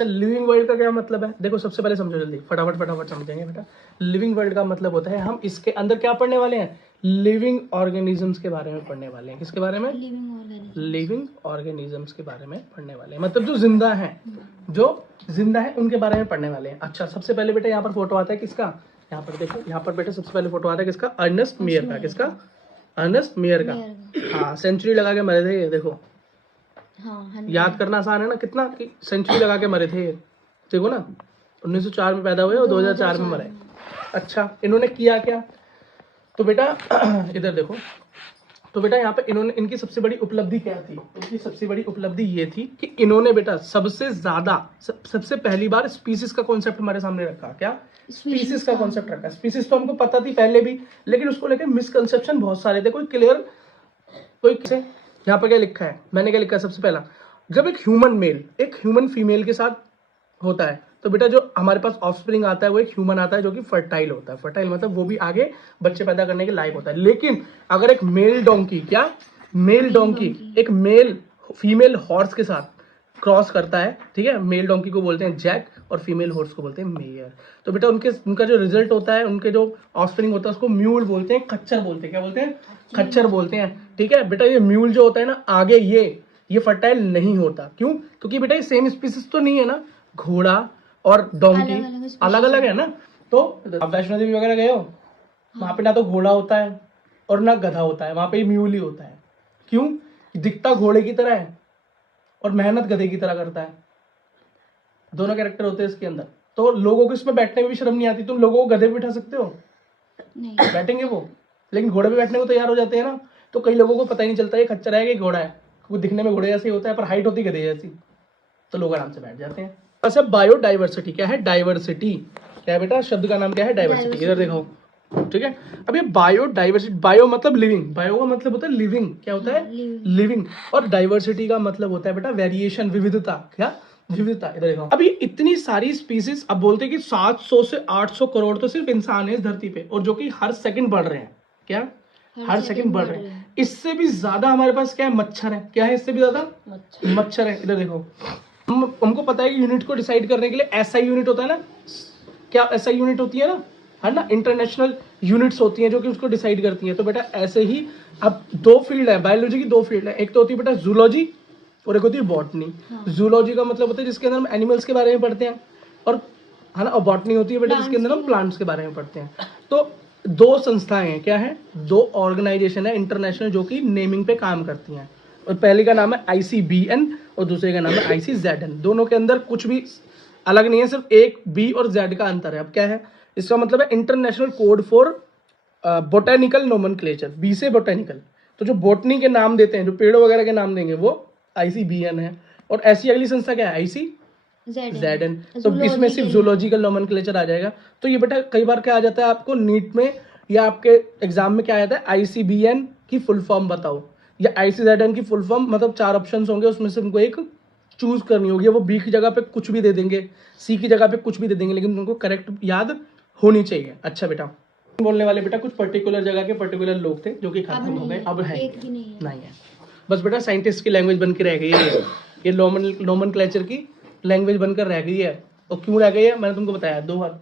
Living world का क्या मतलब है, देखो सबसे पहले समझो जल्दी, फटाफट समझेंगे बेटा। लिविंग वर्ल्ड का मतलब होता है हम इसके अंदर क्या पढ़ने वाले हैं, लिविंग ऑर्गेनिजम्स के बारे में पढ़ने वाले हैं। किसके बारे में, लिविंग ऑर्गेनिजम्स के बारे में पढ़ने वाले हैं, मतलब जो जिंदा है, जो जिंदा है उनके बारे में पढ़ने वाले हैं। अच्छा, सबसे पहले बेटा यहाँ पर फोटो आता है किसका, यहाँ पर देखो, यहाँ पर बेटा सबसे पहले फोटो आता है किसका, अर्नेस्ट मेयर का। किसका, अर्नेस्ट मेयर का। हाँ, सेंचुरी लगा के मरे थे ये, देखो याद करना आसान है ना, कितना कि सेंचुरी लगा के मरे थे ये, देखो ना, 1904 में पैदा हुए और 2004 में मरे। अच्छा, इन्होंने किया क्या, तो बेटा इधर देखो, तो बेटा यहाँ पे इन्होंने, इनकी सबसे बड़ी उपलब्धि क्या थी, इनकी सबसे बड़ी उपलब्धि ये थी कि इन्होंने बेटा सबसे ज्यादा सबसे पहली बार स्पीसीज का कॉन्सेप्ट हमारे सामने रखा। क्या, स्पीसीज का कॉन्सेप्ट रखा। स्पीसीज तो हमको पता थी पहले भी, लेकिन उसको लेकर मिसकंसेप्शन बहुत सारे थे, कोई क्लियर, कोई कैसे। यहाँ पर क्या लिखा है, मैंने क्या लिखा है, सबसे पहला, जब एक ह्यूमन मेल एक ह्यूमन फीमेल के साथ होता है तो बेटा जो हमारे पास ऑफस्प्रिंग आता है वो एक ह्यूमन आता है जो कि फर्टाइल होता है। फर्टाइल मतलब वो भी आगे बच्चे पैदा करने के लायक होता है। लेकिन अगर एक मेल डोंकी, क्या, मेल डोंकी एक मेल फीमेल हॉर्स के साथ क्रॉस करता है, ठीक है, मेल डोंकी को बोलते हैं जैक और फीमेल हॉर्स को बोलते हैं मेयर, तो बेटा उनका जो रिजल्ट होता है, उनके जो ऑफस्प्रिंग होता है उसको म्यूल बोलते हैं, खच्चर बोलते हैं। क्या बोलते हैं, खच्चर बोलते हैं। ठीक है बेटा, ये म्यूल जो होता है ना, आगे ये फर्टाइल नहीं होता। क्यों, क्योंकि बेटा ये सेम स्पीसीज तो नहीं है ना, घोड़ा और डोंकी अलग अलग है ना। तो आप वैष्णो देवी वगैरह गए हो, वहां पे ना तो घोड़ा होता है और ना गधा होता है, वहां पे म्यूल ही होता है। क्यों, दिखता घोड़े की तरह है और मेहनत गधे की तरह करता है, दोनों कैरेक्टर होते हैं इसके अंदर। तो लोगों को इसमें बैठने में भी शर्म नहीं आती, तुम लोगों को गधे पे बिठा सकते हो, नहीं बैठेंगे वो, लेकिन घोड़े पे बैठने को तैयार हो जाते हैं ना। तो कई लोगों को पता ही नहीं चलता ये खच्चर है कि घोड़ा है, वो दिखने में घोड़े जैसे होता है पर हाइट होती गधे जैसी, तो लोग आराम से बैठ जाते हैं। अच्छा, बायोडाइवर्सिटी क्या है, डाइवर्सिटी क्या है बेटा, शब्द का नाम क्या है, डाइवर्सिटी। इधर देखो, ठीक है। अब ये बायोडाइवर्सिटी, बायो मतलब लिविंग, बायो का मतलब होता है लिविंग, क्या होता है, लिविंग, और डाइवर्सिटी का मतलब होता है बेटा वेरिएशन, विविधता। क्या, विविधता। इधर देखो, अभी इतनी सारी स्पीसीज, अब बोलते हैं कि 700 से 800 करोड़ तो सिर्फ इंसान है इस धरती पे, और जो कि हर सेकंड बढ़ रहे हैं। क्या, हर सेकंड बढ़ रहे हैं। इससे भी ज्यादा हमारे पास क्या है, मच्छर है। क्या है, इससे भी ज्यादा मच्छर है। इधर देखो, हमको पता है कि यूनिट को डिसाइड करने के लिए एसआई यूनिट होता है ना, क्या एसआई यूनिट होती है ना, इंटरनेशनल यूनिट्स होती हैं जो कि उसको डिसाइड करती हैं। तो बेटा ऐसे ही अब दो फील्ड है, बायोलॉजी की दो फील्ड है, एक तो होती है बेटा जूलॉजी और एक होती है बॉटनी। जूलॉजी का मतलब होता है जिसके अंदर हम एनिमल्स के बारे में पढ़ते हैं, और है ना, और बॉटनी होती है बेटा जिसके अंदर हम प्लांट्स के बारे में पढ़ते हैं। तो दो संस्थाएं हैं, क्या है, दो ऑर्गेनाइजेशन है इंटरनेशनल जो कि नेमिंग पे काम करती हैं, और पहले का नाम है ICBN और दूसरे का नाम है ICZN। दोनों के अंदर कुछ भी अलग नहीं है, सिर्फ एक B और Z का अंतर है। अब क्या है, इसका मतलब है international code for botanical nomenclature, B से बोटेनिकल, तो जो बोटनी के नाम देते हैं, जो पेड़ों वगैरह के नाम देंगे वो ICBN है, और ऐसी अगली संस्था क्या है, ICZN। तो इसमें सिर्फ जूलॉजिकल नोमेनक्लेचर आ जाएगा। तो ये बेटा कई बार क्या आ जाता है आपको नीट में या आपके एग्जाम में क्या आ जाता है, ICBN की फुल फॉर्म बताओ, या ICZN की फुल फॉर्म, मतलब 4 ऑप्शन होंगे, उसमें से उनको एक चूज करनी होगी। वो B की जगह पे कुछ भी दे देंगे, C की जगह पे कुछ भी दे देंगे, लेकिन उनको करेक्ट याद होनी चाहिए। अच्छा बेटा, बोलने वाले बेटा कुछ पर्टिकुलर जगह के पर्टिकुलर लोग थे जो कि खत्म हो गए, अब है नहीं है, बस बेटा साइंटिस्ट की लैंग्वेज बनकर रह गई है, ये नोमेनक्लेचर की लैंग्वेज बनकर रह गई है। और क्यों रह गई है, मैंने तुमको बताया 2 बार,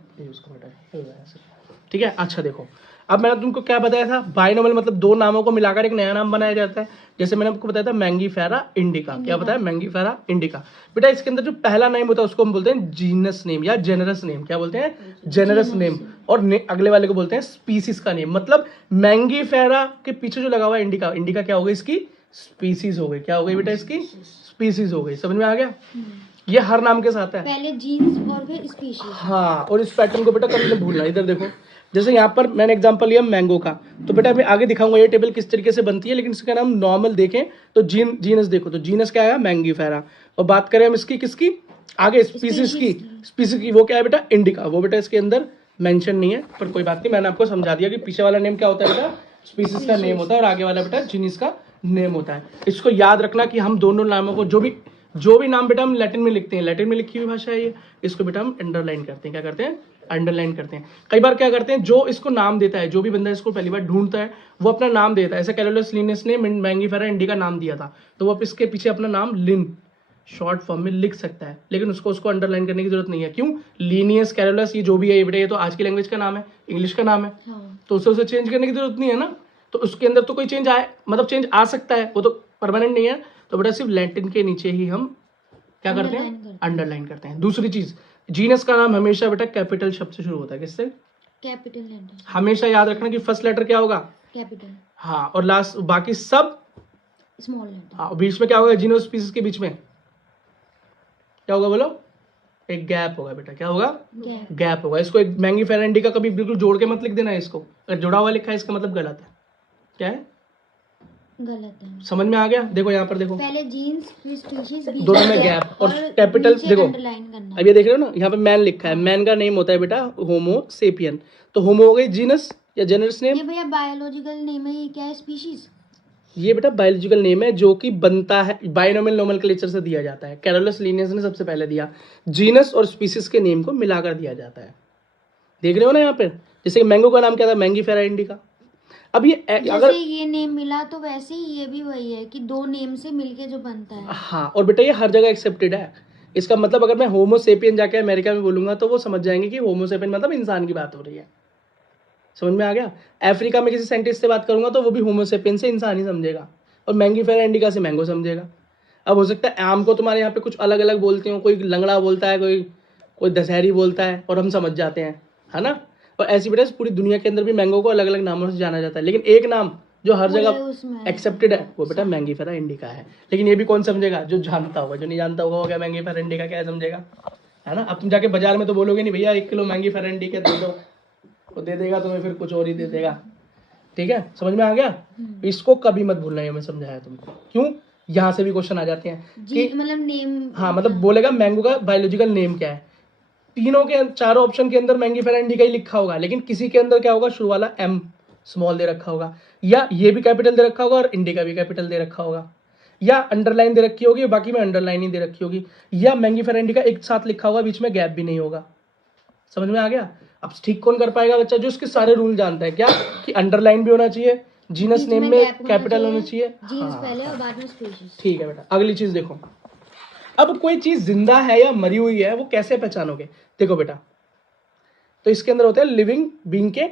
ठीक है। अच्छा देखो, अब मैंने तुमको क्या बताया था, बाइनोमियल मतलब दो नामों को मिलाकर एक नया नाम बनाया जाता है। जैसे मैंने आपको बताया था मैंगीफेरा इंडिका, क्या बताया, मैंगीफेरा इंडिका। बेटा इसके अंदर जो पहला नेम होता है उसको हम बोलते हैं जीनस नेम या जेनरस नेम। क्या बोलते हैं, जेनरस नेम। और अगले वाले को बोलते हैं स्पीसीज का नेम। मतलब मैंगीफेरा के पीछे जो लगा हुआ है इंडिका, इंडिका क्या हो गई, इसकी स्पीसीज हो गई। क्या हो गई बेटा, इसकी स्पीसीज हो गई। समझ में आ गया, ये हर नाम के साथ है, पहले जीन्स और फिर स्पीशीज। हाँ, और इस पैटर्न को बेटा कभी नहीं भूलना। इधर देखो, जैसे यहाँ पर मैंने एग्जांपल लिया मैंगो का, तो बेटा मैं आगे दिखाऊंगा ये टेबल किस तरीके से बनती है, लेकिन इसका नाम नॉर्मल देखें तो जीनस देखो, तो जीनस क्या है, मैंगीफेरा। और बात करें हम इसकी किसकी, आगे स्पीसीज की वो क्या है बेटा, इंडिका। वो बेटा इसके अंदर मेंशन नहीं है, पर कोई बात नहीं, मैंने आपको समझा दिया कि पीछे वाला नेम क्या होता है बेटा, स्पीसीज का नेम होता है, और आगे वाला बेटा जीनस का नेम होता है। इसको याद रखना कि हम दोनों नामों को जो भी नाम बेटा हम लैटिन में लिखते हैं, लैटिन में लिखी हुई भाषा है ये, इसको बेटा हम अंडरलाइन करते हैं। क्या करते हैं, अंडरलाइन करते हैं। कई बार क्या करते हैं, जो इसको नाम देता है, जो भी बंदा इसको पहली बार ढूंढता है वो अपना नाम देता है। ऐसे कैरोलस लिनस ने मैंगीफेरा इंडिका नाम दिया था, तो वो इसके पीछे अपना नाम लिन शॉर्ट फॉर्म में लिख सकता है, लेकिन उसको अंडरलाइन करने की जरूरत नहीं है। क्यों? लीनियस, कैरोलस, ये जो भी है ये बेटा ये तो आज की लैंग्वेज का नाम है, इंग्लिश का नाम है, हाँ। तो उसे चेंज करने की जरूरत नहीं है ना। तो उसके अंदर तो कोई चेंज आए, मतलब चेंज आ सकता है, वो तो परमानेंट नहीं है। तो बेटा सिर्फ लैटिन के नीचे ही हम क्या करते हैं? अंडरलाइन करते हैं। दूसरी चीज, जीनस का नाम हमेशा बेटा कैपिटल शब्द से शुरू होता है। किससे? Capital letter. हमेशा याद रखना कि फर्स्ट लेटर क्या होगा? कैपिटल। हाँ, और लास्ट बाकी सब स्मॉल लेटर। हाँ, बीच में क्या होगा? जीनस स्पीसीज के बीच में क्या होगा बोलो? एक गैप होगा बेटा। क्या होगा? गैप होगा। इसको एक मैंगीफेरा इंडिका कभी बिल्कुल जोड़ के मत लिख देना है इसको। अगर जुड़ा हुआ लिखा है इसका मतलब गलत है। क्या है? गलत है। समझ में आ गया? देखो यहाँ पर देखो, पहले जीन्स फिर स्पीशीज, दोनों में गैप और कैपिटल देखो। अंडरलाइन करना। अब ये देख रहे हो ना, यहाँ पे मैन लिखा है, मैन का नेम होता है बेटा होमो सेपियन। तो होमो हो गई जीनस या जेनरस नेम। ये भैया बायोलॉजिकल नेम है, ये क्या है? स्पीशीज। ये बेटा बायोलॉजिकल नेम है जो कि बनता है बाइनोमियल नोमेनक्लेचर से दिया जाता है। कैरोलस लिनियस ने सबसे पहले दिया। जीनस और स्पीसीज के नेम को मिलाकर दिया जाता है। देख रहे हो ना यहाँ पे, जैसे कि मैंगो का नाम क्या था? Mangifera indica. अब ये अगर जैसे ये नेम मिला तो वैसे ही ये भी वही है कि दो नेम से मिलके जो बनता है। हाँ, और बेटा ये हर जगह एक्सेप्टेड है। इसका मतलब अगर मैं होमो सेपियन जाके अमेरिका में बोलूंगा तो वो समझ जाएंगे कि होमो सेपियन मतलब इंसान की बात हो रही है। समझ में आ गया? अफ्रीका में किसी साइंटिस्ट से बात करूंगा तो वो भी होमो सेपियन से इंसान ही समझेगा, और मैंगीफेरा इंडिका से मैंगो समझेगा। अब हो सकता है आम को तुम्हारे यहाँ पे कुछ अलग अलग बोलते हो, कोई लंगड़ा बोलता है, कोई दशहरी बोलता है, और हम समझ जाते हैं, है ना। और ऐसी बेटा पूरी दुनिया के अंदर भी मैंगो को अलग अलग नामों से जाना जाता है, लेकिन एक नाम जो हर जगह एक्सेप्टेड है वो बेटा मैंगीफेरा इंडिका है। लेकिन ये भी कौन समझेगा? जो जानता होगा। जो नहीं जानता होगा वो क्या मैंगीफेरा इंडिका क्या समझेगा, है ना। अब तुम जाके बाजार में तो बोलोगे नहीं भैया 1 किलो मैंगीफेरा इंडिका दे दो, वो दे देगा तुम्हें फिर कुछ और ही दे देगा। ठीक है, समझ में आ गया? इसको कभी मत भूलना, ये मैं समझाया तुमको। क्यों? यहाँ से भी क्वेश्चन आ जाते हैं कि मतलब नेम। हाँ, मतलब बोलेगा मैंगो का बायोलॉजिकल नेम क्या है। तीनों के चारों ऑप्शन के अंदर मैंगीफेरा इंडिका ही लिखा होगा, लेकिन किसी के अंदर क्या होगा? शुरू वाला एम स्मॉल दे रखा होगा, या ये भी कैपिटल दे रखा होगा और इंडिका भी कैपिटल दे रखा होगा, या अंडरलाइन दे रखी होगी, बाकी में अंडरलाइन ही दे रखी होगी, या मैंगीफेरा इंडिका एक साथ लिखा होगा, बीच में गैप भी नहीं होगा। समझ में आ गया? अब ठीक कौन कर पाएगा? बच्चा जो उसके सारे रूल जानता है। क्या? कि अंडरलाइन भी होना चाहिए, जीनस नेम में कैपिटल होना चाहिए, जीन्स पहले और बाद में स्पीशीज। ठीक है बेटा। अगली चीज देखो, अब कोई चीज जिंदा है या मरी हुई है वो कैसे पहचानोगे? देखो बेटा, तो इसके अंदर होते हैं लिविंग बीइंग के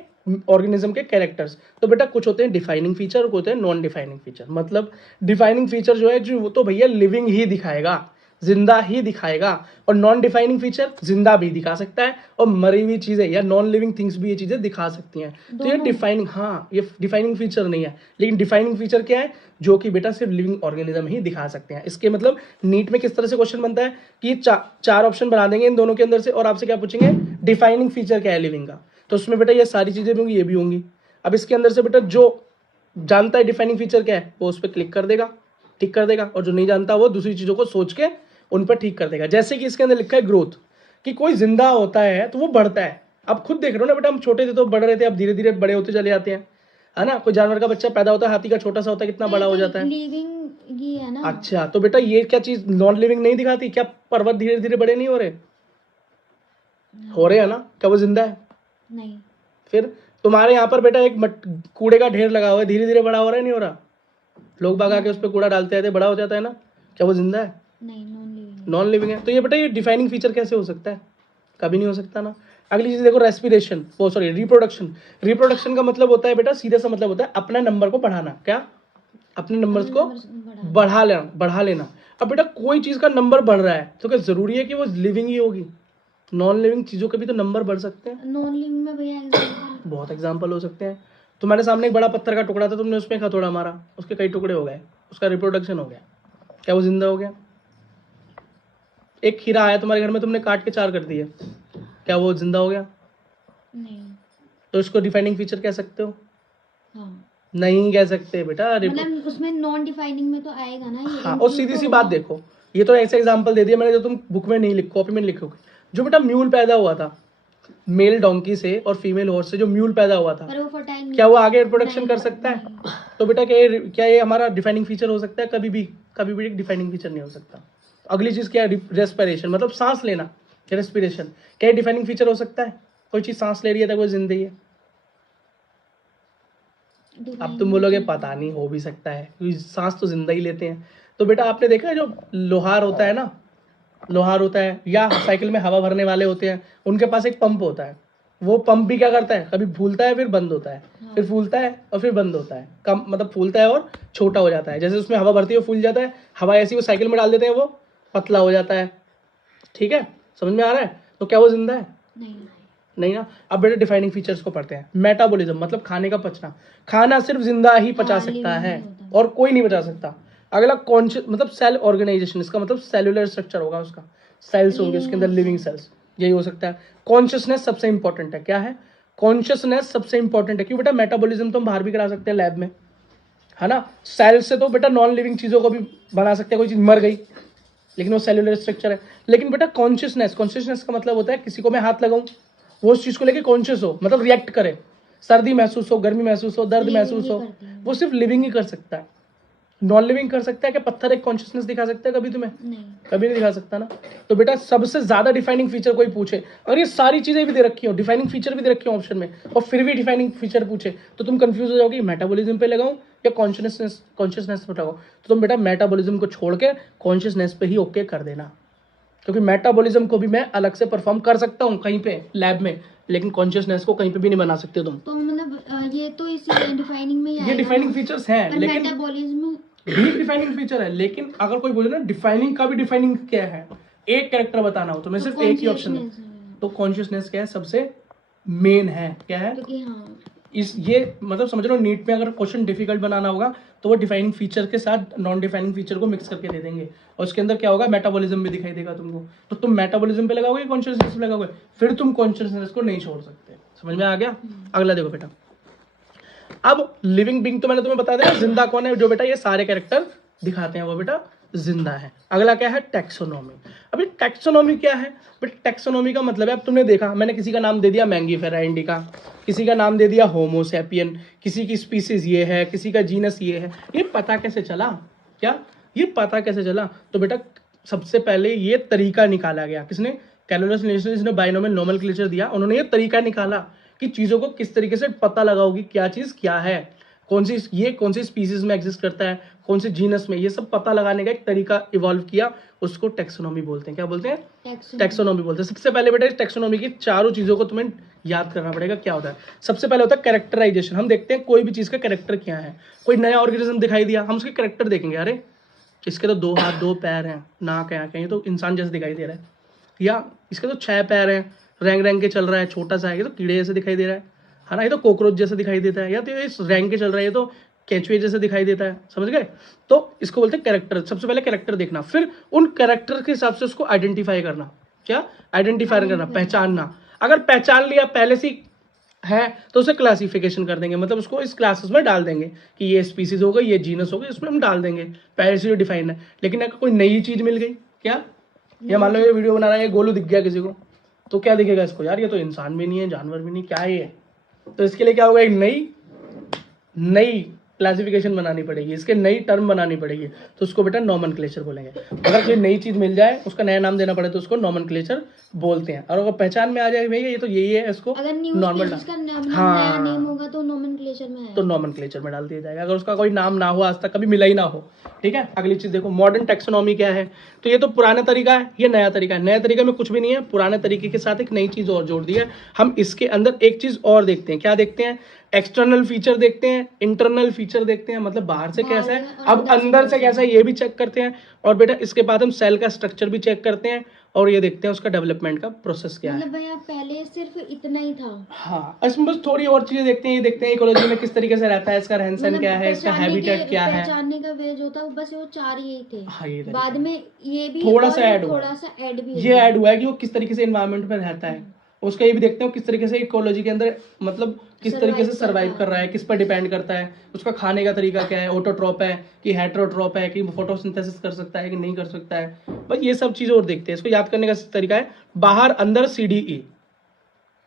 ऑर्गेनिज्म के कैरेक्टर्स। तो बेटा कुछ होते हैं डिफाइनिंग फीचर, कुछ होते हैं नॉन डिफाइनिंग फीचर। मतलब डिफाइनिंग फीचर जो है जो वो तो भैया लिविंग ही दिखाएगा, जिंदा ही दिखाएगा, और नॉन डिफाइनिंग फीचर जिंदा भी दिखा सकता है और मरी हुई चीजें या नॉन लिविंग थिंग्स भी ये चीजें दिखा सकती हैं। तो ये डिफाइनिंग, हाँ ये डिफाइनिंग फीचर नहीं है, लेकिन डिफाइनिंग फीचर क्या है? जो कि बेटा सिर्फ लिविंग ऑर्गेनिज्म ही दिखा सकते हैं। इसके मतलब नीट में किस तरह से क्वेश्चन बनता है कि चार ऑप्शन बना देंगे इन दोनों के अंदर से, और आपसे क्या पूछेंगे? डिफाइनिंग फीचर क्या है लिविंग का। तो उसमें बेटा ये सारी चीजें भी होंगी, ये भी होंगी। अब इसके अंदर से बेटा जो जानता है डिफाइनिंग फीचर क्या है वो उस पर क्लिक कर देगा, टिक कर देगा, और जो नहीं जानता वो दूसरी चीजों को सोच के उन पर ठीक कर देगा। जैसे कि इसके अंदर लिखा है ग्रोथ, कि कोई जिंदा होता है तो वो बढ़ता है। अब खुद देख रहे हो ना बेटा, हम छोटे थे तो बढ़ रहे थे, अब धीरे धीरे बड़े होते चले जाते हैं, है ना। कोई जानवर का बच्चा पैदा होता है, हाथी का छोटा सा होता है, कितना बड़ा हो जाता है। लिविंग ये है ना। अच्छा, तो बेटा ये क्या चीज नॉन लिविंग नहीं दिखाती? क्या पर्वत धीरे धीरे बड़े नहीं हो रहे? हो रहे हैं ना। क्या वो जिंदा है? नहीं। फिर तुम्हारे यहाँ पर बेटा एक कूड़े का ढेर लगा हुआ है, धीरे धीरे बड़ा हो रहा है नहीं हो रहा? लोग भागा के उस पर कूड़ा डालते रहते, बड़ा हो जाता है ना। क्या वो जिंदा है? नहीं, नॉन लिविंग है। तो ये बेटा ये डिफाइनिंग फीचर कैसे हो सकता है? कभी नहीं हो सकता ना। अगली चीज देखो, रेस्पिरेशन, वो सॉरी रिप्रोडक्शन। रिप्रोडक्शन का मतलब होता है बेटा, सीधा सा मतलब होता है अपना नंबर को बढ़ाना। क्या? अपने नंबर्स को बढ़ा लेना। अब बेटा कोई चीज का नंबर बढ़ रहा है तो क्या जरूरी है कि वो लिविंग ही होगी? नॉन लिविंग चीजों के भी तो नंबर बढ़ सकते हैं। नॉन लिविंग में भैया एग्जांपल बहुत एग्जांपल हो सकते हैं। तुम्हारे सामने एक बड़ा पत्थर का टुकड़ा था, तुमने उसमें हथौड़ा मारा, उसके कई टुकड़े हो गए, उसका रिप्रोडक्शन हो गया। क्या वो जिंदा हो गया? एक खीरा आया तुम्हारे घर में, तुमने काट के 4 कर दिए, क्या वो जिंदा हो गया? नहीं। तो इसको डिफाइनिंग फीचर कह सकते हो? हाँ। नहीं कह सकते बेटा। मतलब उसमें नॉन डिफाइनिंग में तो आएगा ना ये। हाँ, और सीधी सी बात देखो, ये तो ऐसे एग्जांपल दे दिया मैंने जो तुम बुक में नहीं कॉपी में लिखोगे। जो बेटा म्यूल पैदा हुआ था मेल डोंकी से और फीमेल हॉर्स से, जो म्यूल पैदा हुआ था, पर वो फर्टाइल क्या वो आगे रिप्रोडक्शन कर सकता है? तो बेटा क्या ये हमारा डिफाइनिंग फीचर हो सकता है? कभी भी एक डिफाइनिंग फीचर नहीं हो सकता। अगली चीज क्या है? रेस्पिरेशन, मतलब सांस लेना, रेस्पिरेशन। क्या डिफाइनिंग फीचर हो सकता है? कोई चीज सांस ले रही है तो वो जिंदगी है। अब तुम बोलोगे पता नहीं, हो भी सकता है, क्योंकि सांस तो जिंदा ही लेते हैं। तो बेटा आपने देखा है जो लोहार होता है ना, लोहार होता है या साइकिल में हवा भरने वाले होते हैं, उनके पास एक पंप होता है। वो पंप भी क्या करता है, कभी फूलता है फिर बंद होता है, फिर फूलता है और फिर बंद होता है, कम मतलब फूलता है और छोटा हो जाता है। जैसे उसमें हवा भरती है वो फूल जाता है, हवा ऐसी वो साइकिल में डाल देते हैं वो पतला हो जाता है। ठीक है, समझ में आ रहा है? तो क्या वो जिंदा है? नहीं ना। अब बेटा डिफाइनिंग फीचर्स को पढ़ते हैं। मेटाबॉलिज्म मतलब खाने का पचना, खाना सिर्फ जिंदा ही पचा सकता है और कोई नहीं पचा सकता। अगला कॉन्शियस मतलब सेल ऑर्गेनाइजेशन, इसका मतलब सेलुलर स्ट्रक्चर होगा उसका, सेल्स होंगे उसके अंदर, लिविंग सेल्स, यही हो सकता है। कॉन्शियसनेस सबसे इंपॉर्टेंट है। क्या है? कॉन्शियसनेस सबसे इंपॉर्टेंट है। क्यों बेटा? मेटाबॉलिज्म तो हम बाहर भी करा सकते हैं लैब में, है ना। सेल से तो बेटा नॉन लिविंग चीजों को भी बना सकते हैं, कोई चीज मर गई लेकिन वो सेलुलर स्ट्रक्चर है। लेकिन बेटा कॉन्शियसनेस, कॉन्शियसनेस का मतलब होता है किसी को मैं हाथ लगाऊं वो उस चीज को लेके कॉन्शियस हो, मतलब रिएक्ट करे, सर्दी महसूस हो, गर्मी महसूस हो, दर्द महसूस हो, वो सिर्फ लिविंग ही कर सकता है। नॉन लिविंग कर सकता है क्या पत्थर एक कॉन्शियसनेस दिखा सकता है कभी तुम्हें? नहीं, कभी नहीं दिखा सकता ना। तो बेटा सबसे ज्यादा डिफाइनिंग फीचर कोई पूछे और ये सारी चीजें भी दे रखी हो, डिफाइनिंग फीचर भी दे रखी हो ऑप्शन में, और फिर भी डिफाइनिंग फीचर पूछे तो तुम कंफ्यूज हो जाओगे मेटाबॉलिज्म पे लगाऊं या कॉन्शियसनेस पे लगाऊं। तो तुम बेटा मेटाबॉलिज्म को छोड़ के कॉन्शियसनेस पे ही ओके कर देना, क्योंकि मेटाबॉलिज्म को भी मैं अलग से परफॉर्म कर सकता हूँ कहीं पे लैब में, लेकिन कॉन्शियसनेस को कहीं पे भी नहीं बना सकते तुम। तो मतलब ये तो इसी डिफाइनिंग में ही ये आएगा डिफाइनिंग ना? फीचर्स हैं, पर लेकिन मेटाबॉलिज्म भी डिफाइनिंग फीचर है। लेकिन अगर कोई बोले ना डिफाइनिंग का भी डिफाइनिंग क्या है, एक कैरेक्टर बताना हो तो मैं सिर्फ एक ही ऑप्शन है, तो कॉन्शियसनेस क्या है? सबसे मेन है। क्या है? क्योंकि हाँ, इस ये मतलब समझ लो नीट में अगर क्वेश्चन डिफिकल्ट बनाना होगा तो वो डिफाइनिंग फीचर के साथ नॉन डिफाइनिंग फीचर को मिक्स करके दे देंगे, और उसके अंदर क्या होगा? मेटाबॉलिज्म भी दिखाई देगा तुमको। तो तुम मेटाबॉलिज्म पे लगाओगे, कॉन्शियसनेस पे लगाओगे, फिर तुम कॉन्शियसनेस को नहीं छोड़ सकते। समझ में आ गया? अगला देखो बेटा, अब लिविंग बीइंग तो मैंने तुम्हें बता दिया जिंदा कौन है, जो बेटा ये सारे कैरेक्टर दिखाते हैं वो बेटा जिंदा है। अगला क्या है? टैक्सोनॉमी। अभी टैक्सोनॉमी क्या है? बेटा टैक्सोनॉमी का मतलब है, अब तुमने देखा मैंने किसी का नाम दे दिया मैंगीफेरा इंडिका, किसी का नाम दे दिया होमोसैपियन, किसी की स्पीसीज ये है, किसी का जीनस ये है, ये पता कैसे चला? क्या ये पता कैसे चला? तो बेटा सबसे पहले ये तरीका निकाला गया, किसने? कैलोरस लिनेसिस ने बाइनोमियल नोमेनक्लेचर दिया, उन्होंने ये तरीका निकाला कि चीजों को किस तरीके से पता लगाओगी, क्या चीज क्या है, कौन सी स्पीसीज में एग्जिस्ट करता है, कौन सी जीनस में, ये सब पता लगाने का एक तरीका इवॉल्व किया, उसको टैक्सोनॉमी बोलते हैं। क्या बोलते हैं? टैक्सोनॉमी बोलते हैं। सबसे पहले बेटा इस टैक्सोनॉमी की चारों चीजों को तुम्हें याद करना पड़ेगा। क्या होता है? सबसे पहले होता है कैरेक्टराइजेशन। हम देखते हैं कोई भी चीज का कैरेक्टर क्या है, कोई नया ऑर्गेनिज्म दिखाई दिया, हम उसके कैरेक्टर देखेंगे, अरे इसके तो 2 हाथ 2 पैर हैं, नाक है, कहीं तो इंसान जैसे दिखाई दे रहा है, या इसके तो 6 पैर हैं, रैंग रैंग के चल रहा है, छोटा सा है, ये तो कीड़े जैसे दिखाई दे रहा है ना, ये तो कॉकरोच जैसे दिखाई देता है, या तो इस रैंक के चल रहा है, ये तो केंचुए जैसे दिखाई देता है। समझ गए? तो इसको बोलते हैं कैरेक्टर। सबसे पहले कैरेक्टर देखना, फिर उन कैरेक्टर के हिसाब से उसको आइडेंटिफाई करना। क्या? आइडेंटिफाई करना, पहचानना। अगर पहचान लिया पहले से है तो उसे क्लासिफिकेशन कर देंगे, मतलब उसको इस क्लासेस में डाल देंगे कि ये स्पीसीज हो गई, ये जीनस हो गई, इसमें हम डाल देंगे, पहले से डिफाइन है। लेकिन अगर कोई नई चीज मिल गई, क्या, या मान लो ये वीडियो बना रहा है, ये गोलू दिख गया किसी को, तो क्या दिखेगा इसको? यार ये तो इंसान भी नहीं है, जानवर भी नहीं, क्या है ये? तो इसके लिए क्या होगा? एक नई क्लासिफिकेशन बनानी पड़ेगी, इसके नई टर्म बनानी पड़ेगी, तो उसको बेटा नॉमेनक्लेचर बोलेंगे। अगर कोई नई चीज मिल जाए उसका नया नाम देना पड़े तो उसको नॉमेनक्लेचर बोलते हैं। और अगर पहचान में आ जाए भैया ये तो यही है, इसको अगर नॉर्मल नया नेम होगा तो नोमेनक्लेचर में आएगा, तो नॉमेनक्लेचर में डाल दिया जाएगा, अगर उसका कोई नाम ना हो, आज तक कभी मिला ही ना हो। ठीक है, अगली चीज देखो, मॉडर्न टैक्सोनॉमी क्या है? तो ये तो पुराना तरीका है, ये नया तरीका है। नया तरीका में कुछ भी नहीं है, पुराने तरीके के साथ एक नई चीज और जोड़ दी है। हम इसके अंदर एक चीज और देखते हैं। क्या देखते हैं? एक्सटर्नल फीचर देखते हैं, इंटरनल फीचर देखते हैं, मतलब बाहर से कैसा है, अब अंदर से कैसा है ये भी चेक करते हैं, और बेटा इसके बाद हम सेल का स्ट्रक्चर भी चेक करते हैं, और ये देखते हैं उसका डेवलपमेंट का प्रोसेस क्या है। मतलब भैया पहले सिर्फ इतना ही था। हाँ, इसमें बस थोड़ी और चीजें देखते हैं। ये देखते हैं इकोलॉजी में किस तरीके से रहता है, इसका रहन सहन क्या है, इसका हैबिटेट क्या है, पहचानने का वे जो था बस वो 4 ही थे। हाँ, ये बाद में ये भी थोड़ा सा ऐड हुआ, भी ऐड हुआ है कि वो किस तरीके से एनवायरनमेंट में रहता है, उसका ये भी देखते हैं किस तरीके से इकोलॉजी के अंदर मतलब किस तरीके से सर्वाइव कर रहा है, किस पर डिपेंड करता है, उसका खाने का तरीका क्या है, ऑटोट्रॉप है कि हेटेरोट्रॉप है, कि फोटोसिंथेसिस कर सकता है कि नहीं कर सकता है, बस ये सब चीजें और देखते हैं। इसको याद करने का तरीका है बाहर अंदर CDE,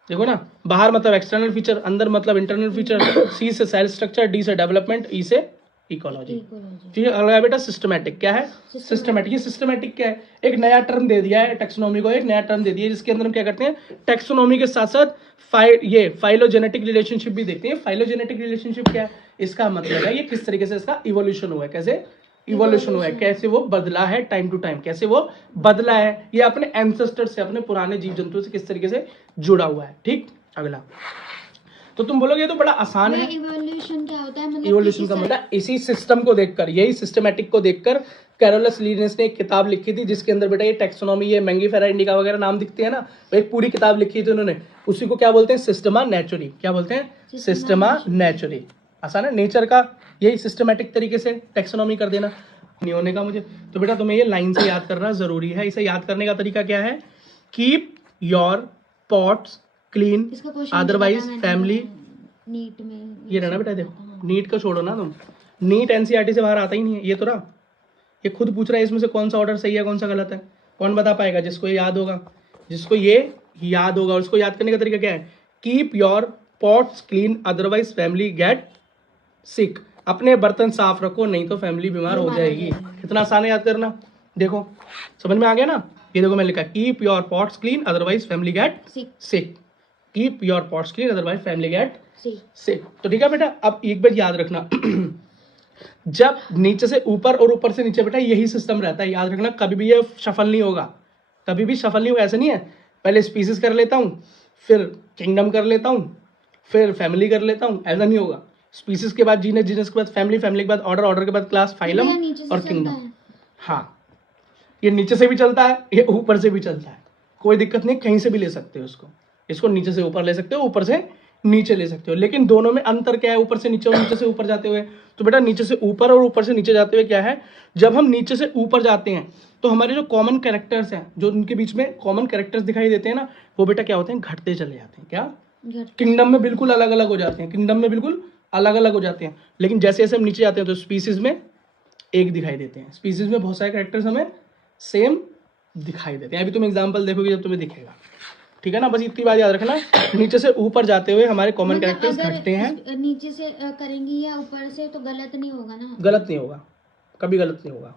देखो ना, बाहर मतलब एक्सटर्नल फीचर, अंदर मतलब इंटरनल फीचर, C से सेल स्ट्रक्चर, D से डेवलपमेंट, E से इकोलॉजी। ठीक है, अगला बेटा सिस्टमैटिक। क्या है? सिस्टमैटिक। ये सिस्टमैटिक क्या है? एक नया टर्म दे दिया है टैक्सोनॉमी को, एक नया टर्म दे दिया है जिसके अंदर हम क्या करते हैं, टैक्सोनॉमी के साथ साथ फाइलोजेनेटिक रिलेशनशिप भी देखते हैं। फाइलोजेनेटिक रिलेशनशिप क्या है? इसका मतलब है ये किस तरीके से इसका इवोल्यूशन हुआ है, कैसे इवोल्यूशन हुआ है, कैसे वो बदला है टाइम टू टाइम, कैसे वो बदला है, ये अपने एंसेस्टर से, अपने पुराने जीव जंतुओं से किस तरीके से जुड़ा हुआ है। ठीक, अगला तो तुम बोलोगे ये तो बड़ा आसान है। इवोल्यूशन क्या होता है? मतलब इवोल्यूशन का मतलब इसी सिस्टम को देखकर, यही सिस्टमेटिक को देखकर कैरोलस लिनेस ने एक किताब लिखी थी जिसके अंदर बेटा ये टैक्सोनॉमी, ये मैंगीफेरा इंडिका वगैरह नाम दिखते हैं ना, वो एक पूरी किताब लिखी थी उन्होंने, उसी को क्या बोलते हैं? सिस्टमा नेचुरी। क्या बोलते हैं? सिस्टमा नेचुरी। आसान है, नेचर का यही सिस्टमेटिक तरीके से टैक्सोनॉमी कर देना। नहीं होने का मुझे तो बेटा तुम्हें ये लाइन से याद करना जरूरी है। इसे याद करने का तरीका क्या है? Keep your pots clean otherwise family. NEET में ये रहना बेटा, देखो नीट का छोड़ो ना तुम, नीट एनसीईआरटी से बाहर आता ही नहीं है ये तो रहा। ये खुद पूछ रहा है इसमें से कौन सा ऑर्डर सही है कौन सा गलत है, कौन बता पाएगा? जिसको ये याद होगा, जिसको ये याद होगा। उसको याद करने का तरीका क्या है? Keep your pots clean otherwise family get sick. अपने बर्तन साफ रखो नहीं तो फैमिली बीमार हो जाएगी। कितना आसान है याद करना। देखो समझ में आ गया ना? ये देखो मैंने लिखा keep your pots clean otherwise family get sick. Keep your pots clean otherwise family get sick. तो ठीक है बेटा, अब एक बार याद रखना जब नीचे से ऊपर और ऊपर से नीचे बेटा यही सिस्टम रहता है, याद रखना कभी भी ये शफल नहीं होगा, कभी भी शफल नहीं होगा। ऐसा नहीं है पहले स्पीसीज कर लेता हूँ फिर किंगडम कर लेता हूँ फिर फैमिली कर लेता हूँ, ऐसा नहीं होगा। स्पीसीज के बाद जीनस, जीनस के बाद फैमिली, फैमिली के बाद ऑर्डर, ऑर्डर के बाद क्लास, फाइलम और किंगडम। हाँ, ये नीचे से भी चलता है, ये ऊपर से भी चलता है, कोई दिक्कत नहीं, कहीं से भी ले सकते हो इसको। इसको नीचे से ऊपर ले सकते हो, ऊपर से नीचे ले सकते हो, लेकिन दोनों में अंतर क्या है? ऊपर से नीचे और नीचे से ऊपर जाते हुए। तो बेटा नीचे से ऊपर और ऊपर से नीचे जाते हुए क्या है? जब हम नीचे से ऊपर जाते हैं तो हमारे जो कॉमन कैरेक्टर्स हैं, जो उनके बीच में कॉमन कैरेक्टर्स दिखाई देते हैं ना, वो बेटा क्या होते हैं? घटते चले जाते हैं। क्या? किंगडम में बिल्कुल अलग अलग हो जाते हैं, किंगडम में बिल्कुल अलग अलग हो जाते हैं। लेकिन जैसे जैसे हम नीचे जाते हैं तो स्पीसीज में एक दिखाई देते हैं, स्पीसीज में बहुत सारे कैरेक्टर्स हमें सेम दिखाई देते हैं। अभी तुम एग्जाम्पल देखोगे जब तुम्हें दिखेगा, ठीक है ना? बस इतनी बात याद रखना, नीचे से ऊपर जाते हुए हमारे कॉमन कैरेक्टर्स घटते हैं। नीचे से करेंगी या ऊपर से तो गलत नहीं होगा ना? गलत नहीं होगा, कभी गलत नहीं होगा,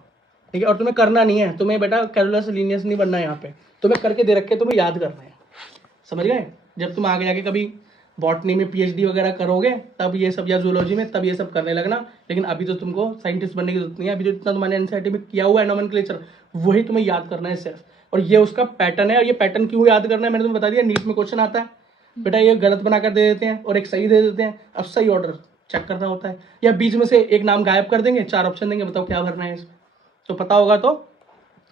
ठीक है? और तुम्हें करना नहीं है, तुम्हें बेटा कैरोलस लिनियस नहीं बनना है, यहाँ पे तुम्हें करके दे रखे, तुम्हें याद करना है, समझ गए? जब तुम आगे जाके कभी बॉटनी में पीएचडी वगैरह करोगे तब ये सब, या जूलॉजी में, तब ये सब करने लगना। लेकिन अभी तो तुमको साइंटिस्ट बनने की जरूरत नहीं है, अभी जो इतना तुम्हारे एनसीईआरटी में किया हुआ है नोमेनक्लेचर, वही तुम्हें याद करना है सिर्फ। और ये उसका पैटर्न है, और ये पैटर्न क्यों याद करना है मैंने तुम्हें बता दिया। नीट में क्वेश्चन आता है बेटा, ये गलत बनाकर दे देते हैं और एक सही दे देते हैं, अब सही ऑर्डर चेक करना होता है, या बीच में से एक नाम गायब कर देंगे, 4 ऑप्शन देंगे, बताओ क्या भरना है इसमें। तो पता होगा तो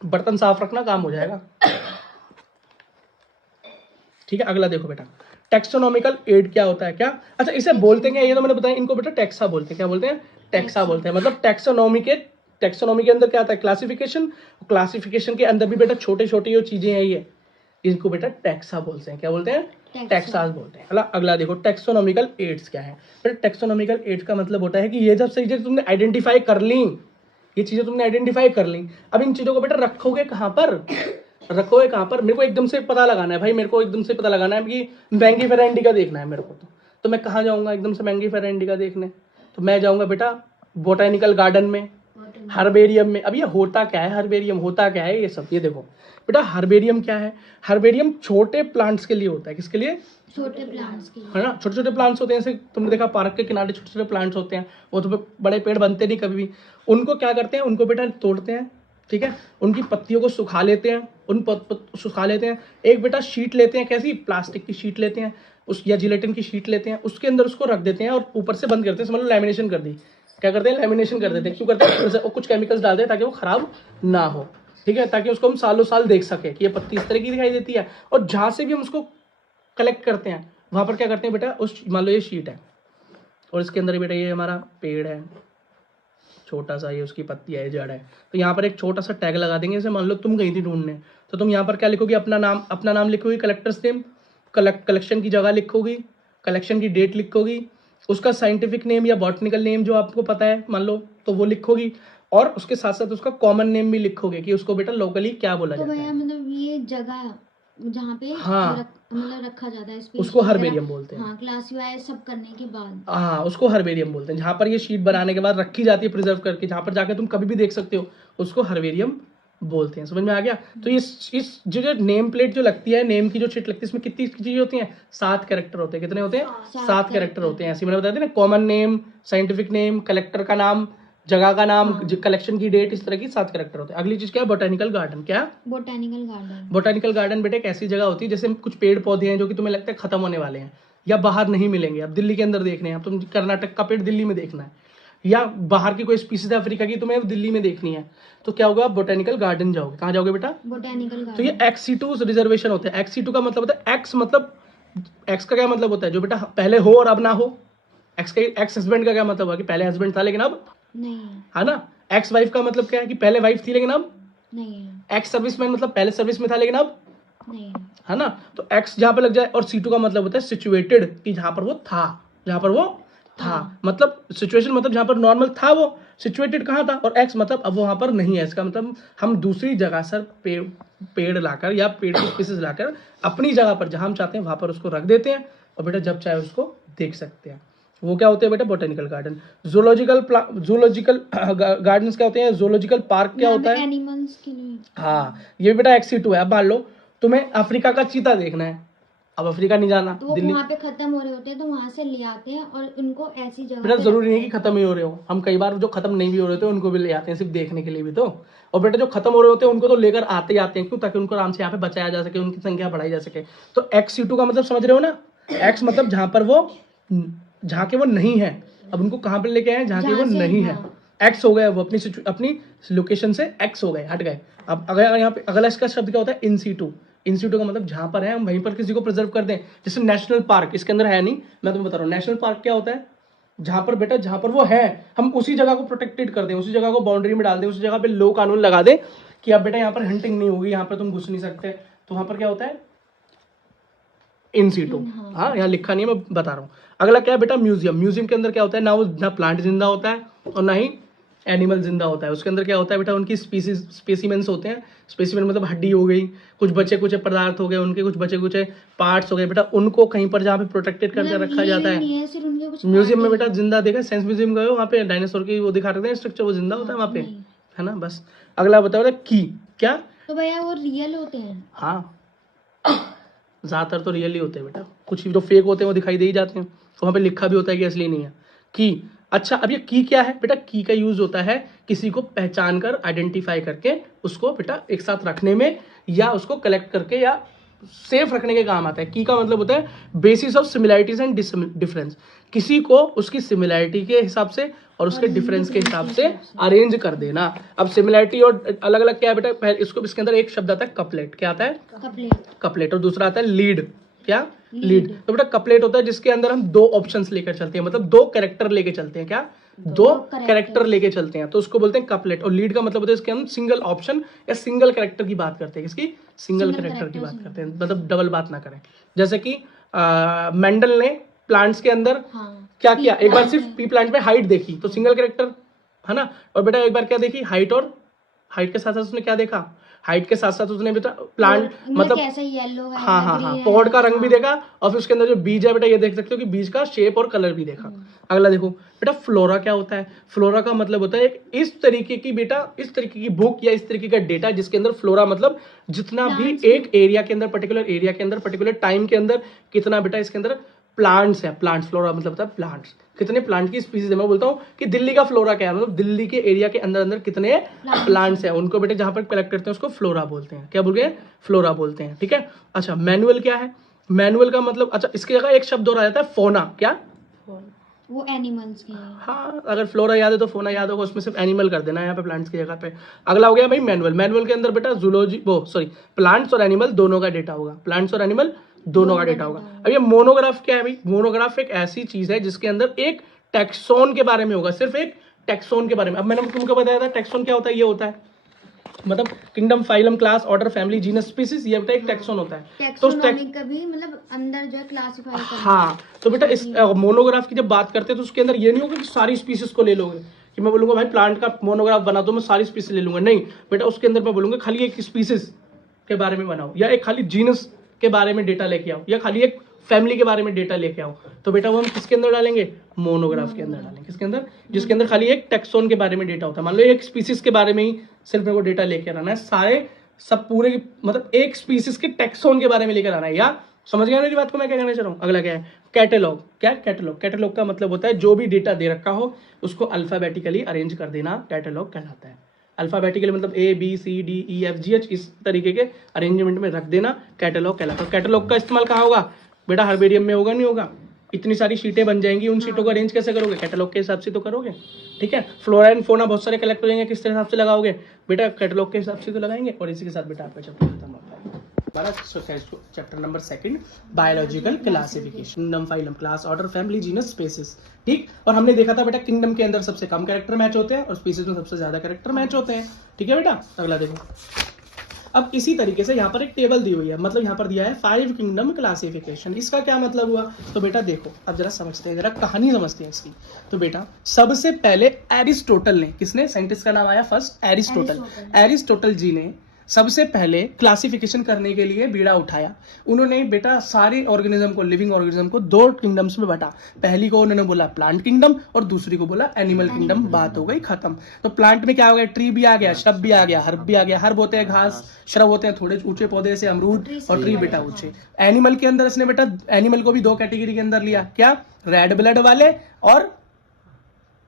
बर्तन साफ रखना काम हो जाएगा, ठीक है? अगला देखो बेटा, टेक्सोनॉमिकल एड क्या होता है? क्या? अच्छा, इसे बोलते हैं, ये तो मैंने बताया, इनको बेटा टैक्सा बोलते हैं। क्या बोलते हैं? टैक्सा बोलते हैं। मतलब टैक्सोनॉमी के अंदर क्या आता है? क्लासिफिकेशन। क्लासिफिकेशन के अंदर भी बेटा छोटे छोटे जो चीजें हैं ये, इनको बेटा टैक्सा बोलते हैं। क्या बोलते हैं? टैक्सास बोलते हैं। अगला देखो, टैक्सोनॉमिकल एड्स क्या है? बेटा टैक्सोनॉमिकल एड्स का मतलब होता है कि ये जब चीजें तुमने आइडेंटिफाई कर ली, ये चीजें तुमने आइडेंटिफाई कर ली, अब इन चीजों को बेटा रखोगे कहाँ पर? रखोगे कहाँ पर? मेरे को एकदम से पता लगाना है भाई, मेरे को एकदम से पता लगाना है कि मैंगीफेरा इंडिका देखना है मेरे को, तो मैं कहाँ जाऊँगा एकदम से मैंगीफेरा इंडिका देखने? तो मैं जाऊँगा बेटा बोटेनिकल गार्डन में, हर्बेरियम में। अब ये होता क्या है? हर्बेरियम होता क्या है? ये सब ये देखो बेटा, हर्बेरियम क्या है? हर्बेरियम छोटे प्लांट्स के लिए होता है। किसके लिए? छोटे प्लांट्स के लिए, है ना? छोटे छोटे प्लांट्स होते हैं, जैसे तुमने देखा पार्क के किनारे छोटे छोटे प्लांट्स होते हैं, वो तो बड़े पेड़ बनते नहीं कभी भी। उनको क्या करते हैं? उनको बेटा तोड़ते हैं, ठीक है? उनकी पत्तियों को सुखा लेते हैं, सुखा लेते हैं, एक बेटा शीट लेते हैं, कैसी? प्लास्टिक की शीट लेते हैं उस, या जिलेटिन की शीट लेते हैं, उसके अंदर उसको रख देते हैं और ऊपर से बंद करते हैं, समझ लो लैमिनेशन कर दी। क्या करते हैं? लैमिनेशन कर देते हैं। क्यों करते हैं? कुछ केमिकल्स डालते हैं ताकि वो खराब ना हो, ठीक है? ताकि उसको हम सालों साल देख सके कि ये पत्ती इस तरह की दिखाई देती है। और जहाँ से भी हम उसको कलेक्ट करते हैं वहाँ पर क्या करते हैं बेटा, उस मान लो ये शीट है और इसके अंदर बेटा ये हमारा पेड़ है छोटा सा, ये उसकी पत्ती है, जड़ है, तो यहाँ पर एक छोटा सा टैग लगा देंगे। जैसे मान लो तुम गई थी ढूंढने, तो तुम यहाँ पर क्या लिखोगी? अपना नाम लिखोगी, कलेक्टर्स नेम, कलेक्शन की जगह लिखोगी, कलेक्शन की डेट लिखोगी, उसका साइंटिफिक नेम या बॉटनिकल नेम जो आपको पता है मान लो, तो वो लिखोगी, और उसके साथ साथ उसका कॉमन नेम भी लिखोगे कि उसको बेटा लोकली क्या बोला जाता है। मतलब ये जगह जहाँ पे मतलब रखा जाता है, उसको हर्बेरियम बोलते हैं। क्लासिफाई सब करने के बाद, उसको हर्बेरियम बोलते हैं। जहाँ पर ये शीट बनाने के बाद रखी जाती है प्रिजर्व करके, जहाँ पर जाकर तुम कभी भी देख सकते हो, उसको हर्बेरियम बोलते हैं। समझ में आ गया? तो इस जो नेम प्लेट जो लगती है, नेम की जो शीट लगती है, इसमें कितनी चीजें होती हैं? 7 कैरेक्टर होते हैं। कितने होते हैं? 7 कैरेक्टर होते हैं। ऐसे मैंने बताया था ना, common name, scientific name, collector का नाम, जगह का नाम, कलेक्शन की डेट, इस तरह की 7 कैरेक्टर होते हैं। अगली चीज क्या है? Botanical garden. क्या? Botanical garden. बोटेनिकल गार्डन बेटा एक ऐसी जगह होती है जैसे कुछ पेड़ पौधे हैं जो कि तुम्हें लगता है खत्म होने वाले हैं या बाहर नहीं मिलेंगे, अब दिल्ली के अंदर देखने हैं, अब तुम कर्नाटक का पेड़ दिल्ली में देखना है, या बाहर की कोई स्पीसीज अफ्रीका की तुम्हें दिल्ली में देखनी है, तो क्या होगा? आप बोटेनिकल गार्डन जाओगे। कहाँ जाओगे बेटा? बोटेनिकल तो ये गार्डन। XC2 रिजर्वेशन होते हैं। XC2 का मतलब होता है एक्स, मतलब एक्स का क्या मतलब होता है? जो बेटा पहले हो और अब ना हो। एक्स हस्बैंड का क्या मतलब हुआ? कि पहले हस्बैंड था लेकिन अब, नहीं है। है ना। एक्स वाइफ का मतलब क्या है? कि पहले वाइफ थी लेकिन अब। नहीं है। एक्स सर्विसमैन मतलब पहले सर्विस में था लेकिन अब, नहीं है ना। तो एक्स जहां पर लग जाए, और C2 का मतलब होता है सिचुएटेड, कि जहां पर वो था, जहां पर वो था, मतलब सिचुएशन मतलब जहां पर नॉर्मल था वो, सिचुएटेड कहाँ था, और एक्स मतलब अब वो वहां पर नहीं है। इसका मतलब हम दूसरी जगह से पेड़ लाकर या पेड़ की स्पीसीज लाकर अपनी जगह पर जहां हम चाहते हैं वहां पर उसको रख देते हैं, और बेटा जब चाहे उसको देख सकते हैं। वो क्या होते हैं बेटा? Botanical garden. जूलॉजिकल गार्डन्स क्या होते हैं? जूलॉजिकल पार्क क्या होता है? एनिमल्स के लिए। हाँ, ये बेटा XC2 है। अब मान लो तुम्हें अफ्रीका का चीता देखना है, अब अफ्रीका नहीं जाना, तो वो दिल्ली। वहाँ पे खत्म हो रहे होते हैं तो वहाँ से ले आते हैं और उनको ऐसी जगह बेटा पे जरूरी नहीं रखते कि खत्म ही हो रहे हो, हम कई बार जो खत्म नहीं भी हो रहे थे उनको भी ले आते हैं सिर्फ देखने के लिए भी तो। और बेटा जो खत्म हो रहे होते हैं उनको तो लेकर आते ही आते हैं, क्यों? ताकि उनको आराम से यहाँ पे बचाया जा सके, उनकी संख्या बढ़ाई जा सके। तो XC2 का मतलब समझ रहे हो ना? एक्स मतलब जहां पर वो, जहाँ के वो नहीं है, अब उनको कहाँ पर लेके आए? जहाँ के वो जहाँ से, नहीं है। हाँ। एक्स हो गए वो, अपनी लोकेशन से एक्स हो गए, हट गए। अब अगर यहाँ पे अगला इसका शब्द क्या होता है? इन सीटू का मतलब जहां पर है हम वहीं पर किसी को प्रिजर्व कर दें। जैसे नेशनल पार्क, इसके अंदर है नहीं, मैं तुम्हें बता रहा हूँ। नेशनल पार्क क्या होता है? जहां पर बेटा, जहां पर वो है, हम उसी जगह को प्रोटेक्टेड कर दें, उसी जगह को बाउंड्री में डाल दें, उसी जगह पे लो कानून लगा दें कि अब बेटा यहाँ पर हंटिंग नहीं होगी, यहाँ पर तुम घुस नहीं सकते। तो वहां पर क्या होता है? In situ. हाँ, यहाँ लिखा नहीं है, मैं बता रहा हूँ। अगला क्या है बेटा? म्यूजियम। म्यूजियम के अंदर क्या होता है? ना प्लांट जिंदा होता है और ना ही एनिमल जिंदा होता है। उसके अंदर क्या होता है बेटा? उनकी स्पेसिमेंस होते हैं। स्पेसिमेन मतलब हड्डी हो गई, कुछ बचे कुछ पदार्थ हो गए, उनके कुछ बचे कुछ पार्ट्स हो गए बेटा, उनको कहीं पर जहाँ पे प्रोटेक्टेड करके रखा जाता है। म्यूजियम में बेटा जिंदा देखा, साइंस म्यूजियम गए हो, वहाँ पे डायनासोर की वो दिखा रहे थे स्ट्रक्चर, वो जिंदा होता है वहाँ पे, है ना। बस अगला बताओ बेटा, की क्या? तो भैया वो रियल होते हैं? हाँ, ज्यादातर तो रियल ही होते हैं बेटा, कुछ जो फेक होते हैं वो दिखाई दे ही जाते हैं, तो वहाँ पे लिखा भी होता है कि असली नहीं है। की। अच्छा, अब ये की क्या है बेटा? की का यूज होता है किसी को पहचान कर, आइडेंटिफाई करके उसको बेटा एक साथ रखने में, या उसको कलेक्ट करके या सेफ रखने के काम आता है। की का मतलब होता है basis of similarities and difference, किसी को उसकी सिमिलैरिटी के हिसाब से और उसके डिफरेंस के हिसाब से अरेंज कर देना। अब सिमिलैरिटी और अलग अलग क्या है बेटा? पहले इसको, इसके अंदर एक शब्द आता है कपलेट। क्या आता है? कपलेट। और दूसरा आता है लीड। क्या? लीड। तो बेटा कपलेट होता है जिसके अंदर हम दो ऑप्शंस लेकर चलते हैं, मतलब दो कैरेक्टर लेके चलते हैं। क्या? दो कैरेक्टर लेके चलते हैं, तो उसको बोलते हैं कपलेट। और लीड का मतलब होता है इसके हम सिंगल ऑप्शन या सिंगल कैरेक्टर की बात करते हैं। किसकी? सिंगल कैरेक्टर की बात करते हैं, मतलब डबल बात ना करें। जैसे कि मेंडल ने प्लांट्स के अंदर क्या किया? एक बार सिर्फ पी प्लांट में हाइट देखी तो सिंगल कैरेक्टर, है ना। और बेटा एक बार क्या देखी? हाइट, और हाइट के साथ साथ उसने क्या देखा? हाइट के साथ साथ उसने बेटा प्लांट मतलब कैसा येलो है, हाँ, पॉट का रंग भी देखा, और फिर उसके अंदर जो बीज है बेटा ये देख सकते हो कि बीज का शेप और कलर भी देखा। अगला देखो बेटा, फ्लोरा क्या होता है? फ्लोरा का मतलब होता है एक इस तरीके की बेटा, इस तरीके की बुक या इस तरीके का डेटा जिसके अंदर फ्लोरा मतलब जितना भी एक एरिया के अंदर, पर्टिकुलर एरिया के अंदर, पर्टिकुलर टाइम के अंदर कितना बेटा इसके अंदर प्लांट्स है। प्लांट्स, फ्लोरा मतलब होता है प्लांट्स, कितने प्लांट की स्पीसीज है। मैं बोलता हूँ कि दिल्ली का फ्लोरा क्या है, मतलब दिल्ली के एरिया के अंदर अंदर कितने प्लांट्स है, उनको बेटे जहां पर कलेक्ट करते हैं उसको फ्लोरा बोलते हैं। क्या बोलते हैं? फ्लोरा बोलते हैं, ठीक है। अच्छा, मैनुअल क्या है? मैनुअल का मतलब, अच्छा इसकी जगह एक शब्द और आ जाता है फोना। क्या? वो एनिमल्स के हैं। हाँ, अगर फ्लोरा याद है तो फोना याद होगा, उसमें सिर्फ एनिमल कर देना यहाँ पे प्लांट्स की जगह पे। अगला हो गया भाई मैनुअल। मैनुअल के अंदर बेटा प्लांट्स और एनिमल दोनों का डेटा होगा। प्लांट्स और एनिमल दोनों का डेटा होगा। अब ये मोनोग्राफ क्या है भाई? मोनोग्राफ एक ऐसी चीज है जिसके अंदर एक टेक्सोन के बारे में होगा, सिर्फ एक टेक्सोन के बारे में। अब मैंने तुमको बताया था टेक्सोन क्या होता है, ये होता है मतलब kingdom, phylum, class, order, family, genus, species, ये बेटा एक टेक्सोन होता है। तो का भी मतलब अंदर जो है क्लासिफाई करना। हाँ, तो बेटा इस मोनोग्राफ की जब बात करते हैं तो उसके अंदर ये नहीं होगा कि सारी स्पीसीज को ले लोगे, कि मैं बोलूंगा भाई प्लांट का मोनोग्राफ बना दो, मैं सारी स्पीसीज ले लूंगा। नहीं बेटा, उसके अंदर मैं बोलूंगा खाली एक स्पीसीज के बारे में बनाओ, या एक खाली जीनस के बारे में डेटा लेके आओ, या खाली एक फैमिली के बारे में डेटा लेके आओ। तो बेटा वो हम किसके अंदर डालेंगे? मोनोग्राफ के अंदर डालेंगे। किसके अंदर? जिसके अंदर खाली एक टेक्सोन के बारे में डेटा होता है। मान लो एक स्पीसीज के बारे में ही सिर्फ मेरे को डेटा लेके आना है, सारे सब पूरे मतलब एक स्पीसीज के टेक्सोन के बारे में लेकर आना है, या समझ गया मेरी बात को मैं क्या कहना चाह रहा हूँ? अगला क्या है? कैटेलॉग। क्या कैटेलॉग? कैटेलॉग का मतलब होता है जो भी डेटा दे रखा हो उसको अल्फाबेटिकली अरेंज कर देना, कैटेलॉग कहलाता है। अल्फाबेटिकली मतलब ABCDEFGH इस तरीके के अरेंजमेंट में रख देना, कैटेलॉग कहलाता है। कैटेलॉग का इस्तेमाल कहाँ होगा बेटा? हर्बेरियम में होगा, नहीं होगा? इतनी सारी शीटें बन जाएंगी, उन शीटों को अरेंज कैसे करोगे? कैटेलॉग के हिसाब से तो करोगे, ठीक है। फ्लोरा एंड फोना बहुत सारे कलेक्ट हो जाएंगे, किस हिसाब से लगाओगे बेटा? कैटेलॉग के हिसाब से तो लगाएंगे। और इसी के साथ बेटा आपका चैप्टर खत्म होता है। Chapter number 2 biological classification, kingdom, phylum, class, order, family, genus, species, ठीक। और हमने देखा था बेटा किंगडम के अंदर सबसे कम कैरेक्टर मैच होते हैं और स्पीसीज में सबसे ज्यादा कैरेक्टर मैच होते हैं, ठीक है बेटा। अगला देखो, अब इसी तरीके से यहाँ पर एक टेबल दी हुई है, मतलब यहाँ पर दिया है 5 किंगडम क्लासिफिकेशन। इसका क्या मतलब हुआ? तो बेटा देखो अब जरा समझते हैं, जरा कहानी समझते हैं इसकी। तो बेटा सबसे पहले एरिस्टोटल ने, किसने? साइंटिस्ट का नाम आया फर्स्ट, एरिस्टोटल। एरिस्टोटल जी ने सबसे पहले क्लासिफिकेशन करने के लिए बीड़ा उठाया। उन्होंने बेटा सारे ऑर्गेनिज्म को, लिविंग ऑर्गेनिज्म को 2 किंगडम्स में बांटा। पहली को उन्होंने बोला प्लांट किंगडम और दूसरी को बोला एनिमल किंगडम। बात हो गई खत्म। तो प्लांट में क्या हो गया? ट्री भी आ गया, श्रब भी आ गया, हर्ब भी आ गया। हर्ब होते हैं घास, श्रब होते हैं थोड़े ऊंचे पौधे से अमरूद, और ट्री बेटा ऊंचे। एनिमल के अंदर इसने बेटा एनिमल को भी 2 कैटेगरी के अंदर लिया, क्या? रेड ब्लड वाले और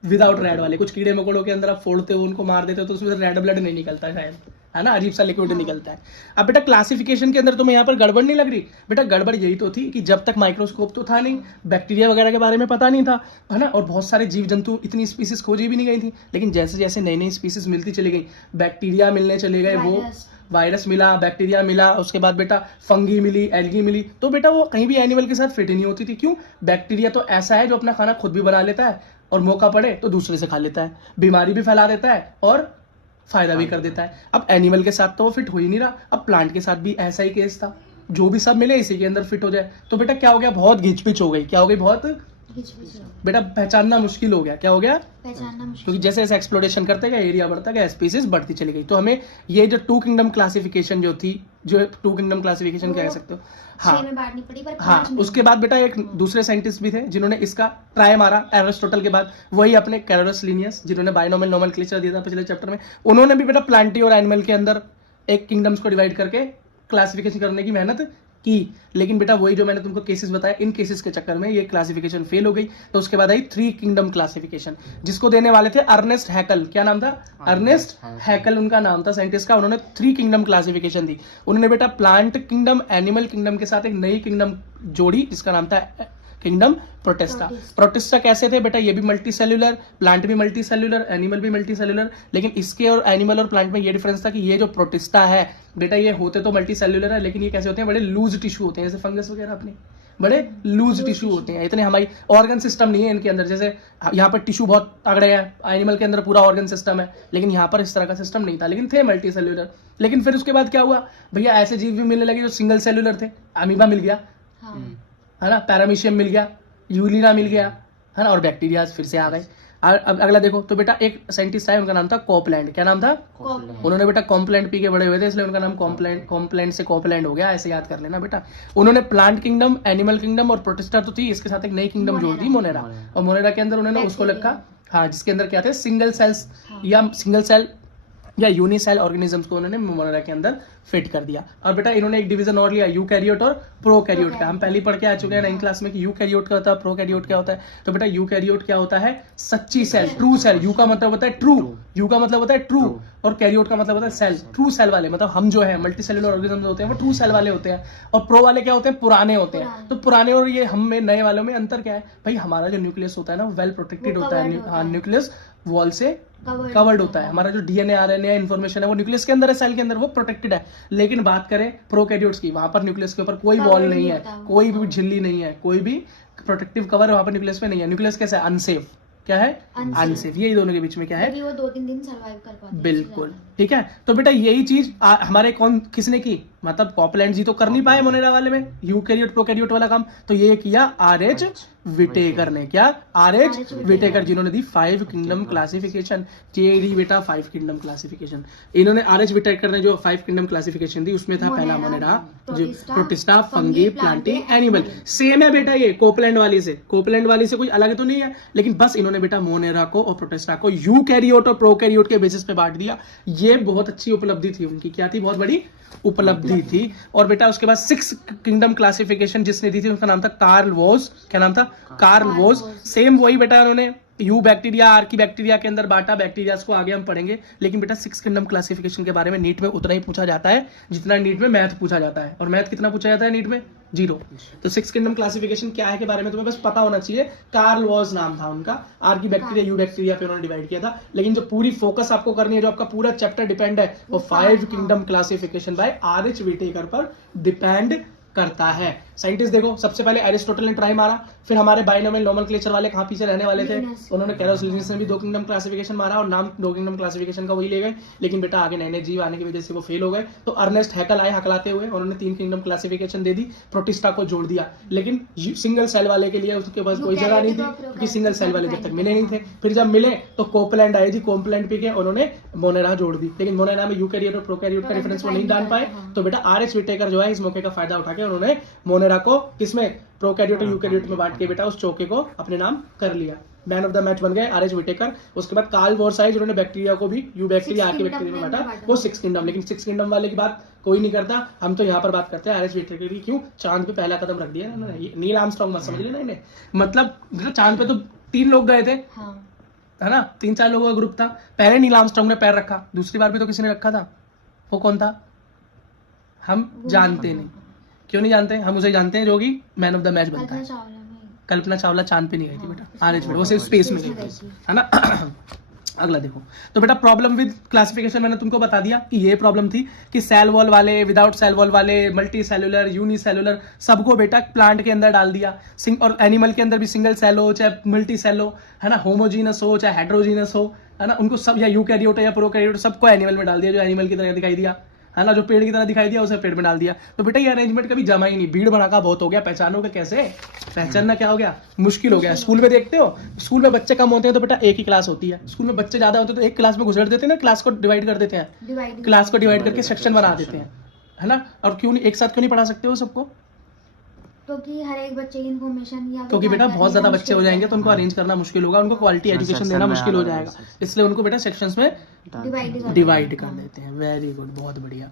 विदाउट रेड वाले। कुछ कीड़े मकोड़ों के अंदर आप फोड़ते हो, उनको मार देते हो तो उसमें रेड ब्लड नहीं निकलता शायद, है ना, अजीब सा लिक्विड निकलता है। अब बेटा क्लासिफिकेशन के अंदर तुम्हें यहाँ पर गड़बड़ नहीं लग रही? बेटा गड़बड़ यही तो थी कि जब तक माइक्रोस्कोप तो था नहीं, बैक्टीरिया वगैरह के बारे में पता नहीं था, है ना, और बहुत सारे जीव जंतु, इतनी स्पीसीज खोजी भी नहीं गई थी। लेकिन जैसे जैसे नई नई स्पीसीज मिलती चली गई, बैक्टीरिया मिलने चले गए, वो वायरस मिला, बैक्टीरिया मिला, उसके बाद बेटा फंगी मिली, एल्गी मिली, तो बेटा वो कहीं भी एनिमल के साथ फिट ही नहीं होती थी। क्यों? बैक्टीरिया तो ऐसा है जो अपना खाना खुद भी बना लेता है और मौका पड़े तो दूसरे से खा लेता है, बीमारी भी फैला देता है और फायदा भी कर देता है। अब एनिमल के साथ तो वो फिट हो ही नहीं रहा। अब प्लांट के साथ भी ऐसा ही केस था, जो भी सब मिले इसी के अंदर फिट हो जाए। तो बेटा क्या हो गया? बहुत घिचपिच हो गई। क्या हो गई? बहुत बेटा पहचानना मुश्किल हो गया। क्या हो गया? पहचानना मुश्किल, क्योंकि जैसे जैसे एक्सप्लोरेशन करते गए, एरिया बढ़ता गया, स्पीसीज बढ़ती चली गई। तो हमें ये जो 2 किंगडम क्लासिफिकेशन जो थी, जो 2 किंगडम क्लासिफिकेशन कह सकते हो, हाँ में बांटनी पड़ी, पर हाँ। उसके बाद बेटा एक दूसरे साइंटिस्ट भी थे जिन्होंने इसका ट्राई मारा एरिस्टोटल के बाद, वही अपने कैरोलस लिनियस, जिन्होंने बायनोमियल नोमेनक्लेचर दिया था पिछले चैप्टर में। उन्होंने भी बेटा प्लांटी और एनिमल के अंदर एक किंगडम्स को डिवाइड करके क्लासिफिकेशन करने की मेहनत की। लेकिन बेटा वही जो मैंने तुमको केसेस बताया, इन केसेस के चक्कर में ये क्लासिफिकेशन फेल हो गई। तो उसके बाद आई 3 किंगडम क्लासिफिकेशन, जिसको देने वाले थे अर्नेस्ट हैकल। क्या नाम था? अर्नेस्ट हैकल उनका नाम था साइंटिस्ट का। उन्होंने 3 किंगडम क्लासिफिकेशन दी। उन्होंने बेटा प्लांट किंगडम, एनिमल किंगडम के साथ एक नई किंगडम जोड़ी, जिसका नाम था किंगडम प्रोटिस्टा। प्रोटिस्टा कैसे थे बेटा? ये भी मल्टी सेल्यूलर, प्लांट भी मल्टी सेल्यूलर, एनिमल भी मल्टी सेल्यूलर। लेकिन इसके और एनिमल और प्लांट में ये डिफरेंस था कि ये जो प्रोटिस्टा है बेटा, ये होते तो मल्टी सेल्यूलर है, लेकिन ये कैसे होते हैं? बड़े लूज टिश्यू होते हैं, जैसे फंगस वगैरह अपने बड़े लूज टिश्यू होते हैं। इतने हमारी ऑर्गन सिस्टम नहीं है इनके अंदर, जैसे यहाँ पर टिश्यू बहुत तगड़े हैं, एनिमल के अंदर पूरा ऑर्गन सिस्टम है, लेकिन यहाँ पर इस तरह का सिस्टम नहीं था, लेकिन थे मल्टी सेल्यूलर। लेकिन फिर उसके बाद क्या हुआ भैया? ऐसे जीव भी मिलने लगे जो सिंगल सेल्यूलर थे। अमीबा मिल गया, है ना, पैरामीशियम मिल गया, यूलिना मिल गया, है ना, और बैक्टीरिया फिर से आ गए। अब अगला देखो तो बेटा एक साइंटिस्ट है, उनका नाम था कॉपलैंड। क्या नाम था? उन्होंने बेटा कॉम्प्लैंड पी के बड़े हुए थे, इसलिए उनका नाम कॉम्प्लैंड से कॉपलैंड हो गया, ऐसे याद कर लेना बेटा। उन्होंने प्लांट किंगडम, एनिमल किंगडम और प्रोटिस्टा तो थी, इसके साथ एक नई किंगडम जोड़ दी, मोनेरा। और मोनेरा के अंदर उन्होंने उसको लिखा, हाँ, जिसके अंदर क्या थे? सिंगल सेल्स या सिंगल सेल या यूनिसेल ऑर्गेनिजम्स को उन्होंने मोनेरा के अंदर फिट कर दिया। और बेटा इन्होंने एक डिवीजन और लिया, यूकैरियोट और प्रोकैरियोट का। हम पहले ही पढ़ के आ चुके हैं 9th क्लास में कि यूकैरियोट क्या होता है, प्रोकैरियोट क्या होता है। तो बेटा यूकैरियोट क्या होता है? सच्ची सेल, ट्रू सेल। यू का मतलब होता है ट्रू, यू का मतलब होता है ट्रू, और कैरियोट का मतलब होता है सेल, ट्रू सेल वाले। मतलब हम जो है मल्टी सेलुलर ऑर्गेनिज्म होते हैं वो ट्रू सेल वाले होते हैं, और प्रो वाले क्या होते हैं? पुराने होते हैं। तो पुराने और ये हम में नए वालों में अंतर क्या है भाई? हमारा जो न्यूक्लियस होता है ना, वेल प्रोटेक्टेड होता है। हाँ, न्यूक्लियस वॉल से कवर्ड होता है। हमारा जो डीएनए, आरएनए इन्फॉर्मेशन है वो न्यूक्लियस के अंदर है, सेल के अंदर, वो प्रोटेक्टेड है। लेकिन बात करें प्रोकैरियोट्स की, वहां पर न्यूक्लियस के ऊपर कोई वॉल नहीं है, कोई भी झिल्ली नहीं है, कोई भी प्रोटेक्टिव कवर वहां पर न्यूक्लियस में नहीं है। न्यूक्लियस कैसा है? अनसेफ। क्या है? अनसेफ। यही दोनों के बीच में क्या है? वो 2-3 दिन सर्वाइव कर पाते हैं। बिल्कुल ठीक है। तो बेटा यही चीज हमारे किसने की? मतलब कॉपलैंड जी तो कर नहीं पाए मोनेरा वाले में यूकैरियोट प्रोकैरियोट वाला काम, तो ये किया आर.एच. विटेकर ने। क्या? आर.एच. विटेकर, जिन्होंने दी 5 किंगडम क्लासिफिकेशन। दी बेटा 5 किंगडम क्लासिफिकेशन। इन्होंने आर.एच. विटेकर ने जो 5 किंगडम क्लासिफिकेशन दी, उसमें था पहला Monera, protista, fungi, Plantae, animal. Same है बेटा ये कोपलैंड वाली से, कोपलैंड वाली से कोई अलग तो नहीं है, लेकिन बस इन्होंने बेटा मोनेरा को और प्रोटिस्टा को यूकैरियोट और प्रोकैरियोट के बेसिस पे बांट दिया। ये ये बहुत अच्छी उपलब्धि थी उनकी। क्या थी? बहुत बड़ी उपलब्धि थी। और बेटा उसके बाद 6 किंगडम क्लासिफिकेशन जिसने दी थी उसका नाम था कार्ल वोज। क्या नाम था? Karl was. सेम वही बेटा उन्होंने यू बैक्टीरिया, आर्की बैक्टीरिया के अंदर बांटा। बैक्टीरिया को आगे हम पढ़ेंगे, लेकिन बेटा 6 किंगडम क्लासिफिकेशन के बारे में नीट में उतना ही पूछा जाता है जितना नीट में मैथ पूछा जाता है। और मैथ कितना पूछा जाता है नीट में? 0। तो 6 किंगडम क्लासिफिकेशन क्या है के बारे में तुम्हें बस पता होना चाहिए। कार्ल वॉज नाम था उनका। आर्की बैक्टीरिया, यू बैक्टीरिया पे उन्होंने डिवाइड किया था। लेकिन जो पूरी फोकस आपको करनी है, जो आपका पूरा चैप्टर डिपेंड है, वो 5 kingdom classification by R H. Whittaker पर डिपेंड करता है। साइंटिस्ट देखो, सबसे पहले एरिस्टोटल ने ट्राई मारा, फिर हमारे बाइनोमियल नोमेनक्लेचर वाले कहाँ पीछे रहने वाले थे, उन्होंने कैरोस लिनियस ने भी 2 किंगडम क्लासिफिकेशन मारा और नाम 2 किंगडम क्लासिफिकेशन का वही ले गए। लेकिन बेटा आगे नए नए जीव आने की वजह से वो फेल हो गए। तो अर्नेस्ट हैकल आए हकलाते हुए, उन्होंने 3 किंगडम क्लासिफिकेशन दे दी, प्रोटिस्टा को जोड़ दिया। लेकिन सिंगल सेल वाले के लिए उसके पास कोई जगह नहीं थी, क्योंकि सिंगल सेल वाले जब तक मिले नहीं थे। फिर जब मिले तो कोपलैंड आए जी, कोपलैंड पी के उन्होंने मोनेरा जोड़ दी। लेकिन मोनेरा में यूकैरियोट और प्रोकैरियोट का डिफरेंस वो नहीं जान पाए। तो बेटा आर.एच. व्हिटेकर जो है इस मौके का फायदा उठा के उन्होंने मोनेरा को किसमें, प्रोकैरियोट और यूकैरियोट में बांट के बेटा उस चौके को अपने नाम कर लिया। मैन ऑफ द मैच बन गए आर.एच. व्हिटेकर। उसके बाद कार्ल वॉर्स आए जिन्होंने बैक्टीरिया को भी यू बैक्टीरिया, आर्की बैक्टीरिया में बांटा, वो 6 किंगडम। लेकिन 6 किंगडम वाले की बात कोई नहीं करता, हम तो यहाँ पर बात करते हैं आर.एच. व्हिटेकर की। क्यों? चांद पे पहला कदम रख दिया ना उन्होंने। नील आर्मस्ट्रांग मत समझ लेना इन्हें, मतलब चांद पे तो 3 लोग गए थे, है ना, 3-4 लोगों का ग्रुप था। पहले नील आर्मस्ट्रांग ने पैर रखा, दूसरी बार भी तो किसी ने रखा था। वो कौन था? हम जानते नहीं। क्यों नहीं जानते? हम उसे जानते हैं जो कि मैन ऑफ द मैच बनता है। कल्पना चावला चांद पे नहीं गई थी बेटा, आर.एच. वो सिर्फ स्पेस में गई थी, है ना। अगला देखो, तो बेटा प्रॉब्लम विद क्लासिफिकेशन मैंने तुमको बता दिया कि ये प्रॉब्लम थी कि सेल वॉल वाले, विदाउट सेल वॉल वाले, मल्टी सेलुलर, यूनिसेलुलर, सबको बेटा प्लांट के अंदर डाल दिया। और एनिमल के अंदर भी सिंगल सेल हो चाहे मल्टी सेल हो, है ना, होमोजीनस हो चाहे हेट्रोजीनस हो, है ना, उनको सब, या यूकैरियोट या प्रोकैरियोट, सबको एनिमल में डाल दिया। जो एनिमल की तरह दिखाई दिया, है ना, जो पेड़ की तरह दिखाई दिया उसे पेड़ में डाल दिया। तो बेटा ये अरेंजमेंट कभी जमा ही नहीं, भीड़ भड़ाका बहुत हो गया। पहचानोगे कैसे? पहचानना क्या हो गया? मुश्किल हो गया। स्कूल में देखते हो, स्कूल में बच्चे कम होते हैं तो बेटा एक ही क्लास होती है। स्कूल में बच्चे ज्यादा होते हैं तो एक क्लास में घुसेड़ देते हैं ना, क्लास को डिवाइड कर देते हैं, क्लास को डिवाइड करके सेक्शन बना देते हैं, है ना। और क्यों नहीं एक साथ क्यों नहीं पढ़ा सकते हो सबको? क्योंकि हर एक बच्चे की इन्फॉर्मेशन, या क्योंकि बेटा बहुत ज्यादा बच्चे हो जाएंगे तो उनको अरेंज करना मुश्किल होगा, उनको क्वालिटी एजुकेशन देना मुश्किल हो जाएगा। इसलिए उनको बेटा सेक्शंस में डिवाइड कर देते हैं। वेरी गुड, बहुत बढ़िया,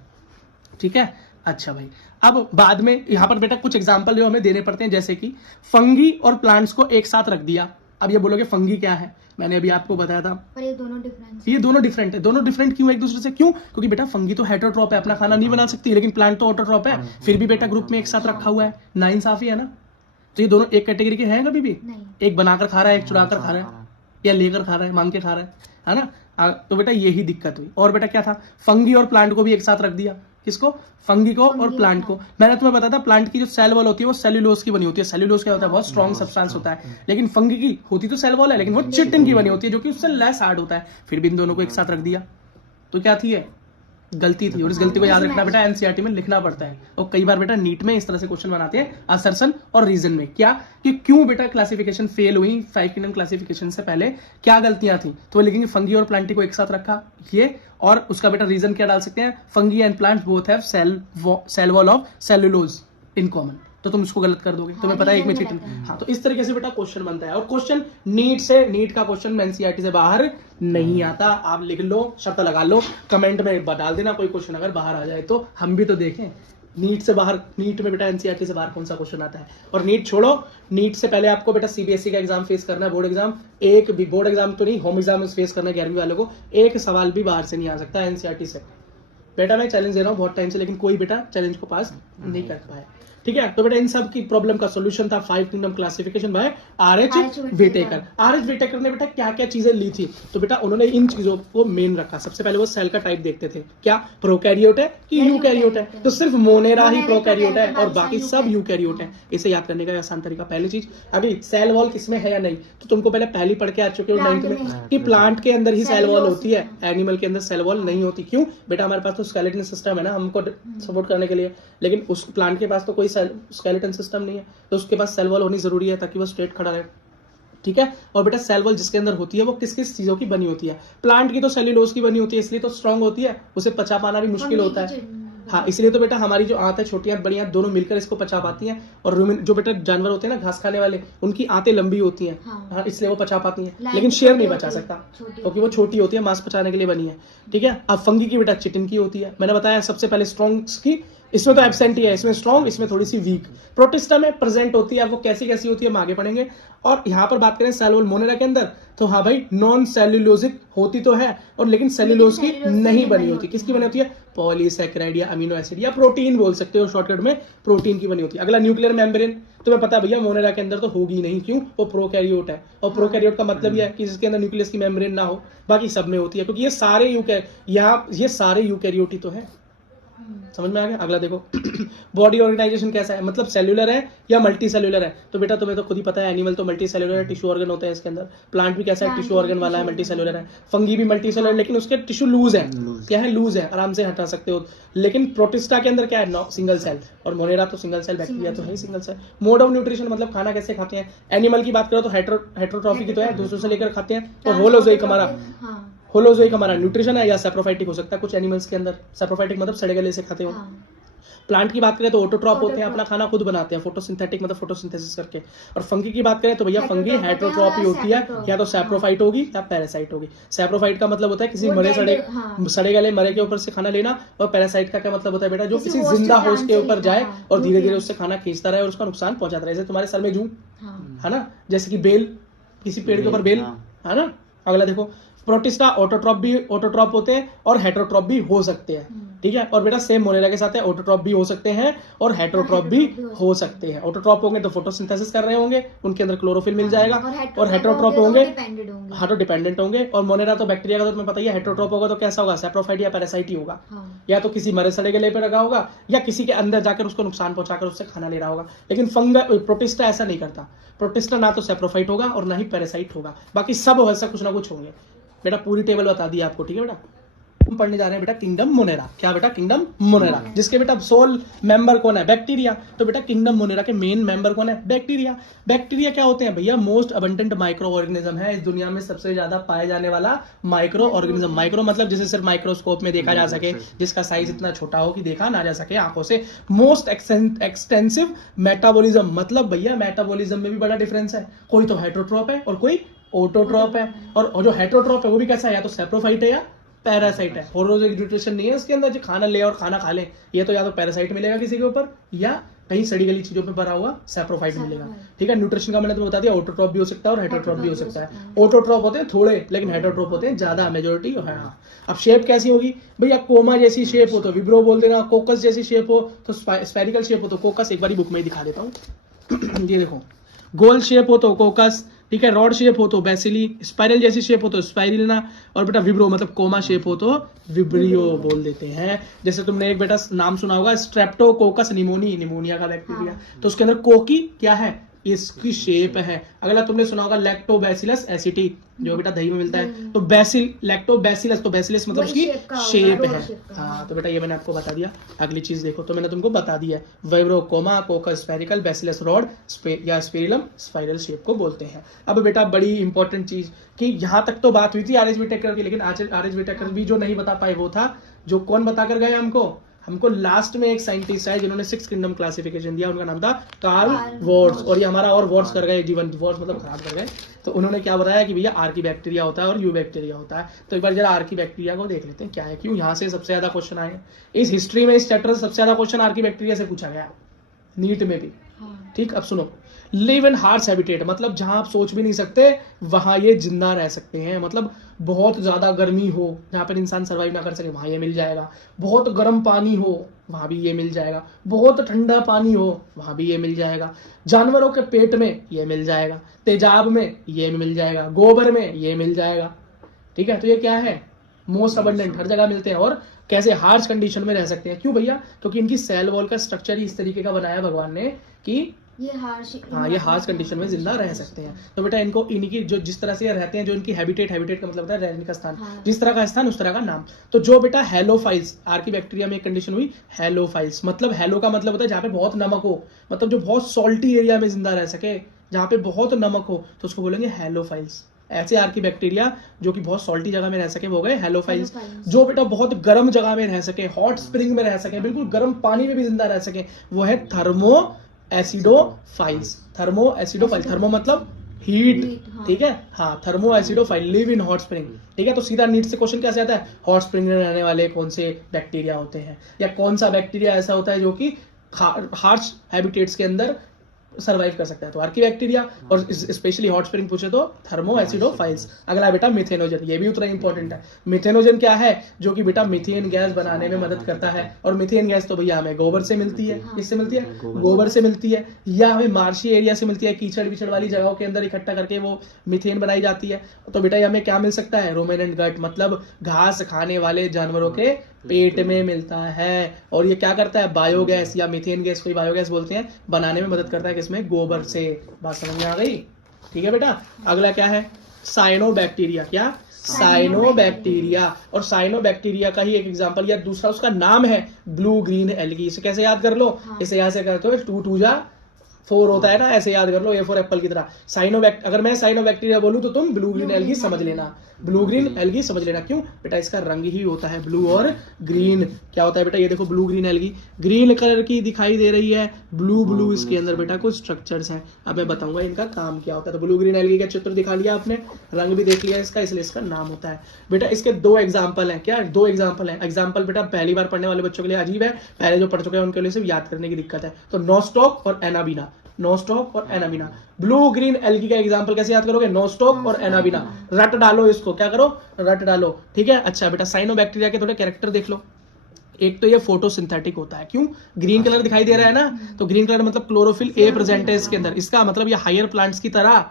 ठीक है। अच्छा भाई, अब बाद में यहाँ पर बेटा कुछ एग्जांपल जो हमें देने पड़ते हैं, जैसे कि फंगी और प्लांट्स को एक साथ रख दिया। अब ये बोलोगे फंगी क्या है? मैंने अभी आपको बताया था, पर ये दोनों डिफरेंट है। दोनों डिफरेंट क्यों एक दूसरे से? क्यों? क्योंकि बेटा फंगी तो हेटेरोट्रॉप है, अपना खाना नहीं बना सकती, लेकिन प्लांट तो ऑटोट्रॉप है। फिर भी बेटा ग्रुप में एक साथ रखा हुआ है, नाइंसाफी है ना। तो ये दोनों एक कैटेगरी के हैं कभी भी? एक बनाकर खा रहा है, एक चुरा कर खा रहा है, या लेकर खा रहा है, मांग के खा रहा है ना। तो बेटा यही दिक्कत हुई। और बेटा क्या था? फंगी और प्लांट को भी एक साथ रख दिया। किसको? फंगी को और प्लांट को। मैंने तुम्हें बताया था प्लांट की जो सेल वॉल होती है वो सेल्यूलोज की बनी होती है। सेल्यूलोज क्या होता है? बहुत स्ट्रॉन्ग सब्सटेंस होता है। लेकिन फंगी की होती तो सेल वॉल है, लेकिन वो चिटिन की बनी होती है, जो कि उससे लेस हार्ड होता है। फिर भी इन दोनों को एक साथ रख दिया, तो क्या थी? गलती थी। और इस गलती को याद रखना बेटा, एनसीईआरटी में लिखना पड़ता है। और कई बार बेटा नीट में इस तरह से क्वेश्चन बनाते हैं असर्शन और रीजन में। क्या कि क्यों बेटा क्लासिफिकेशन फेल हुई 5 किंगडम क्लासिफिकेशन से पहले, क्या गलतियां थी? तो वो लिखेंगे फंगी और प्लांटी को एक साथ रखा ये, और उसका बेटा रीजन क्या डाल सकते हैं? Fungi and plants both have cell wall of cellulose in common. तो तुम इसको गलत कर दोगे, तुम्हें पता है एक में चीटिंग। हाँ, तो इस तरीके से बेटा क्वेश्चन बनता है। और क्वेश्चन नीट का क्वेश्चन एनसीईआरटी से बाहर नहीं आता। आप लिख लो, शर्त लगा लो, कमेंट में डाल देना कोई क्वेश्चन अगर बाहर आ जाए तो हम भी तो देखें। नीट से बाहर, नीट में बेटा एनसीईआरटी से बाहर कौन सा क्वेश्चन आता है? और नीट छोड़ो, नीट से पहले आपको बेटा सीबीएसई का एग्जाम फेस करना है, बोर्ड एग्जाम। एक भी बोर्ड एग्जाम तो नहीं, होम एग्जाम फेस करना है 11वीं वालों को। एक सवाल भी बाहर से नहीं आ सकता एनसीईआरटी से। बेटा मैं चैलेंज दे रहा हूँ बहुत टाइम से, लेकिन कोई बेटा चैलेंज को पास नहीं कर पाया। ठीक है, तो बेटा इन सब की प्रॉब्लम का सॉल्यूशन था 5 kingdom classification by R H. Whittaker. R H. Whittaker ने बेटा क्या क्या चीजें ली थी? तो बेटा उन्होंने इन चीजों को मेन रखा। सबसे पहले वो सेल का टाइप देखते थे, क्या प्रोकैरियोट है कि यूकैरियोट है। तो सिर्फ मोनेरा ही प्रोकैरियोट है और बाकी सब यूकैरियोट है। इसे याद करने का आसान तरीका। पहली चीज, अभी सेल वॉल किसमें है या नहीं, तो तुमको पहले पहली पढ़ के आ चुके हो 9th में कि प्लांट के अंदर ही सेल वॉल होती है, एनिमल के अंदर सेल वॉल नहीं होती। क्यों? बेटा हमारे पास तो स्केलेटन सिस्टम है ना हमको सपोर्ट करने के लिए, लेकिन उस प्लांट के पास तो कोई स्केलेटन सिस्टम नहीं है, तो उसके पास सेल वॉल होनी जरूरी है ताकि वो स्ट्रेट खड़ा रहे। ठीक है, और बेटा सेल वॉल जिसके अंदर होती है वो किस किस चीजों की बनी होती है? प्लांट की तो सेल्यूलोज की बनी होती है, इसलिए तो स्ट्रांग होती है, उसे पचा पाना भी मुश्किल होता है हाँ, इसलिए तो बेटा हमारी जो आंत है, छोटी आंत बड़ी आंत दोनों मिलकर इसको पचा पाती हैं। और जो बेटा जानवर होते हैं ना घास खाने वाले, उनकी आंतें लंबी होती हैं। हाँ, इसलिए वो पचा पाती हैं, लेकिन शेर नहीं पचा सकता क्योंकि वो छोटी होती है, मांस पचाने के लिए बनी है। ठीक है। अब फंगी की बेटा चिटिन की होती है, मैंने बताया सबसे पहले स्ट्रॉन्ग की, इसमें तो एब्सेंट ही है, इसमें स्ट्रॉन्ग, इसमें थोड़ी सी वीक। प्रोटिस्टा में प्रेजेंट होती है, वो कैसी कैसी होती है हम आगे पढ़ेंगे। और यहाँ पर बात करें सेलुलोज मोनेरा के अंदर, तो हाँ भाई नॉन सेल्यूलोजिक होती तो है, और लेकिन सेल्यूलोज की नहीं बनी होती। किसकी बनी होती है? पॉलीसैकेराइड या अमीनो एसिड या प्रोटीन बोल सकते हो शॉर्टकट में, प्रोटीन की बनी होती है। अगला न्यूक्लियर मेम्ब्रेन, तुम्हें पता है भैया मोनेरा के अंदर तो होगी नहीं, क्यों? वो प्रोकैरियोट है, और प्रोकैरियोट का मतलब यह है कि जिसके अंदर न्यूक्लियस की मेम्ब्रेन ना हो, बाकी सब में होती है, क्योंकि ये सारे यूकैरियोट ही तो है। समझ में आ गया? अगला देखो बॉडी ऑर्गेनाइजेशन कैसा है, मतलब सेल्यूलर है या मल्टी सेल्यूलर है? तो बेटा तुम्हें तो खुद ही पता है, एनिमल तो मल्टी सेल्यूलर है, टिश्यू ऑर्गन होते हैं इसके अंदर। प्लांट भी कैसा है? टिश्यू ऑर्गन वाला है, मल्टी सेल्यूलर है। फंगी भी मल्टी सेल्यूलर, लेकिन उसके टिश्यू लूज है। क्या है? लूज है, आराम से हटा सकते हो। लेकिन प्रोटिस्टा के अंदर क्या है? Single cell. और मोनेरा तो सिंगल सेल, बैक्टीरिया तो है single cell. Mode of nutrition मतलब खाना कैसे खाते हैं? एनिमल की बात करो तो हेटेरोट्रॉफी की तो है, दूसरों से लेकर खाते हैं। और होलोजोइक हमारा न्यूट्रिशन है, या सैप्रोफाइटिक हो सकता है कुछ एनिमल्स के अंदर। सैप्रोफाइटिक मतलब सड़े गले से खाते हो। प्लांट की बात करें तो ऑटोट्रॉप होते हैं, अपना खाना खुद बनाते हैं, फोटोसिंथेटिक मतलब फोटोसिंथेसिस करके। और फंगी की बात करें तो भैया फंगी हेटेरोट्रॉप ही होती है, या तो सैप्रोफाइट होगी या पैरासाइट होगी। सैप्रोफाइट का मतलब होता है किसी सड़े गले मरे के ऊपर से खाना लेना, और पैरासाइट का क्या मतलब होता है बेटा? जो किसी जिंदा होस्ट के ऊपर जाए और धीरे धीरे उससे खाना खींचता रहे और उसका नुकसान पहुंचाता रहे। जैसे तुम्हारे सर में जूं है ना, जैसे कि बेल, किसी पेड़ के ऊपर बेल है ना। अगला देखो प्रोटिस्टा ऑटोट्रॉप होते हैं और हेटेरोट्रॉप भी हो सकते हैं। ठीक है। और बेटा सेम मोनेरा के साथ है, ऑटोट्रॉप भी हो सकते हैं और हेटेरोट्रॉप भी हो सकते हैं। ऑटोट्रॉप होंगे तो फोटोसिंथेसिस कर रहे होंगे, उनके अंदर क्लोरोफिल मिल जाएगा। और हेटेरोट्रॉप होंगे हाँ तो डिपेंडेंट होंगे। और मोनेरा तो बैक्टीरिया का तो तुम्हें पता ही है। हेटेरोट्रॉप होगा तो कैसा होगा? सैप्रोफाइट या पैरासाइट ही होगा। या तो किसी मरे सड़े गले पे लगा होगा, या किसी के अंदर जाकर उसको नुकसान पहुंचाकर उससे खाना ले रहा होगा। लेकिन प्रोटिस्टा ऐसा नहीं करता। प्रोटिस्टा ना तो सैप्रोफाइट होगा और ना ही पैरासाइट होगा, बाकी सब वैसा कुछ ना कुछ होंगे। बेटा पूरी टेबल बता दी आपको। ठीक है बेटा, हम पढ़ने जा रहे हैं बेटा किंगडम मोनेरा। क्या बेटा? किंगडम मोनेरा, जिसके बेटा सोल मेंबर कौन है? बैक्टीरिया। तो बेटा किंगडम मोनेरा के मेन मेंबर कौन है? बैक्टीरिया। बैक्टीरिया क्या होते हैं भैया? मोस्ट अबंडेंट माइक्रो ऑर्गेनिज्म है इस दुनिया में, सबसे ज्यादा पाए जाने वाला माइक्रो ऑर्गेनिज्म। माइक्रो मतलब जिसे सिर्फ माइक्रोस्कोप में देखा जा सके, जिसका साइज इतना छोटा हो कि देखा ना जा सके आंखों से। मोस्ट एक्सटेंसिव मेटाबॉलिज्म, मतलब भैया मेटाबॉलिज्म में भी बड़ा डिफरेंस है। कोई तो हेटेरोट्रॉप है और कोई ऑटोट्रॉप है। और जो हेटेरोट्रॉप है वो भी कैसा है? या तो सैप्रोफाइट है या पैरासाइट है। होलोजोइक न्यूट्रिशन नहीं है इसके अंदर जो खाना ले और खाना खा ले। ये तो या तो पैरासाइट मिलेगा किसी के ऊपर, या कहीं सड़ी गली चीजों पे भरा हुआ सैप्रोफाइट मिलेगा। ठीक है। न्यूट्रिशन का मैंने तुम्हें बता दिया, ऑटोट्रॉप भी हो सकता है और हेटेरोट्रॉप भी हो सकता है। ऑटोट्रॉप होते हैं थोड़े, लेकिन हेटेरोट्रॉप होते हैं ज्यादा, मेजोरिटी है। अब शेप कैसी होगी भैया? कोमा जैसी शेप हो तो विब्रो बोल देना, कोकस जैसी शेप हो तो स्फेरिकल शेप हो तो कोकस। एक बार बुक में ही दिखा देता हूँ ये देखो, गोल शेप हो तो कोकस, ठीक है। रॉड शेप हो तो बेसिली, स्पाइरल जैसी शेप हो तो स्पाइरिना, और बेटा विब्रो मतलब कोमा शेप हो तो विब्रियो बोल देते हैं। जैसे तुमने एक बेटा नाम सुना होगा स्ट्रेप्टोकोकस निमोनिया का बैक्टीरिया, तो उसके अंदर कोकी क्या है? इसकी शेप है। अगला तुमने सुना होगा लैक्टोबैसिलस एसिटी, जो बेटा दही में मिलता है। तो लैक्टोबैसिलस, तो बैसिलस मतलब उसकी शेप है। हाँ तो बेटा ये मैंने आपको बता दिया। अगली चीज देखो, तो मैंने तुमको बता दिया है, vibrio comma, coccus spherical, bacillus rod या स्पेरिलम स्पाइरल शेप को बोलते हैं। अब बेटा बड़ी इंपॉर्टेंट चीज कि यहाँ तक तो बात हुई थी आर एच विटेकर की, लेकिन आर एच विटेकर भी जो नहीं बता पाए वो था, जो कौन बताकर गए हमको लास्ट में एक साइंटिस्ट है जिन्होंने 6 किंगडम क्लासिफिकेशन दिया, उनका नाम था कार्ल वॉर्ट्स। और ये हमारा और वॉर्ट्स कर गए, जीवन वॉर्ट्स मतलब खराब कर गए। तो उन्होंने क्या बताया कि भैया आर्की बैक्टीरिया होता है और यू बैक्टीरिया होता है। तो एक बार जरा आर्की बैक्टीरिया को देख लेते हैं क्या है, क्यों यहाँ से सबसे ज्यादा क्वेश्चन आए इस हिस्ट्री में। इस चैप्टर से सबसे ज्यादा क्वेश्चन आर्की बैक्टीरिया से पूछा गया, नीट में भी। ठीक, अब सुनो, लिव इन हार्श हैबिटेट मतलब जहां आप सोच भी नहीं सकते वहां ये जिंदा रह सकते हैं। मतलब बहुत ज्यादा गर्मी हो जहां पर इंसान सर्वाइव ना कर सके वहां ये मिल जाएगा, बहुत गर्म पानी हो वहां भी ये मिल जाएगा, बहुत ठंडा पानी हो वहां भी ये मिल जाएगा, जानवरों के पेट में ये मिल जाएगा, तेजाब में ये मिल जाएगा, गोबर में ये मिल जाएगा। ठीक है, तो ये क्या है? मोस्ट अबंडेंट, हर जगह मिलते हैं। और कैसे? हार्श कंडीशन में रह सकते हैं। क्यों भैया? क्योंकि इनकी सेल वॉल का स्ट्रक्चर ही इस तरीके का बनाया भगवान ने कि ये हार्श कंडीशन में जिंदा रह सकते हैं। तो बेटा इनको इनकी जो जिस तरह से ये रहते हैं, जो इनकी हैबिटेट का मतलब होता है रहने का स्थान, जिस तरह का स्थान उस तरह का नाम। तो जो बेटा हेलोफाइल्स, आर्की बैक्टीरिया में एक कंडीशन हुई हेलोफाइल्स, मतलब हेलो का मतलब होता है जहाँ पे बहुत नमक हो, मतलब जो बहुत सॉल्टी एरिया में जिंदा रह सके, जहाँ पे बहुत नमक हो तो उसको बोलेंगे हेलोफाइल्स। ऐसे आर्की बैक्टीरिया जो कि बहुत सॉल्टी जगह में रह सके वो हो गए हेलोफाइल्स। हेलोफाइल्स। जो बेटा बहुत गर्म जगह में रह सके, हॉट स्प्रिंग में रह सके, बिल्कुल गर्म पानी में भी जिंदा रह सके, वो है thermo acidophiles. Thermo acidophile, thermo मतलब हीट, हाँ। ठीक है, हाँ, thermo acidophile live in hot spring, ठीक है। तो सीधा नीट से क्वेश्चन कैसे आता है, हॉट स्प्रिंग में रहने वाले कौन से बैक्टीरिया होते हैं, या कौन सा बैक्टीरिया ऐसा होता है जो कि हार्श हैबिटेट्स के अंदर सर्वाइव कर सकता है, तो आर्की बैक्टीरिया, और स्पेशली हॉट स्प्रिंग पूछे तो थर्मो एसिडोफाइल्स। अगला बेटा मिथेनोजन, ये भी उतना इंपॉर्टेंट है। मिथेनोजन क्या है, जो कि बेटा मीथेन गैस बनाने में मदद करता है, और मीथेन गैस तो भैया हमें गोबर से मिलती है, किससे मिलती है, गोबर से मिलती है, या हमें मार्शी एरिया से मिलती है, कीचड़ विचड़ वाली जगहों के अंदर इकट्ठा करके वो मीथेन बनाई जाती है। तो बेटा ये हमें क्या मिल सकता है, रुमिनेंट गट, मतलब घास खाने वाले जानवरों के पेट में मिलता है, और ये क्या करता है, बायोगैस या मीथेन गैस, कोई बायोगैस बोलते हैं, बनाने में मदद करता है, किसमें, गोबर से। बात समझ में आ गई, ठीक है बेटा। अगला क्या है, साइनोबैक्टीरिया, क्या, साइनोबैक्टीरिया, और साइनोबैक्टीरिया का ही एक एग्जांपल या दूसरा उसका नाम है ब्लू ग्रीन एल्गी। इसे कैसे याद कर लो, इसे यहाँ से करते हो 2 2 जा 4 होता है ना, ऐसे याद कर लो, A फॉर एप्पल की तरह। अगर मैं साइनोबैक्टीरिया बोलूं तो तुम ब्लू ग्रीन एल्गी समझ लेना, ब्लू ग्रीन एल्गी समझ लेना। क्यों बेटा, इसका रंग ही होता है ब्लू और ग्रीन। क्या होता है बेटा, ये देखो blue green algae, green colour की दिखाई दे रही है, ब्लू ब्लू इसके अंदर बेटा कुछ स्ट्रक्चर्स हैं। अब मैं बताऊंगा इनका काम क्या होता है। तो ब्लू ग्रीन एल्गी का चित्र दिखा लिया आपने, रंग भी देख लिया इसका, इसलिए इसका नाम होता है। बेटा इसके 2 एग्जाम्पल हैं, क्या 2 एग्जाम्पल हैं। एग्जाम्पल बेटा पहली बार पढ़ने वाले बच्चों के लिए अजीब है, पहले जो पढ़ चुके हैं उनके लिए सिर्फ याद करने की दिक्कत है। तो नोस्टॉक और एनाबीना, नोस्टॉक और एनाबीना। ब्लू ग्रीन एल्गी का एग्जांपल कैसे याद करोगे, नोस्टॉक और एनाबीना। रट डालो इसको, क्या करो, रट डालो, ठीक है। अच्छा बेटा साइनोबैक्टीरिया के थोड़े कैरेक्टर देख लो। एक तो ये फोटोसिंथेटिक होता है, क्यों, ग्रीन कलर दिखाई दे रहा है ना, तो ग्रीन कलर मतलब क्लोरोफिल ए प्रेजेंट है इसके अंदर, इसका मतलब ये हायर प्लांट्स की तरह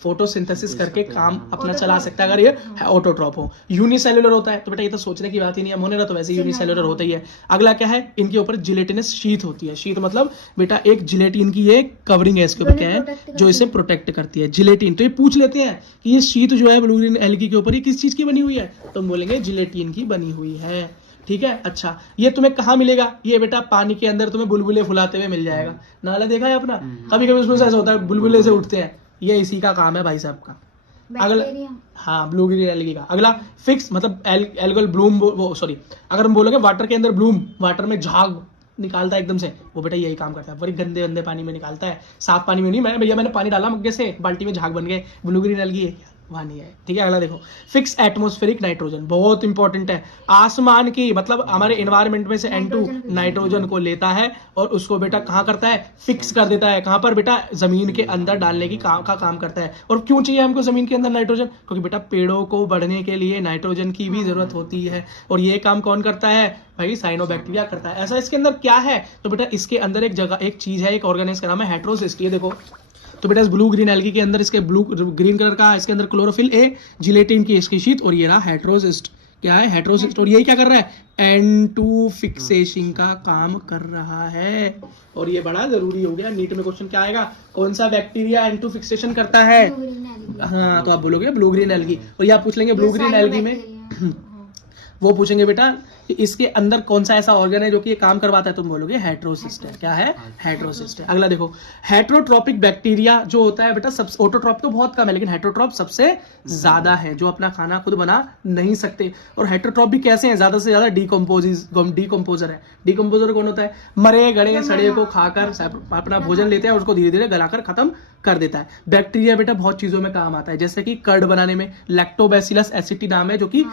फोटोसिंथेसिस करके काम अपना चला सकता है अगर ये ऑटोट्रॉप हो। यूनिसेल्युलर होता है, तो बेटा ये तो सोचने की बात ही नहीं है, मोनेरा तो वैसे ही यूनिसेल्युलर होता ही है। अगला क्या है, इनके ऊपर जिलेटिनस शीथ होती है। शीथ मतलब बेटा एक जिलेटिन की ये कवरिंग है इसके ऊपर, क्या है, जो इसे प्रोटेक्ट करती है, जिलेटिन। तो ये पूछ लेते हैं कि ये शीथ जो है ब्लू ग्रीन एल्गी के ऊपर ये किस चीज की बनी हुई है, तो हम बोलेंगे जिलेटिन की बनी हुई है, ठीक है। अच्छा ये तुम्हें कहाँ मिलेगा, ये बेटा पानी के अंदर तुम्हें बुलबुले फुलाते हुए मिल जाएगा। नाला देखा है अपना, कभी कभी उसमें से ऐसा होता है बुलबुले से उठते हैं, ये इसी का काम है भाई साहब का। अगला, हाँ ब्लू ग्रीन एल्गी का। अगला फिक्स मतलब एल्गल ब्लूम, वो सॉरी, अगर हम बोलोगे वाटर के अंदर ब्लूम, वाटर में झाग निकालता है एकदम से, वो बेटा यही काम करता है, बड़े गंदे गंदे पानी में निकालता है, साफ पानी में नहीं। मैंने पानी डाला मग्गे से, बाल्टी में झाग बन गए, ब्लू ग्रीन एल्गी वहाँ नहीं है, ठीक है। अगला देखो, फिक्स एटमॉस्फेरिक नाइट्रोजन, बहुत इंपॉर्टेंट है। आसमान की मतलब हमारे एनवायरनमेंट में से N2 नाइट्रोजन को लेता है और उसको बेटा कहाँ करता है, फिक्स कर देता है। कहाँ पर बेटा, जमीन के अंदर डालने की काम करता है। और क्यों चाहिए हमको जमीन के अंदर नाइट्रोजन, क्योंकि बेटा पेड़ों को बढ़ने के लिए नाइट्रोजन की भी जरूरत होती है, और ये काम कौन करता है भाई, साइनोबैक्टीरिया करता है। ऐसा इसके अंदर क्या है, तो बेटा इसके अंदर एक जगह, एक चीज है, एक ऑर्गेनिज्म का नाम है हेट्रोसिस्ट। ये देखो, तो बेटा इस ब्लू ग्रीन एल्गी के अंदर इसके ब्लू ग्रीन कलर का इसके अंदर क्लोरोफिल ए, जिलेटिन की इसकी शीट, और ये रहा हेट्रोसिस्ट। क्या है, हेट्रोसिस्ट, और यही क्या कर रहा है, N2 फिक्सेशन का काम कर रहा है। और ये बड़ा जरूरी हो गया, नीट में क्वेश्चन क्या आएगा, कौन सा बैक्टीरिया N2 फिक्सेशन करता है, हाँ तो आप बोलोगे ब्लू ग्रीन एल्गी। और ये आप पूछ लेंगे ब्लू ग्रीन एल्गी में वो पूछेंगे बेटा कि इसके अंदर कौन सा ऐसा ऑर्गन है जो कि ये काम करवाता है, तुम बोलोगे हेट्रोसिस्ट है। क्या है, हेट्रोसिस्ट है। अगला देखो, हेट्रोट्रॉपिक बैक्टीरिया जो होता है बेटा, सब ऑटोट्रॉप तो बहुत कम है, लेकिन हेट्रोट्रॉप सबसे ज्यादा है, जो अपना खाना खुद बना नहीं सकते। और हेट्रोट्रॉप भी कैसे हैं, ज्यादा से ज्यादा डीकम्पोजर है। डीकम्पोजर कौन होता है, मरे गड़े सड़े को खाकर अपना भोजन लेते हैं और उसको धीरे धीरे गलाकर खत्म कर देता है। बैक्टीरिया बेटा बहुत चीजों में काम आता है, जैसे कि कर्ड बनाने में, लैक्टोबैसिलस एसिटी नाम है, जो कि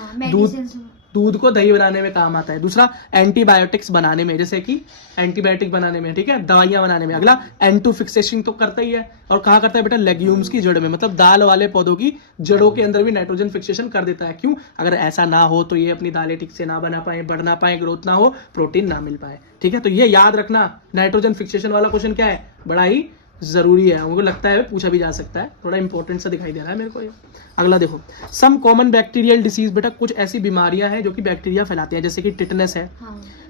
दूध को दही बनाने में काम आता है। दूसरा एंटीबायोटिक्स बनाने में, जैसे कि एंटीबायोटिक बनाने में, ठीक है, दवाइयां बनाने में। अगला N2 फिक्सेशन तो करता ही है, और कहाँ करता है बेटा, लेग्यूम्स की जड़ में, मतलब दाल वाले पौधों की जड़ों के अंदर भी नाइट्रोजन फिक्सेशन कर देता है। क्यों, अगर ऐसा ना हो तो ये अपनी दालें ठीक से ना बना पाए, बढ़ ना पाए, ग्रोथ ना हो, प्रोटीन ना मिल पाए, ठीक है। तो ये याद रखना, नाइट्रोजन फिक्सेशन वाला क्वेश्चन क्या है, बड़ा ही जरूरी है, मुझे लगता है पूछा भी जा सकता है, थोड़ा इंपॉर्टेंट सा दिखाई दे रहा है मेरे को ये। अगला देखो, सम कॉमन बैक्टीरियल डिसीज, बेटा कुछ ऐसी बीमारियां हैं जो कि बैक्टीरिया फैलाते हैं, जैसे कि टिटनेस है,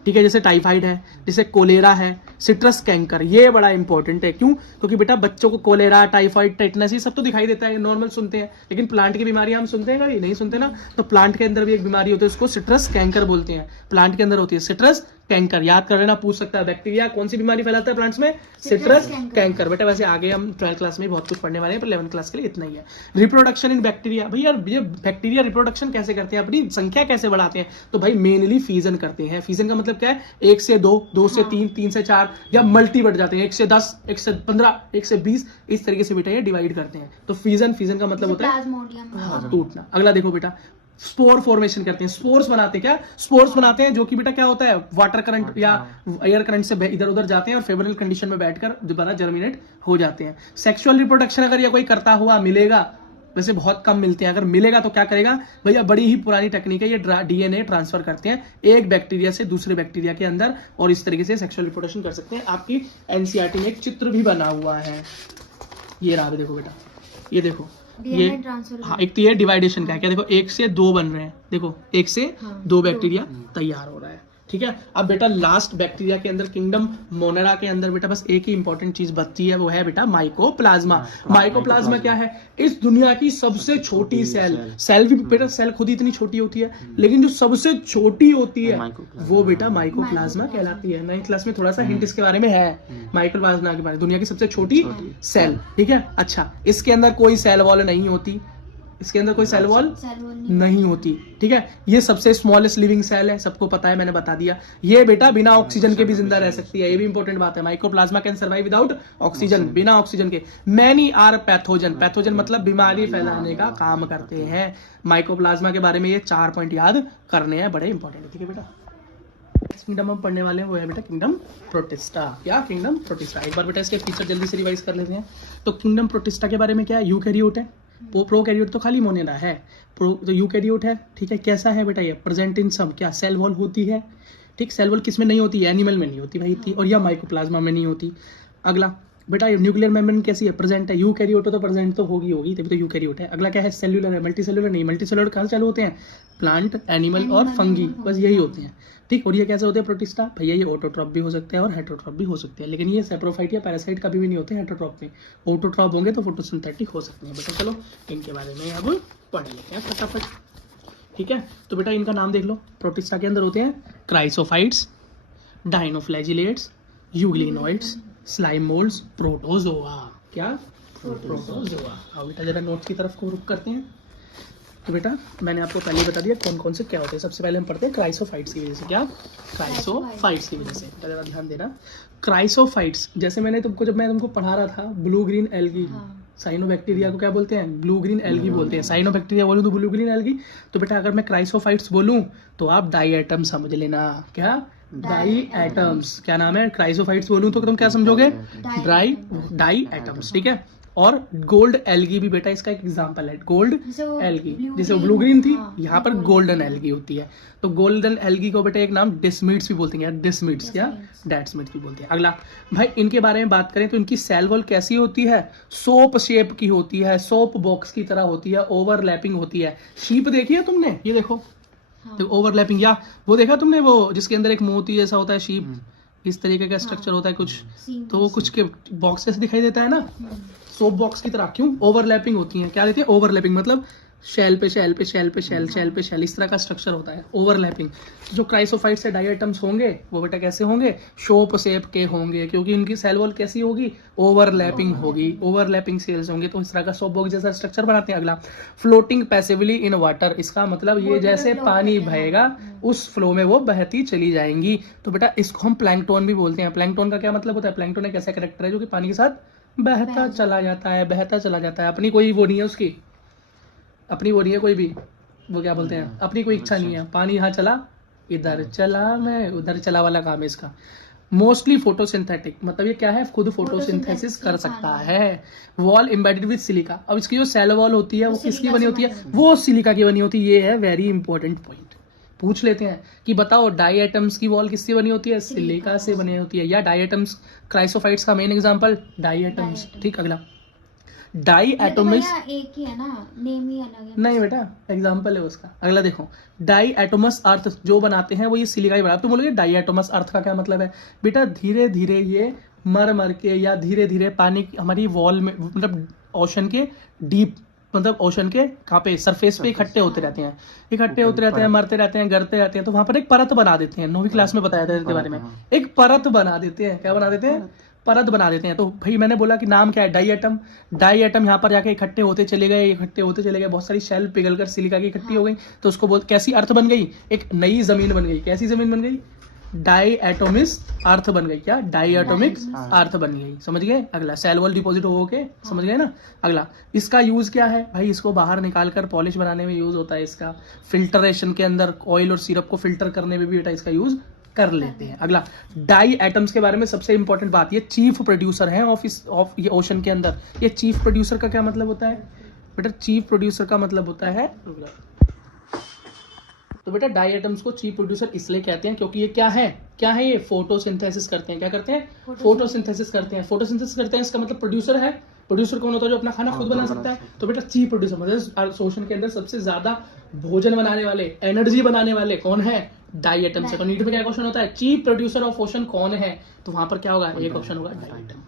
ठीक है, जैसे टाइफाइड है, जैसे कोलेरा है, सिट्रस कैंकर, ये बड़ा इंपॉर्टेंट है। क्यों, क्योंकि बेटा बच्चों को कोलेरा, टाइफाइड, टिटनेस ये सब तो दिखाई देता है, नॉर्मल सुनते हैं, लेकिन प्लांट की बीमारियां हम सुनते हैं कभी नहीं सुनते ना। तो प्लांट के अंदर भी एक बीमारी होती है, उसको सिट्रस कैंकर बोलते हैं, प्लांट के अंदर होती है सिट्रस कैंकर, याद कर लेना, पूछ सकता है। बैक्टीरिया कौन सी बीमारी फैलाता है प्लांट्स में? Citrus canker. बेटा वैसे आगे हम 12th क्लास में बहुत कुछ पढ़ने वाले हैं, पर 11th क्लास के लिए इतना ही है। रिप्रोडक्शन इन बैक्टीरिया, भैया ये बैक्टीरिया रिप्रोडक्शन कैसे करते हैं, अपनी संख्या कैसे बढ़ाते हैं? तो भाई मेनली फीजन करते हैं। फीजन का मतलब क्या है? 1 से 2, 2 से 3, 3 से 4, या मल्टी बढ़ जाते हैं, 1 से 10, 1 से 15, 1 से 20, इस तरीके से बेटा ये डिवाइड करते हैं। तो फीजन का मतलब होता है टूटना। अगला देखो बेटा, स्पोर फॉर्मेशन करते हैं, स्पोर्स बनाते हैं। क्या स्पोर्स बनाते हैं? जो कि बेटा क्या होता है, वाटर करंट या एयर करंट से इधर उधर जाते हैं और फेवरेबल कंडीशन में बैठकर दोबारा जर्मिनेट हो जाते हैं। सेक्सुअल रिप्रोडक्शन अगर ये कोई करता हुआ मिलेगा, वैसे बहुत कम मिलते हैं, अगर मिलेगा तो क्या करेगा भैया, बड़ी ही पुरानी टेक्निक है, ये डीएनए ट्रांसफर करते हैं एक बैक्टीरिया से दूसरे बैक्टीरिया के अंदर, और इस तरीके से सेक्सुअल रिप्रोडक्शन कर सकते हैं। आपकी एनसीईआरटी में एक चित्र भी बना हुआ है, ये रहा, देखो बेटा, ये देखो, ये हाँ, एक तो ये डिवाइडेशन का है, क्या देखो 1 से 2 बन रहे हैं, देखो 1 से 2 बैक्टीरिया तैयार हो रहा है, ठीक है। अब बेटा लास्ट बैक्टीरिया के अंदर, किंगडम मोनेरा के अंदर बेटा बस एक ही इंपॉर्टेंट चीज बचती है, वो है बेटा माइकोप्लाज्मा। माइकोप्लाज्मा क्या है? इस दुनिया की सबसे छोटी सेल भी बेटा, सेल खुद ही इतनी छोटी होती है, लेकिन जो सबसे छोटी होती है वो बेटा माइकोप्लाज्मा कहलाती है। 9th क्लास में थोड़ा सा हिंट इसके बारे में है, माइकोप्लाज्मा के बारे में, दुनिया की सबसे छोटी सेल, ठीक है। अच्छा, इसके अंदर कोई सेल वॉल नहीं होती, इसके अंदर कोई सेल वॉल नहीं होती, ठीक है। ये सबसे स्मॉलेस्ट लिविंग सेल है, सबको पता है, मैंने बता दिया। ये बेटा बिना ऑक्सीजन के भी जिंदा रह सकती है, ये भी इंपॉर्टेंट बात है। Mycoplasma can survive without oxygen, बिना ऑक्सीजन के। मैनी आर पैथोजन, पैथोजन मतलब बीमारी फैलाने का काम करते हैं। माइकोप्लाज्मा के बारे में ये 4 पॉइंट याद करने हैं, बड़े इंपॉर्टेंट है, ठीक है बेटा। किंगडम हम पढ़ने वाले हैं वो है बेटा किंगडम प्रोटिस्टा, या किंगडम प्रोटिस्टा। एक बार बेटा इसके फीचर जल्दी से रिवाइज कर लेते हैं। तो किंगडम प्रोटिस्टा के बारे में क्या है? यूकैरियोट है, प्रोकैरियोट तो खाली मोनेरा है, तो यूकैरियोट है, ठीक है। कैसा है बेटा? ये प्रेजेंट इन सब, क्या सेल वॉल होती है, ठीक। सेल वॉल किस में नहीं होती है? एनिमल में नहीं होती भाई इतनी, और या माइकोप्लाज्मा में नहीं होती। अगला बेटा न्यूक्लियर मेम्ब्रेन कैसी है? प्रेजेंट है। यूकैरियोट तो प्रेजेंट तो होगी तभी तो यूकैरियोट है। अगला क्या है? सेल्यूलर है। मल्टीसेल्यूलर नहीं, मल्टीसेल्यूलर कहाँ चालू होते हैं? प्लांट, एनिमल और फंगी, बस यही होते हैं, ठीक। और ये कैसे होते हैं प्रोटिस्टा? भैया ये ऑटोट्रॉप भी हो सकते हैं और हेटरोट्रॉप भी हो सकते हैं, लेकिन ये सेप्रोफाइट या पैरासाइट कभी भी नहीं होते हेटरोट्रॉप में। ऑटोट्रॉप होंगे तो फोटोसिंथेटिक हो सकते हैं। बेटा चलो इनके बारे में अब पढ़ लेते हैं फटाफट, ठीक है। तो बेटा इनका नाम देख लो, प्रोटिस्टा के अंदर होते हैं chrysophytes, dinoflagellates, euglenoids, slime moulds, protozoa. क्या? प्रोटोजोआ। अब बेटा जरा नोट्स की तरफ को रुक करते हैं। तो बेटा मैंने आपको पहले बता दिया कौन कौन से क्या होते हैं। सबसे पहले हम पढ़ते हैं क्राइसोफाइट्स की वजह से। क्या? क्राइसोफाइट्स की वजह से। बेटा जरा ध्यान देना, क्राइसोफाइट्स जैसे मैंने तुमको, जब मैं तुमको पढ़ा रहा था, ब्लू ग्रीन एल्गी, साइनोबैक्टीरिया को क्या बोलते हैं? ब्लू ग्रीन एल्गी बोलते हैं। साइनोबैक्टीरिया बोलूँ तो ब्लू ग्रीन एल्गी। तो बेटा अगर मैं क्राइसोफाइट्स बोलूँ तो आप डाई एटम समझ लेना। क्या? Diatoms. क्या नाम है? क्राइसोफाइट्स बोलूँ तो तुम क्या समझोगे? डाई एटम्स, ठीक है। और गोल्ड एल्गी भी बेटा इसका एक एग्जांपल है। गोल्ड एल्गी, जैसे ब्लू ग्रीन थी, यहाँ पर गोल्डन एल्गी होती है। तो गोल्डन एल्गी को बेटा एक नाम डिस्मिड्स भी बोलते हैं, डिस्मिड्स या डेट्समिड्स भी बोलते हैं। अगला भाई इनके बारे में बात करें तो इनकी सेल वॉल कैसी होती है? सोप शेप की होती है, सोप बॉक्स की तरह होती है, ओवरलैपिंग होती है। शीप देखी है तुमने? ये देखो, तो ओवरलैपिंग, या वो देखा तुमने वो जिसके अंदर एक मोती जैसा होता है, शीप इस तरीके का स्ट्रक्चर होता है कुछ, तो वो कुछ के बॉक्स जैसे दिखाई देता है ना, सोप बॉक्स की तरह। क्यों? ओवरलैपिंग होती है। क्या देती है? ओवरलैपिंग मतलब शेल पे शेल पे शेल पे शेल, शेल पे शेल, इस तरह का स्ट्रक्चर होता है, ओवरलैपिंग। जो क्राइसोफाइट से डाई एटम्स होंगे वो बेटा कैसे होंगे? शोप शेप के होंगे, क्योंकि इनकी सेल वॉल कैसी होगी? ओवरलैपिंग होगी, ओवरलैपिंग सेल्स होंगे, तो इस तरह का सोप बॉक्स जैसा स्ट्रक्चर बनाते हैं। अगला फ्लोटिंग पैसिवली इन वाटर, इसका मतलब ये जैसे पानी बहेगा उस फ्लो में वो बहती चली जाएंगी। तो बेटा इसको हम प्लैंकटन भी बोलते हैं। प्लैंकटन का क्या मतलब होता है? प्लैंकटन एक ऐसा कैरेक्टर है जो कि पानी के साथ बहता चला जाता है, बहता चला जाता है। अपनी कोई वो नहीं है उसकी, अपनी वो नहीं है कोई भी, वो क्या बोलते हैं, अपनी कोई इच्छा नहीं है। पानी यहाँ चला, इधर चला, मैं उधर चला वाला काम है इसका। मोस्टली फोटोसिंथेटिक, मतलब ये क्या है? खुद फोटोसिंथेसिस कर सकता है। Wall embedded with silica. अब इसकी जो सेल वॉल होती है वो किसकी बनी होती है? वो सिलिका की बनी होती है। ये है वेरी इंपॉर्टेंट पॉइंट। पूछ लेते हैं कि बताओ डाई एटम्स की वॉल किससे बनी होती है? सिलिका से बनी होती है। या डाई एटम्स, क्राइसोफाइट्स का मेन एग्जांपल डाई एटम्स, ठीक। अगला डाई एटोमस, एक ही है ना, नेम ही अलग है। नहीं बेटा एग्जांपल है उसका। अगला देखो, डाई एटोमस अर्थ जो बनाते हैं वो ये सिलिका ही बनाते हैं। तुम बोलोगे डाई एटोमस अर्थ का क्या मतलब है? बेटा धीरे धीरे ये मर के या धीरे धीरे पानी हमारी वॉल में, मतलब ओशन के डीप मतलब ओशन के कहाँ पे सरफेस पे इकट्ठे होते रहते हैं, इकट्ठे होते रहते हैं, मरते रहते हैं, गिरते रहते हैं, तो वहां पर एक परत बना देते हैं। 9वीं क्लास में बताया था इसके बारे में, एक परत बना देते हैं। क्या बना देते हैं? परत बना देते हैं। तो भाई मैंने बोला कि नाम क्या है? Die atom. डाई एटम यहाँ पर जाके इकट्ठे होते चले गए, इकट्ठे होते चले गए, बहुत सारी शेल पिघलकर सिलिका की इकट्ठी हो गई, तो उसको बोल कैसी अर्थ बन गई? एक नई जमीन बन गई। कैसी जमीन बन गई? डाई एटोमिक अर्थ बन गई। क्या? डाई एटोमिक अर्थ बन गई। समझ गए? अगला सेल वॉल डिपॉजिट हो के, समझ गए ना? अगला इसका यूज क्या है भाई? इसको बाहर निकाल कर पॉलिश बनाने में यूज होता है इसका। फिल्टरेशन के अंदर ऑयल और सिरप को फिल्टर करने में भी बेटा इसका यूज कर लेते हैं। अगला डाई एटम्स के बारे में सबसे इंपॉर्टेंट बात, ये चीफ प्रोड्यूसर है ऑफ ये ओशन के अंदर। ये चीफ प्रोड्यूसर का क्या मतलब होता है बेटा? चीफ प्रोड्यूसर का मतलब होता है, तो बेटा डाई एटम्स को चीफ प्रोड्यूसर इसलिए कहते हैं क्योंकि ये क्या है? क्या है ये? फोटोसिंथेसिस करते हैं। क्या करते हैं? फोटोसिंथेसिस करते हैं। फोटोसिंथेसिस करते हैं, इसका मतलब प्रोड्यूसर है। प्रोड्यूसर कौन होता है? जो अपना खाना खुद बना सकता है। तो बेटा चीफ प्रोड्यूसर मतलब ओशन के अंदर सबसे ज्यादा भोजन बनाने वाले, एनर्जी बनाने वाले कौन है? डाई एटम्स है। तो नीट में क्या क्वेश्चन होता है? चीफ प्रोड्यूसर ऑफ ओशन कौन है? तो वहां पर क्या होगा? एक ऑप्शन होगा डाई एटम।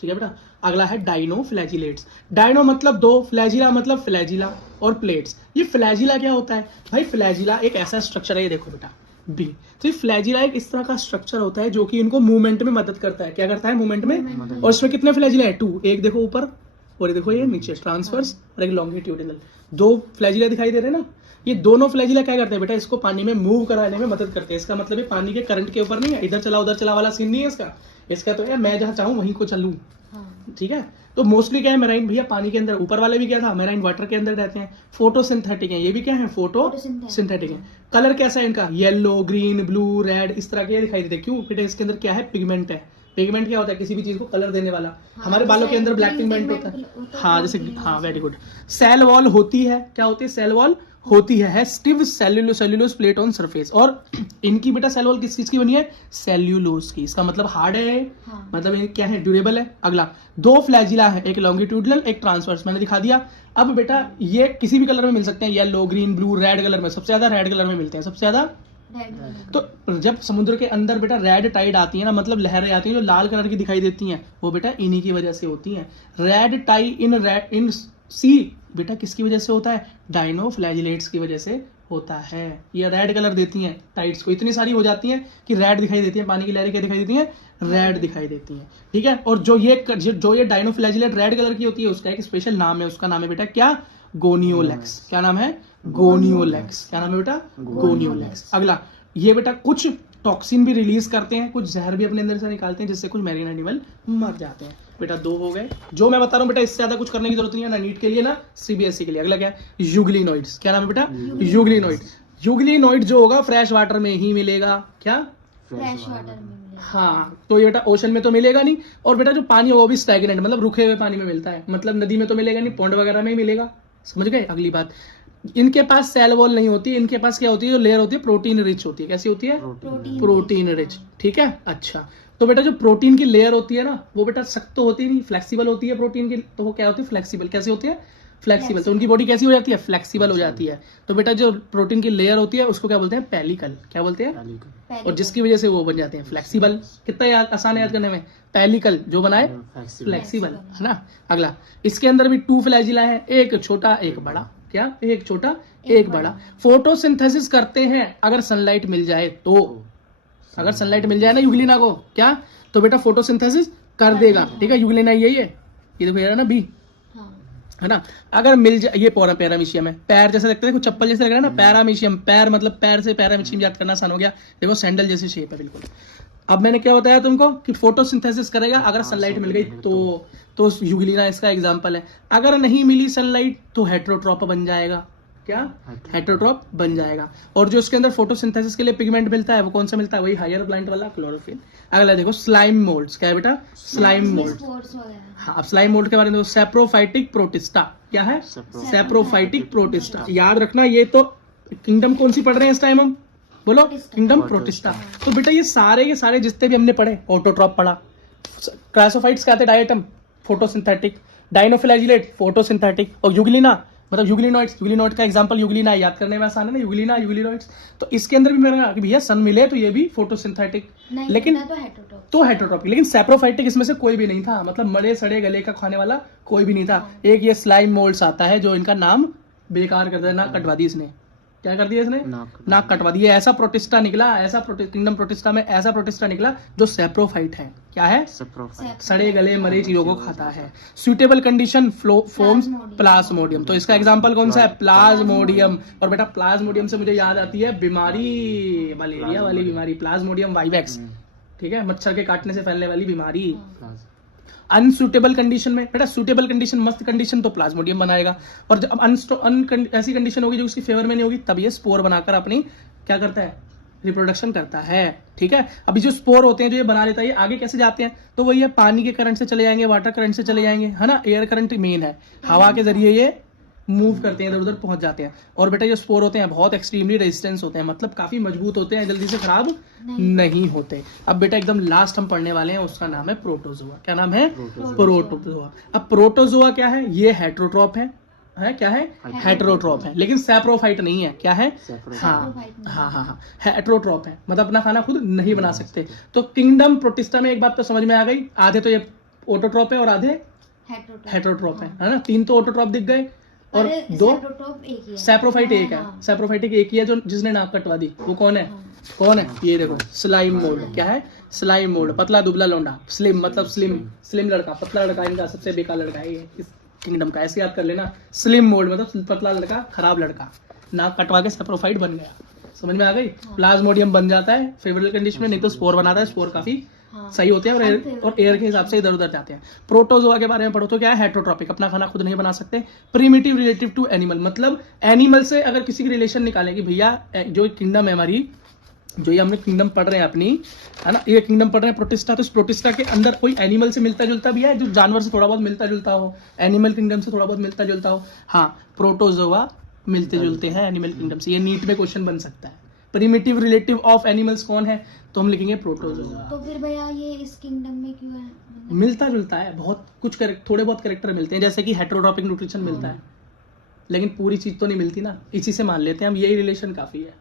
ठीक है बेटा। अगला है डाइनो फ्लैजिलेट्स। डाइनो मतलब दो, फ्लैजिला मतलब फ्लैजिला और प्लेट्स। ये फ्लैजिला क्या होता है भाई? फ्लैजिला एक ऐसा स्ट्रक्चर है, ये देखो बेटा बी। तो ये फ्लैजिला एक इस तरह का स्ट्रक्चर होता है जो कि इनको मूवमेंट में मदद करता है। क्या करता है? मूवमेंट में। और इसमें कितने फ्लैजिला है? 2। एक देखो ऊपर और ये देखो ये नीचे, ट्रांसवर्स और एक लॉन्गिट्यूडिनल। 2 फ्लैजिला दिखाई दे रहे हैं ना? ये दोनों फ्लैजिला क्या करते हैं बेटा? इसको पानी में मूव कराने में मदद करते हैं। इसका मतलब ये पानी के करंट के ऊपर नहीं है, इधर चला उधर चला वाला सीन नहीं है इसका। इसका तो है मैं जहां चाहूं वहीं को चलूं। ठीक है। तो मोस्टली क्या है? मेराइन भैया पानी के अंदर, ऊपर वाले भी क्या था? मेराइन वाटर के अंदर रहते हैं। फोटोसिंथेटिक है, ये भी क्या है? फोटोसिंथेटिक है। कलर कैसा है इनका? येलो, ग्रीन, ब्लू, रेड, इस तरह के दिखाई देते हैं। क्यों बेटा? इसके अंदर क्या है? पिगमेंट है। पिगमेंट क्या होता है? किसी भी चीज को कलर देने वाला। हमारे बालों के अंदर ब्लैक पिगमेंट होता है। हाँ जैसे, हाँ वेरी गुड। सेल वॉल होती है, क्या होती है? सेल वॉल होती है Steve cellulose plate on surface. और इनकी बेटा सेल वॉल किस चीज की बनी है? सेल्यूलोज की। इसका मतलब हार्ड है, मतलब ये क्या है? ड्यूरेबल है। अगला 2 फ्लैजिला है, एक लॉन्गिट्यूडनल एक ट्रांसवर्स, मैंने दिखा दिया। अब बेटा ये किसी भी कलर में मिल सकते हैं, yellow, green, blue, red colour में। सबसे ज्यादा रेड कलर में मिलते हैं, सबसे ज्यादा। तो जब समुद्र के अंदर बेटा रेड टाइड आती है ना, मतलब लहरें आती हैं जो लाल कलर की दिखाई देती हैं, वो बेटा इन्हीं की वजह से होती हैं। रेड टाइड इन सी बेटा किसकी वजह से होता है? डाइनो फ्लैजिलेट्स की वजह से होता है। ये रेड कलर देती हैं टाइड्स को, इतनी सारी हो जाती हैं कि रेड दिखाई देती है। पानी की लहरें क्या दिखाई देती हैं? रेड दिखाई देती हैं। ठीक है। और जो ये डाइनो फ्लैजिलेट रेड कलर की होती है, उसका एक स्पेशल नाम है। उसका नाम है बेटा क्या? गोनियोलेक्स। क्या नाम है? गोनियोलेक्स। क्या नाम है बेटा? गोनियोलेक्स। अगला ये बेटा कुछ टॉक्सिन भी रिलीज करते हैं, कुछ जहर भी अपने अंदर से निकालते हैं, जिससे कुछ मैरीन एनिमल मर जाते हैं। बेटा 2 हो गए। जो मैं बता रहा हूँ बेटा, इससे ज्यादा कुछ करने की जरूरत नहीं है, ना नीट के लिए ना सीबीएसई के लिए। अगला क्या है? यूग्लिनोइड्स। क्या नाम है बेटा? यूग्लिनोइड। यूग्लिनोइड जो होगा फ्रेश वाटर में ही मिलेगा। क्या? फ्रेश वाटर में मिलेगा। हाँ, तो ये बेटा ओशन में तो मिलेगा नहीं। और बेटा जो पानी होगा वो भी स्टैग्नेंट, मतलब रुके हुए पानी में मिलता है। मतलब नदी में तो मिलेगा नहीं, पॉन्ड वगैरह में ही मिलेगा। समझ गए? अगली बात, इनके पास सेल वॉल नहीं होती। इनके पास क्या होती है? जो लेयर होती है प्रोटीन रिच होती है। कैसी होती है? Protein rich. ठीक है। अच्छा, तो बेटा जो प्रोटीन की लेयर होती है ना, वो बेटा सख्त तो होती नहीं, फ्लेक्सिबल होती है प्रोटीन की। तो वो क्या होती है? फ्लेक्सिबल। कैसे होती है? फ्लेक्सिबल। तो उनकी बॉडी कैसी हो जाती है? फ्लेक्सिबल हो जाती है। तो बेटा जो प्रोटीन की लेयर होती है उसको क्या बोलते हैं? पेलिकल। क्या बोलते हैं? और जिसकी वजह से वो बन जाते हैं फ्लेक्सिबल। कितना आसान है याद करने में? पेलिकल जो बनाए फ्लेक्सिबल, है ना? अगला, इसके अंदर भी 2 फ्लैजिला है, एक छोटा एक बड़ा। क्या? एक छोटा एक बड़ा। फोटोसिंथेसिस करते हैं अगर सनलाइट मिल जाए तो। अगर सनलाइट मिल जाए ना यूग्लिना को, क्या तो बेटा फोटोसिंथेसिस कर देगा। ठीक है। यूग्लिना यही है, ये देखो ये ना बी, है ना? अगर मिल जाए, ये पैरामीशियम है। पैर जैसे लगता है, कुछ चप्पल जैसे लग रहा है ना, पैरामीशियम। पैर मतलब पैर से पैरामीशियम याद करना आसान हो गया। देखो सैंडल जैसी शेप है बिल्कुल। अब मैंने क्या बताया तुमको कि फोटोसिंथेसिस करेगा अगर सनलाइट मिल गई तो यूग्लिना इसका एग्जांपल है। अगर नहीं मिली सनलाइट तो हेटेरोट्रॉप बन जाएगा। क्या? हेटेरोट्रॉप बन जाएगा। और जो इसके अंदर फोटोसिंथेसिस के लिए पिगमेंट मिलता है वो कौन सा मिलता है? वही हायर प्लांट वाला क्लोरोफिल। अगला देखो स्लाइम मोल्ड्स। क्या है बेटा? Slime mould. हाँ, अब स्लाइम मोल्ड के बारे में देखो, सेप्रोफाइटिक प्रोटिस्टा। क्या है? Saprophytic protista. याद रखना, ये तो किंगडम कौन सी पढ़ रहे हैं इस टाइम हम? बोलो, किंगडम प्रोटिस्टा। तो बेटा ये सारे जितने भी हमने पढ़े, ऑटोट्रॉप पढ़ा, क्रासोफाइट्स क्या थे? डायटम फोटोसिंथेटिक, डाइनोफ्लैजिलेट फोटोसिंथेटिक, और यूग्लिना मतलब यूग्लिनॉइड का एग्जांपल यूग्लिना याद करने में आसान है ना, यूग्लिनॉइड्स। तो इसके अंदर भी मेरा कि भैया सन मिले तो ये भी फोटोसिंथेटिक, नहीं, लेकिन हेटरोट्रॉपिक। तो हेटरोट्रॉपिक, लेकिन सैप्रोफाइटिक इसमें से कोई भी नहीं था, मतलब मरे सड़े गले का खाने वाला कोई भी नहीं था। एक ये स्लाइम मोल्ड्स आता है जो इनका नाम बेकार कर दिया, नाक कटवा दी इसने। क्या कर दिया इसने? नाक कटवा दी। ऐसा प्रोटिस्टा निकला, ऐसा किंगडम प्रोटिस्टा में ऐसा प्रोटिस्टा निकला जो सैप्रोफाइट है। क्या है? सड़े गले मरे चीजों को खाता है। Suitable condition forms Plasmodium. तो इसका एग्जांपल कौन सा है? प्लाज्मोडियम। और बेटा प्लाज्मोडियम से मुझे याद आती है बीमारी, मलेरिया वाली बीमारी, प्लाज्मोडियम वाइवेक्स। ठीक है, मच्छर के काटने से फैलने वाली बीमारी। अनसुटेबल कंडीशन में बेटा, सुटेबल कंडीशन मस्त कंडीशन तो प्लाज्मोडियम बनाएगा, और जब ऐसी कंडीशन होगी जो उसकी फेवर में नहीं होगी तब ये स्पोर बनाकर अपनी क्या करता है? रिप्रोडक्शन करता है। ठीक है, अभी जो स्पोर होते हैं जो ये बना लेता है, ये आगे कैसे जाते हैं? तो वही है, पानी के करंट से चले जाएंगे, वाटर करंट से चले जाएंगे, है ना, एयर करंट मेन है, हवा के जरिए ये मूव करते हैं, इधर उधर पहुंच जाते हैं। और बेटा ये स्पोर होते हैं बहुत एक्सट्रीमली रेजिस्टेंस होते हैं, मतलब काफी मजबूत होते हैं, जल्दी से खराब नहीं होते। अब बेटा एकदम लास्ट हम पढ़ने वाले हैं, उसका नाम है प्रोटोजोआ। क्या नाम है? प्रोटोजोआ। अब प्रोटोजोआ क्या है? ये हेटरोट्रॉप है, क्या है? हेटरोट्रॉप है, लेकिन सैप्रोफाइट नहीं है। क्या है? हाँ, हेटरोट्रॉप है, मतलब अपना खाना खुद नहीं बना सकते। तो किंगडम प्रोटिस्टा में एक बात तो समझ में आ गई, आधे तो ये ऑटोट्रॉप है और आधे हेटरोट्रॉप है ना। 3 तो ऑटोट्रॉप दिख गए और 2 सैप्रोफाइट एक है। सैप्रोफाइटिक एक ही है जो जिसने नाक कटवा दी। वो कौन है? कौन है? ये देखो, स्लाइम मोल्ड। क्या है? Slime mould. पतला दुबला लौंडा, स्लिम मतलब स्लिम लड़का, पतला लड़का इनका सबसे बेकार लड़का है ये इस किंगडम का। ऐसे याद कर लेना, स्लिम मोल्ड मतलब पतला लड़का, खराब लड़का। नाक कटवा के सैप्रोफाइट बन गया। समझ में आ गई? प्लाज्मोडियम बन जाता है फेवरेबल कंडीशन में, नहीं तो स्पोर बनाता है। स्पोर काफी सही होते हैं और एयर के हिसाब से इधर उधर जाते हैं। प्रोटोजोआ के बारे में पढ़ो तो क्या है? हेटरोट्रॉपिक, अपना खाना खुद नहीं बना सकते। प्रिमिटिव रिलेटिव टू एनिमल, मतलब एनिमल से अगर किसी की रिलेशन निकालें कि भैया जो किंगडम है हमारी, जो ये हमने किंगडम पढ़ रहे हैं अपनी, है ना, ये किंगडम पढ़ रहे हैं प्रोटिस्टा, तो इस प्रोटिस्टा के अंदर कोई एनिमल से मिलता जुलता भी है, जो जानवर से थोड़ा बहुत मिलता जुलता हो, एनिमल किंगडम से थोड़ा बहुत मिलता जुलता हो। हाँ, प्रोटोजोआ मिलते जुलते हैं एनिमल किंगडम से। ये नीट में क्वेश्चन बन सकता है। प्रिमिटिव रिलेटिव ऑफ एनिमल्स कौन है? तो हम लिखेंगे प्रोटोजोआ। तो फिर भैया ये इस किंगडम में क्यों है? मिलता जुलता है, बहुत कुछ थोड़े बहुत कैरेक्टर मिलते हैं, जैसे कि हेटरोट्रॉपिक न्यूट्रिशन मिलता है, लेकिन पूरी चीज तो नहीं मिलती ना। इसी से मान लेते हैं हम, यही रिलेशन काफी है।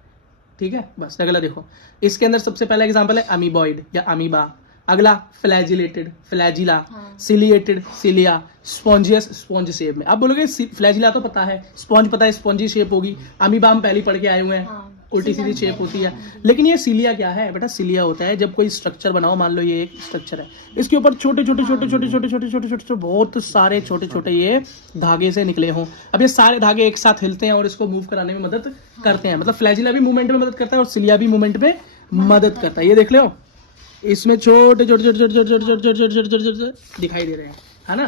ठीक है, बस अगला देखो, इसके अंदर सबसे पहला एग्जांपल है अमीबॉइड या अमीबा। अगला flagellated, flagella, ciliated, cilia, spongious, sponge shape में। आप बोलोगे फ्लैजिला तो पता है, स्पॉन्ज पता है, स्पॉन्जी शेप होगी। अमीबा हम पहले पढ़ के आए हुए हैं, उल्टी सीधी शेप होती है। लेकिन ये सिलिया क्या है बेटा? सिलिया होता है जब कोई स्ट्रक्चर बनाओ, मान लो ये एक स्ट्रक्चर है, इसके ऊपर छोटे छोटे बहुत सारे छोटे छोटे ये धागे से निकले हों। अब ये सारे धागे एक साथ हिलते हैं और इसको मूव कराने में मदद करते हैं। मतलब फ्लैजिला भी मूवमेंट में मदद करता है और सिलिया भी मूवमेंट में मदद करता है। ये देख लो, इसमें छोटे छोटे दिखाई दे रहे हैं, है ना।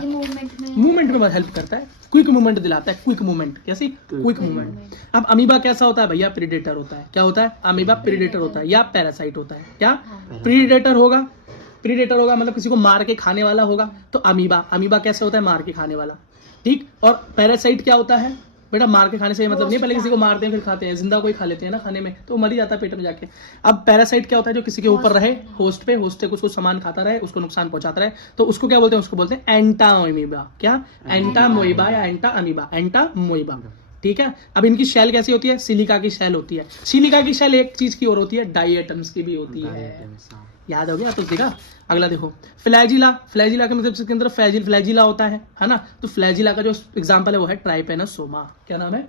मूवमेंट में हेल्प करता है, क्विक मूवमेंट दिलाता है। क्विक मूवमेंट कैसी? Quick movement. अब अमीबा कैसा होता है भैया? प्रीडेटर होता है। क्या होता है? अमीबा प्रीडेटर होता है या पैरासाइट होता है। क्या? प्रीडेटर होगा। प्रीडेटर होगा मतलब किसी को मार के खाने वाला होगा, तो अमीबा कैसे होता है? मार के खाने वाला। ठीक। और पैरासाइट क्या होता है बेटा? मार के खाने से मतलब नहीं, पहले किसी को मारते हैं फिर खाते हैं, जिंदा कोई खा लेते हैं ना खाने में, तो मर ही जाता है पेट में जाके। अब पैरासाइट क्या होता है? जो किसी के ऊपर रहे, होस्ट पे कुछ सामान खाता रहे, उसको नुकसान पहुंचाता रहे, तो उसको क्या बोलते हैं? उसको बोलते हैं एंटामोइबा। क्या? एंटामोइबा या एंटाअमीबा, एंटामोइबा। ठीक है। अब इनकी शेल कैसी होती है? सिलिका की शेल होती है। सिलिका की शेल एक चीज की और होती है, डाई एटम्स की भी होती है। याद हो गया? तो देखा। अगला देखो, फ्लैजिला। फ्लैजिला के मतलब इसके अंदर फ्लैजिला होता है ना। तो फ्लैजिला का जो एग्जांपल है वो है ट्राइपेनोसोमा। क्या नाम है?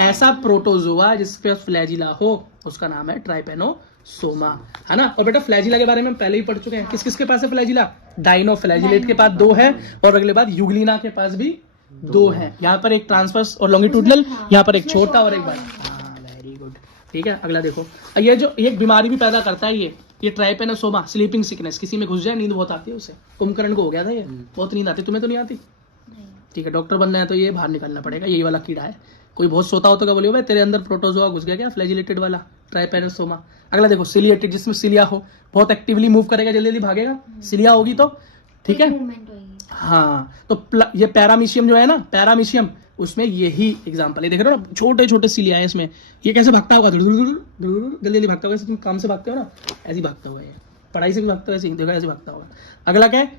ऐसा प्रोटोजोआ जिसपे फ्लैजिला हो उसका नाम है ट्राइपेनोसोमा, है ना। और बेटा फ्लैजिला के बारे में हम पहले ही पढ़ चुके हैं। किस किस के पास है फ्लैजिला? डाइनो फ्लैजिलेट के पास 2 है, और अगले बाद यूग्लिना के पास भी 2 है। यहाँ पर एक ट्रांसवर्स और लॉन्गिट्यूडनल, यहाँ पर एक छोटा और एक बड़ा। Very good. ठीक है, अगला देखो, ये जो एक बीमारी भी पैदा करता है ये ट्राइपेनोसोमा, स्लीपिंग सिकनेस। किसी में घुस जाए, नींद बहुत आती है उसे। कुंभकर्ण को हो गया था ये, बहुत नींद आती। तुम्हें तो नहीं आती? ठीक है, डॉक्टर बनना है तो ये बाहर निकलना पड़ेगा, यही वाला कीड़ा है। कोई बहुत सोता हो तो क्या बोलिए भाई तेरे अंदर प्रोटोजोआ घुस गया क्या? फ्लैजिलेटेड वाला ट्राइपेनोसोमा। अगला देखो, सिलिएटेड, जिसमें सिलिया हो, बहुत एक्टिवली मूव करेगा, जल्दी जल्दी भागेगा, सिलिया होगी तो। ठीक है, हाँ। तो ये पैरामीशियम जो है ना, पैरामीशियम, उसमें यही एग्जांपल है। देख रहे हो ना, छोटे छोटे सिलिया है इसमें। ये कैसे भागता होगा? जल्दी जल्दी भागता होगा। तुम काम से भागते हो ना, ऐसे ही भागता होगा। ये पढ़ाई से भी भागता होगा, ऐसे देखो ऐसे भागता होगा। अगला क्या है?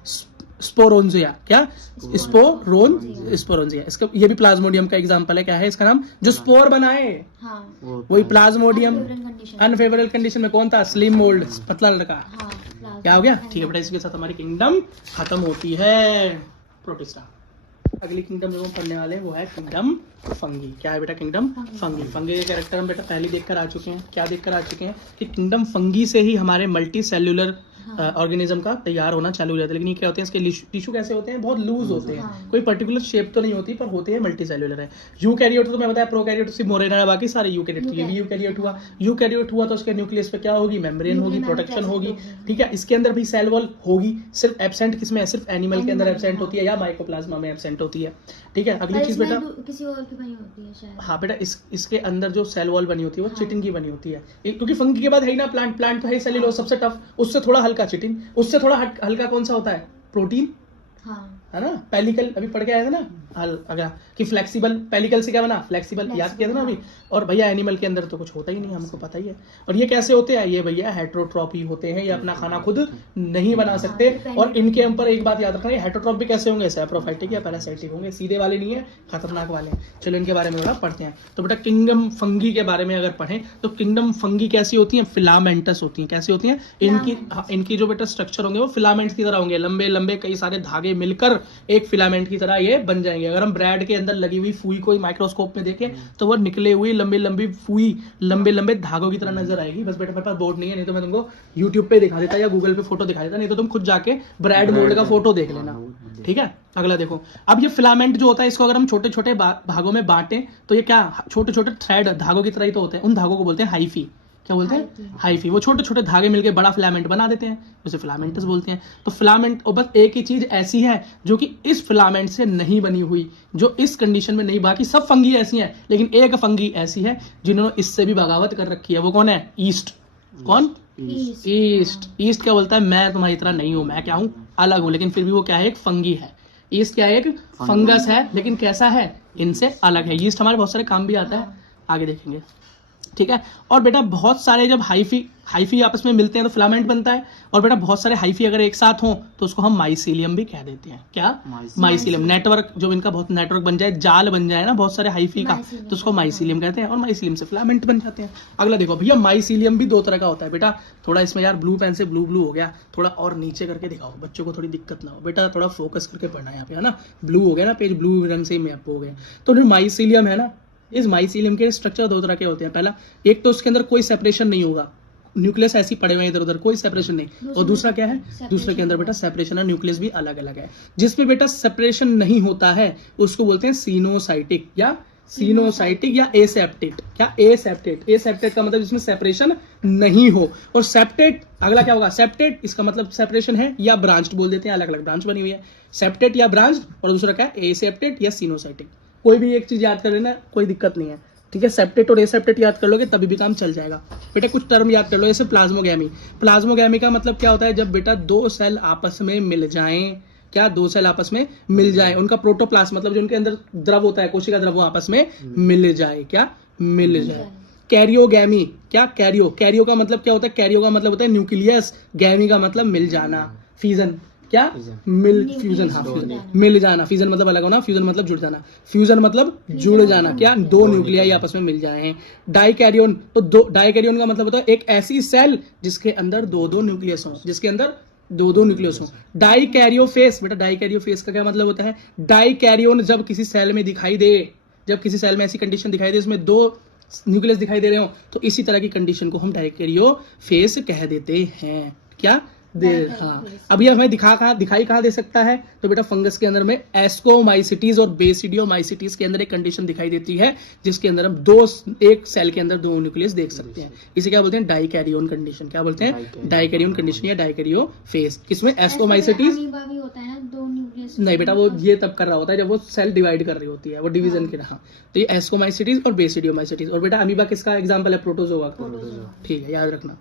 स्पोरोंजिया, क्या स्पोरोंजिया। इसका ये भी प्लाज्मोडियम का एग्जांपल है। क्या है इसका नाम? जो स्पोर बनाए, हाँ, वही प्लाज्मोडियम। कंडीशन। अनफेवरेबल कंडीशन में कौन था? स्लिम मोल्ड, पतला लड़का। हाँ, क्या हो गया? ठीक है बेटा, इसके साथ हमारी किंगडम खत्म होती है, प्रोटिस्टा। अगली किंगडम जो हम पढ़ने वाले हैं वो है किंगडम फंगी। क्या है बेटा? Kingdom fungi. फंगी के कैरेक्टर हम बेटा पहले देखकर आ चुके हैं। क्या देखकर आ चुके हैं कि किंगडम फंगी से ही हमारे मल्टी सेल्यूलर ऑर्गेनिज्म का तैयार होना चालू हो जाता है। लेकिन ये क्या होते हैं, इसके टिश्यू कैसे होते हैं? बहुत लूज होते हैं। हाँ। कोई पर्टिकुलर शेप तो नहीं होती, पर होते हैं मल्टी सेल्यूलर है। यूकैरियोट तो मैं बताया, प्रोकैरियोट सिर्फ मोरेना है, बाकी सारे यूकैरियोट। ये भी यूकैरियोट हुआ। यूकैरियोट हुआ तो उसके न्यूक्लियस पे क्या होगी? मेम्ब्रेन होगी, प्रोटेक्शन होगी। ठीक है, इसके अंदर भी सेल वॉल होगी। सिर्फ एब्सेंट किसमें है? सिर्फ एनिमल के अंदर एब्सेंट होती है या माइकोप्लाज्मा में एब्सेंट होती है। ठीक है, अगली चीज बेटा, किसी और की बनी होती है शायद। हाँ बेटा, इसके अंदर जो सेल वॉल बनी होती है वो चिटिन की बनी होती है। क्योंकि फंगी के बाद है ही ना प्लांट तो है सेल्यूलोज सबसे टफ, उससे थोड़ा हल्का चिटिन, उससे थोड़ा हल्का कौन सा होता है? प्रोटीन, हाँ, है ना। पेलिकल अभी पढ़ के आया था ना अगर कि फ्लेक्सिबल, पेलिकल से क्या बना? फ्लेक्सिबल, याद किया था ना अभी। और भैया एनिमल के अंदर तो कुछ होता ही नहीं, हमको पता ही है। और ये कैसे होते हैं? ये भैया हेटेरोट्रॉपी होते हैं, ये अपना खाना खुद नहीं बना सकते। और इनके ऊपर एक बात याद रखना, ये हेटेरोट्रॉपी कैसे होंगे? सैप्रोफाइटिक या पैरासाइटिक होंगे, सीधे वाले नहीं है, खतरनाक वाले। चलो इनके बारे में थोड़ा पढ़ते हैं। तो बेटा किंगडम फंगी के बारे में अगर पढ़ें तो किंगडम फंगी कैसी होती है? फिलामेंटस होती है। कैसी होती है? इनकी जो बेटा स्ट्रक्चर होंगे वो फिलामेंट्स की तरह होंगे, लंबे लंबे कई सारे धागे मिलकर एक फिलामेंट की तरह ये बन जाएंगे। अगर हम ब्रेड के अंदर लगी हुई फुई को माइक्रोस्कोप में देखें तो वो निकले हुई लंबी लंबी फुई लंबे लंबे धागों की तरह नजर आएगी। बस बेटा मेरे पास बोर्ड नहीं है, नहीं तो मैं तुमको यूट्यूब पे दिखा देता या गूगल पे फोटो दिखा देता, नहीं तो तुम खुद जाके ब्रेड मोल्ड का फोटो देख लेना। ठीक है, अगला देखो। अब ये फिलामेंट जो होता है, इसको अगर हम छोटे छोटे भागों में बांटें तो ये क्या छोटे छोटे थ्रेड धागों की तरह ही तो होते हैं। उन धागों को बोलते हैं हाइफी। क्या बोलते हैं? हाइफी। वो छोटे छोटे धागे मिलके बड़ा फिलामेंट बना देते हैं, उसे फिलामेंटस बोलते हैं। तो फिलामेंट, और बस एक ही चीज ऐसी है जो कि इस फिलामेंट से नहीं बनी हुई, जो इस कंडीशन में नहीं, बाकी सब फंगी ऐसी हैं, लेकिन एक फंगी ऐसी है जिन्होंने इससे भी बगावत कर रखी है। वो कौन है? ईस्ट। कौन? ईस्ट। ईस्ट क्या बोलता है? मैं तुम्हारी तरह नहीं हूं, मैं क्या हूं? अलग हूं, लेकिन फिर भी वो क्या है? एक फंगी है। ईस्ट क्या है? एक फंगस है, लेकिन कैसा है? इनसे अलग है। ईस्ट हमारे बहुत सारे काम भी आता है, आगे देखेंगे। ठीक है, और बेटा बहुत सारे जब हाइफी आपस में मिलते हैं तो फिलामेंट बनता है। और बेटा बहुत सारे हाइफी अगर एक साथ हों तो उसको हम माइसीलियम भी कह देते हैं। क्या? माइसीलियम। नेटवर्क, जो इनका बहुत नेटवर्क बन जाए, जाल बन जाए ना बहुत सारे हाइफी का, तो उसको माइसीलियम कहते हैं। और माइसीलियम से फिलामेंट बन जाते हैं। अगला देखो भैया, माइसीलियम भी दो तरह का होता है बेटा। थोड़ा इसमें यार ब्लू पेन से ब्लू हो गया, थोड़ा और नीचे करके दिखाओ, बच्चों को थोड़ी दिक्कत ना हो। बेटा थोड़ा फोकस करके पढ़ना है यहाँ पे, है ना। ब्लू हो गया ना पेज, ब्लू रंग से ही मैप हो गया। तो जो माइसीलियम है ना, इस माइसीलियम के स्ट्रक्चर दो तरह के होते हैं। पहला, एक तो उसके अंदर कोई सेपरेशन नहीं होगा, न्यूक्लियस ऐसे ही पड़े हुए हैं इधर उधर, कोई सेपरेशन नहीं। और दूसरा क्या है? दूसरे के अंदर बेटा सेपरेशन है, न्यूक्लियस भी अलग अलग है। जिसमें बेटा सेपरेशन नहीं होता है उसको बोलते हैं सीनोसाइटिक या एसेप्टेट। क्या? एसेप्टेट का मतलब इसमें सेपरेशन नहीं हो। और सेप्टेट, अगला क्या होगा? सेप्टेट, इसका मतलब सेपरेशन है या ब्रांच्ड बोल देते हैं, अलग अलग ब्रांच बनी हुई है। सेप्टेट या ब्रांच्ड, और दूसरा क्या है? एसेप्टेट या सीनोसाइटिक। कोई भी एक चीज याद कर लेना, कोई दिक्कत नहीं है। ठीक है, सेप्टेट और एसेप्टेट याद कर लोगे तभी भी काम चल जाएगा। बेटा कुछ टर्म याद कर लो, जैसे प्लाज्मोगैमी का मतलब क्या होता है? जब बेटा दो सेल आपस में मिल जाएं। क्या? दो सेल आपस में मिल जाए, उनका प्रोटोप्लाज्म मतलब जो उनके अंदर द्रव होता है, कोशिका द्रव, वो आपस में मिल जाए। क्या? मिल जाए। कैरियोगैमी। क्या? कैरियो का मतलब क्या होता है? कैरियो का मतलब होता है न्यूक्लियस, गैमी का मतलब मिल जाना, फिजन। क्या? फ्यूजन। हाँ, फ्यूजन, मिल जाना। फिजन मतलब अलग होना, फ्यूजन मतलब जुड़ जाना। फ्यूजन मतलब जुड़ जाना। क्या? दो न्यूक्लियाई आपस में मिल जाए। डाइकैरियोन, तो डाइकैरियोन का मतलब होता है एक ऐसी सेल जिसके अंदर दो न्यूक्लियस हो, डाइकैरियोफेस। बेटा डाइकैरियोफेस का क्या मतलब होता है? डाइकैरियोन जब किसी सेल में ऐसी कंडीशन दिखाई दे इसमें दो न्यूक्लियस दिखाई दे रहे हो, तो इसी तरह की कंडीशन को हम डाइकैरियोफेस कह देते हैं। क्या? हाँ। अब ये हमें दिखाई कहाँ दे सकता है? तो बेटा फंगस के अंदर में एस्कोमाइसिटीज और बेसिडियोमाइसिटीज के अंदर एक कंडीशन दिखाई देती है जिसके अंदर हम एक सेल के अंदर दो न्यूक्लियस देख सकते हैं। इसे क्या बोलते हैं? Dikaryon condition. क्या बोलते हैं? डाइकैरियोन कंडीशन या डाइकैरियोफेस। किसमें? एस्कोमाइसिटीज नहीं बेटा, वो ये तब कर रहा होता है जब वो सेल डिवाइड कर रही होती है, वो डिवीजन के रहा। तो ये एस्कोमाइसिटीज और बेसिडियोमाइसिटीज। और बेटा अमीबा किसका एग्जाम्पल है? प्रोटोजोआ का। ठीक है, याद रखना।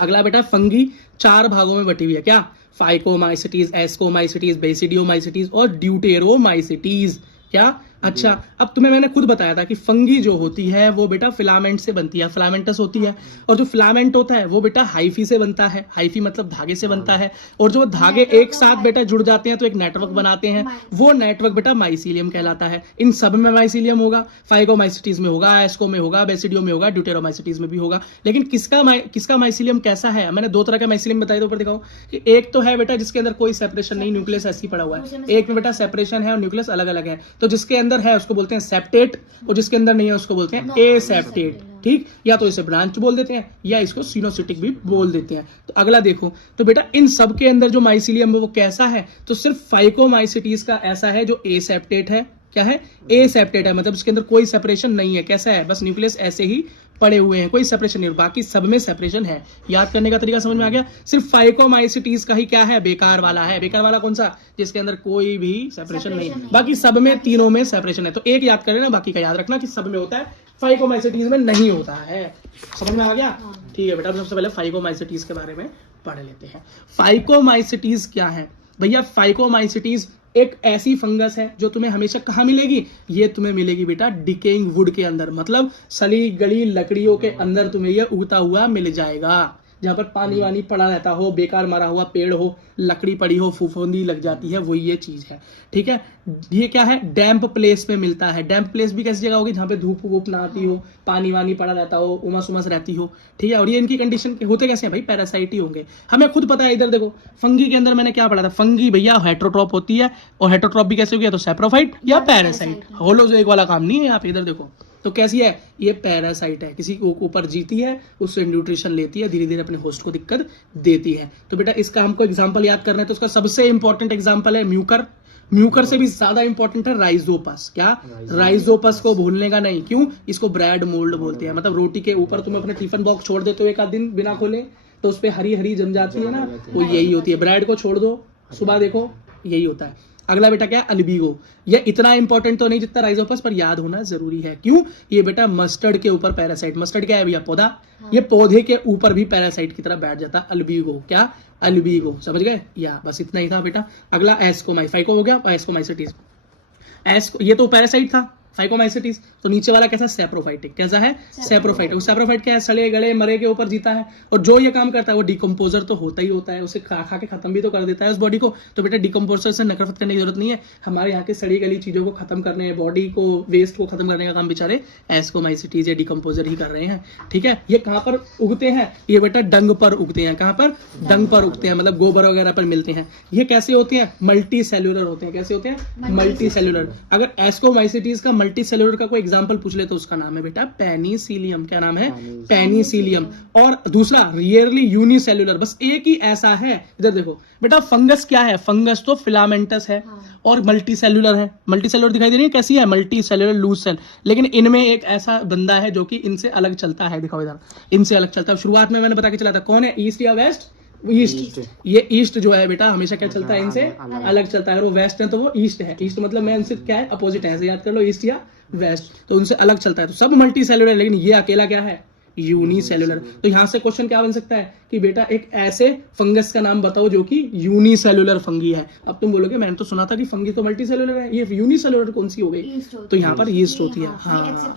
अगला बेटा, फंगी 4 भागों में बटी हुई है। क्या? फाइकोमाइसिटीज, एस्कोमाइसिटीज, बेसिडियोमाइसिटीज और ड्यूटेरोमाइसिटीज। क्या? अच्छा, अब तुम्हें मैंने खुद बताया था कि फंगी जो होती है वो बेटा फिलामेंट से बनती है, फिलामेंटस होती है। और जो फिलामेंट होता है वो बेटा हाइफी से बनता है, हाइफी मतलब धागे से बनता है। और जो धागे एक साथ बेटा जुड़ जाते हैं तो एक नेटवर्क बनाते हैं, वो नेटवर्क बेटा माइसीलियम कहलाता है। इन सब में माइसीलियम होगा, फाइगोमाइसिटीज में होगा, एस्को में होगा, बेसिडियो में होगा, ड्यूटेरोमाइसिटीज में भी होगा। लेकिन किसका माइसीलियम कैसा है? मैंने दो तरह का माइसीलियम बताया, ऊपर दिखाओ कि एक तो है बेटा जिसके अंदर कोई सेपरेशन नहीं, न्यूक्लियस ऐसे ही पड़ा हुआ है। एक में बेटा सेपरेशन है और न्यूक्लियस अलग अलग है। तो जिसके अंदर है उसको बोलते हैं सेप्टेट, और जिसके अंदर नहीं है उसको बोलते हैं एसेप्टेट। ठीक, या तो इसे ब्रांच बोल देते हैं या इसको सिनोसिटिक भी बोल देते हैं। तो अगला देखो, तो बेटा इन सब के अंदर जो माइसीलियम है वो कैसा है? तो सिर्फ फाइकोमाइसिटीज का ऐसा है जो एसेप्टेट है। क्या है? एसेप्टेट है, मतलब इसके अंदर कोई सेपरेशन नहीं है। कैसा है? बस न्यूक्लियस ऐसे ही पड़े हुए हैं, कोई सेपरेशन नहीं। बाकी सब में सेपरेशन है। याद करने का तरीका समझ में आ गया? सिर्फ फाइकोमाइसिटीज का ही क्या है? बेकार वाला है। बेकार वाला कौन सा? जिसके अंदर कोई भी सेपरेशन नहीं। बाकी सब में, तीनों में सेपरेशन है। तो एक याद कर लेना, बाकी का याद रखना कि सब में होता है, फाइकोमाइसिटीज में नहीं होता है। समझ में आ गया? ठीक है बेटा, सबसे पहले फाइकोमाइसिटीज के बारे में पढ़ लेते हैं। फाइकोमाइसिटीज क्या है भैया? फाइकोमाइसिटीज एक ऐसी फंगस है जो तुम्हें हमेशा कहाँ मिलेगी? ये तुम्हें मिलेगी बेटा डिकेइंग वुड के अंदर, मतलब सली गली लकड़ियों के अंदर तुम्हें ये उगता हुआ मिल जाएगा। जहां पर पानी वानी पड़ा रहता हो, बेकार मरा हुआ पेड़ हो, लकड़ी पड़ी हो, फूफूंदी लग जाती है, वही ये चीज है। ठीक है, ये क्या है? डैम्प प्लेस पे मिलता है। डैम्प प्लेस भी कैसी जगह होगी? जहाँ पे धूप वूप ना आती हो, पानी वानी पड़ा रहता हो, उमस उमस रहती हो। ठीक है, और ये इनकी कंडीशन होते कैसे हैं भाई? पैरासाइट ही होंगे, हमें खुद पता है। इधर देखो, फंगी के अंदर मैंने क्या पढ़ा था? फंगी भैया हेट्रोट्रॉप होती है, और हेट्रोट्रॉप भी कैसे हो गया? तो सैप्रोफाइट या पैरासाइट। होलोजोइक वाला काम नहीं है यहाँ पे। इधर देखो, तो कैसी है? ये पैरासाइट है, किसी के ऊपर जीती है, उससे न्यूट्रिशन लेती है, धीरे धीरे अपने होस्ट को दिक्कत देती है। तो बेटा इसका हमको एग्जांपल याद करना है, तो उसका सबसे इंपॉर्टेंट एग्जांपल है म्यूकर। म्यूकर से भी ज्यादा इंपॉर्टेंट है राइजोपस। क्या? राइजोपस को भूलने का नहीं। क्यों? इसको ब्रेड मोल्ड बोलते हैं। मतलब रोटी के ऊपर तुम अपने टिफिन बॉक्स छोड़ देते हो एक आध दिन बिना खोले, तो उस पर हरी हरी जम जाती है ना, वो यही होती है। ब्रेड को छोड़ दो, सुबह देखो, यही होता है। अगला बेटा क्या है? अल्बिगो। ये इतना इंपॉर्टेंट तो नहीं जितना राइजोपस, पर याद होना जरूरी है। क्यों? ये बेटा मस्टर्ड के ऊपर पैरासाइट। मस्टर्ड क्या है भैया? पौधा। ये पौधे के ऊपर भी पैरासाइट की तरह बैठ जाता है। अल्बिगो। क्या? अल्बिगो। समझ गए? या बस इतना ही था बेटा। अगला फाइको हो गया, एस्कोमाइसिटीज। ये तो पैरासाइट था, फाइकोमाइसिटीज। तो नीचे वाला कैसा? सैप्रोफाइटिक। कैसा है? सैप्रोफाइटिक। सैप्रोफाइट क्या है? सड़े गले मरे के ऊपर जीता है, और जो ये काम करता है वो डिकम्पोजर तो होता ही होता है। उसे खा के खत्म भी तो कर देता है उस बॉडी को। तो बेटा डिकम्पोजर से नफरत करने की जरूरत नहीं है। हमारे यहाँ के सड़ी गली चीजों को खत्म करने, बॉडी को, वेस्ट को खत्म करने का काम बेचारे एस्कोमाइसिटीज या डिकम्पोजर ही कर रहे हैं। ठीक है, ये कहाँ पर उगते हैं? ये बेटा डंग पर उगते हैं। कहाँ पर? डंग पर उगते हैं, मतलब गोबर वगैरह पर मिलते हैं। ये कैसे होते हैं? मल्टी सेल्यूलर होते हैं। कैसे होते हैं? Multi cellular. अगर एस्कोमाइसिटीज का मल्टी सेल्यूलर का कोई एग्जांपल पूछ ले तो उसका नाम है बेटा पेनिसिलियम। क्या नाम है? पेनिसिलियम। और दूसरा रियरली यूनिसेल्यूलर, बस एक ही ऐसा है। इधर देखो बेटा, फंगस क्या है? फंगस तो फिलामेंटस है और मल्टी सेल्यूलर है। मल्टी सेल्यूलर दिखाई दे रही है कैसी है? Multicellular loose cell. लेकिन इनमें एक ऐसा बंदा है जो कि इनसे अलग चलता है। दिखाओ इधर, इनसे अलग चलता है। शुरुआत में मैंने बता के चला था, कौन है? ईस्ट या वेस्ट? ईस्ट। ये ईस्ट जो है बेटा हमेशा क्या चलता है? इनसे अलग चलता है। अगर वो वेस्ट है तो वो ईस्ट है। ईस्ट मतलब मैं इनसे क्या है? अपोजिट है। ऐसे याद कर लो, ईस्ट या वेस्ट। तो उनसे अलग चलता है। तो सब मल्टी सेल्यूलर, लेकिन ये अकेला क्या है? यूनिसेल्यूलर। तो यहां से क्वेश्चन क्या बन सकता है कि बेटा एक ऐसे फंगस का नाम बताओ जो कि यूनिसेल्यूलर फंगी है। अब तुम बोलोगे मैंने तो सुना था कि फंगी तो मल्टी सेल्यूलर है, ये यूनिसेल्यूलर कौन सी हो गई? तो यहाँ पर यीस्ट होती है। हाँ,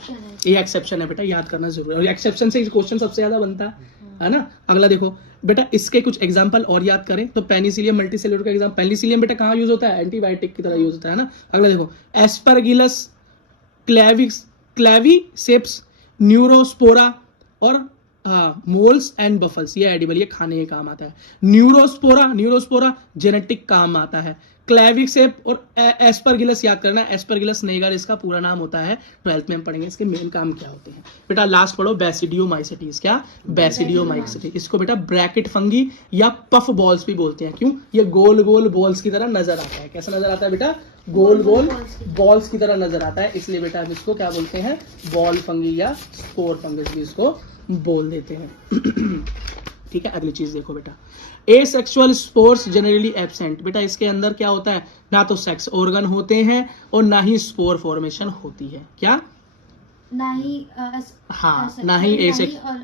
ये एक्सेप्शन है बेटा, याद करना जरूरी है। और एक्सेप्शन से क्वेश्चन सबसे ज्यादा बनता है ना। अगला देखो बेटा, इसके कुछ एग्जांपल और याद करें तो पेनिसिलियम मल्टी सेल्यूलर का एग्जांपल। पेनिसिलियम बेटा कहाँ यूज होता है? एंटीबायोटिक की तरह यूज होता है ना। अगला देखो, एस्परगिलस, क्लेविसेप्स, न्यूरोस्पोरा और मोल्स एंड बफल्स, ये एडिबल, ये खाने के काम आता है। न्यूरोस्पोरा जेनेटिक काम आता है। क्लेविसेप और एस्परगिलस याद करना है। एस्परगिलस नेगर इसका पूरा नाम होता है। 12th में हम पढ़ेंगे इसके मेन काम क्या होते हैं। बेटा लास्ट पढ़ो, बेसिडियोमाइसिटीज। क्या? बेसिडियोमाइसिटीज। इसको बेटा ब्रैकेट फंगी या पफ बॉल्स भी बोलते हैं। क्यों? ये गोल गोल बॉल्स की तरह नजर आता है। कैसा नजर आता है बेटा? गोल गोल बॉल्स की तरह नजर आता है। इसलिए बेटा हम इसको क्या बोलते हैं? बॉल फंगी या स्पोर फंगस भी इसको बोल देते हैं। ठीक है, अगली चीज देखो बेटा, एसेक्सुअल स्पोर्स जनरली एब्सेंट। बेटा इसके अंदर क्या होता है? ना तो सेक्स ऑर्गन होते हैं और ना ही स्पोर फॉर्मेशन होती है। क्या? ना ही ना ही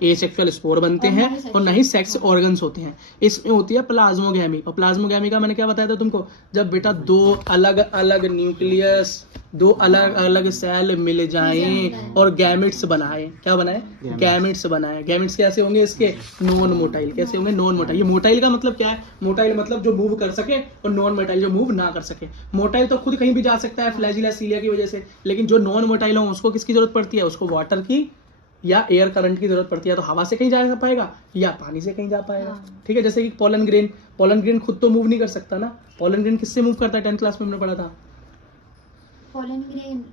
एसेक्सुअल स्पोर बनते हैं और ना ही सेक्स ऑर्गन्स होते हैं। इसमें होती है प्लाज्मोगैमी। और प्लाज्मोगैमी का मैंने क्या बताया था तुमको? जब बेटा दो अलग अलग न्यूक्लियस दो अलग अलग सेल मिल जाएं और गैमेट्स बनाए। क्या बनाए? गैमेट्स बनाए। गैमेट्स कैसे होंगे इसके? Non motile. कैसे होंगे? Non motile. ये मोटाइल का मतलब क्या है? मोटाइल मतलब जो मूव कर सके, और नॉन मोटाइल जो मूव ना कर सके। मोटाइल तो खुद कहीं भी जा सकता है फ्लैजिला सीलिया की वजह से, लेकिन जो नॉन मोटाइल हो उसको किसकी जरूरत पड़ती है? उसको वाटर की या एयर करंट की जरूरत पड़ती है। तो हवा से कहीं जा पाएगा या पानी से कहीं जा पाएगा। ठीक है, जैसे कि पोलन ग्रेन खुद तो मूव नहीं कर सकता ना। पोलन ग्रेन किससे मूव करता है? 10th क्लास में हमने पढ़ा था, पोलन ग्रेन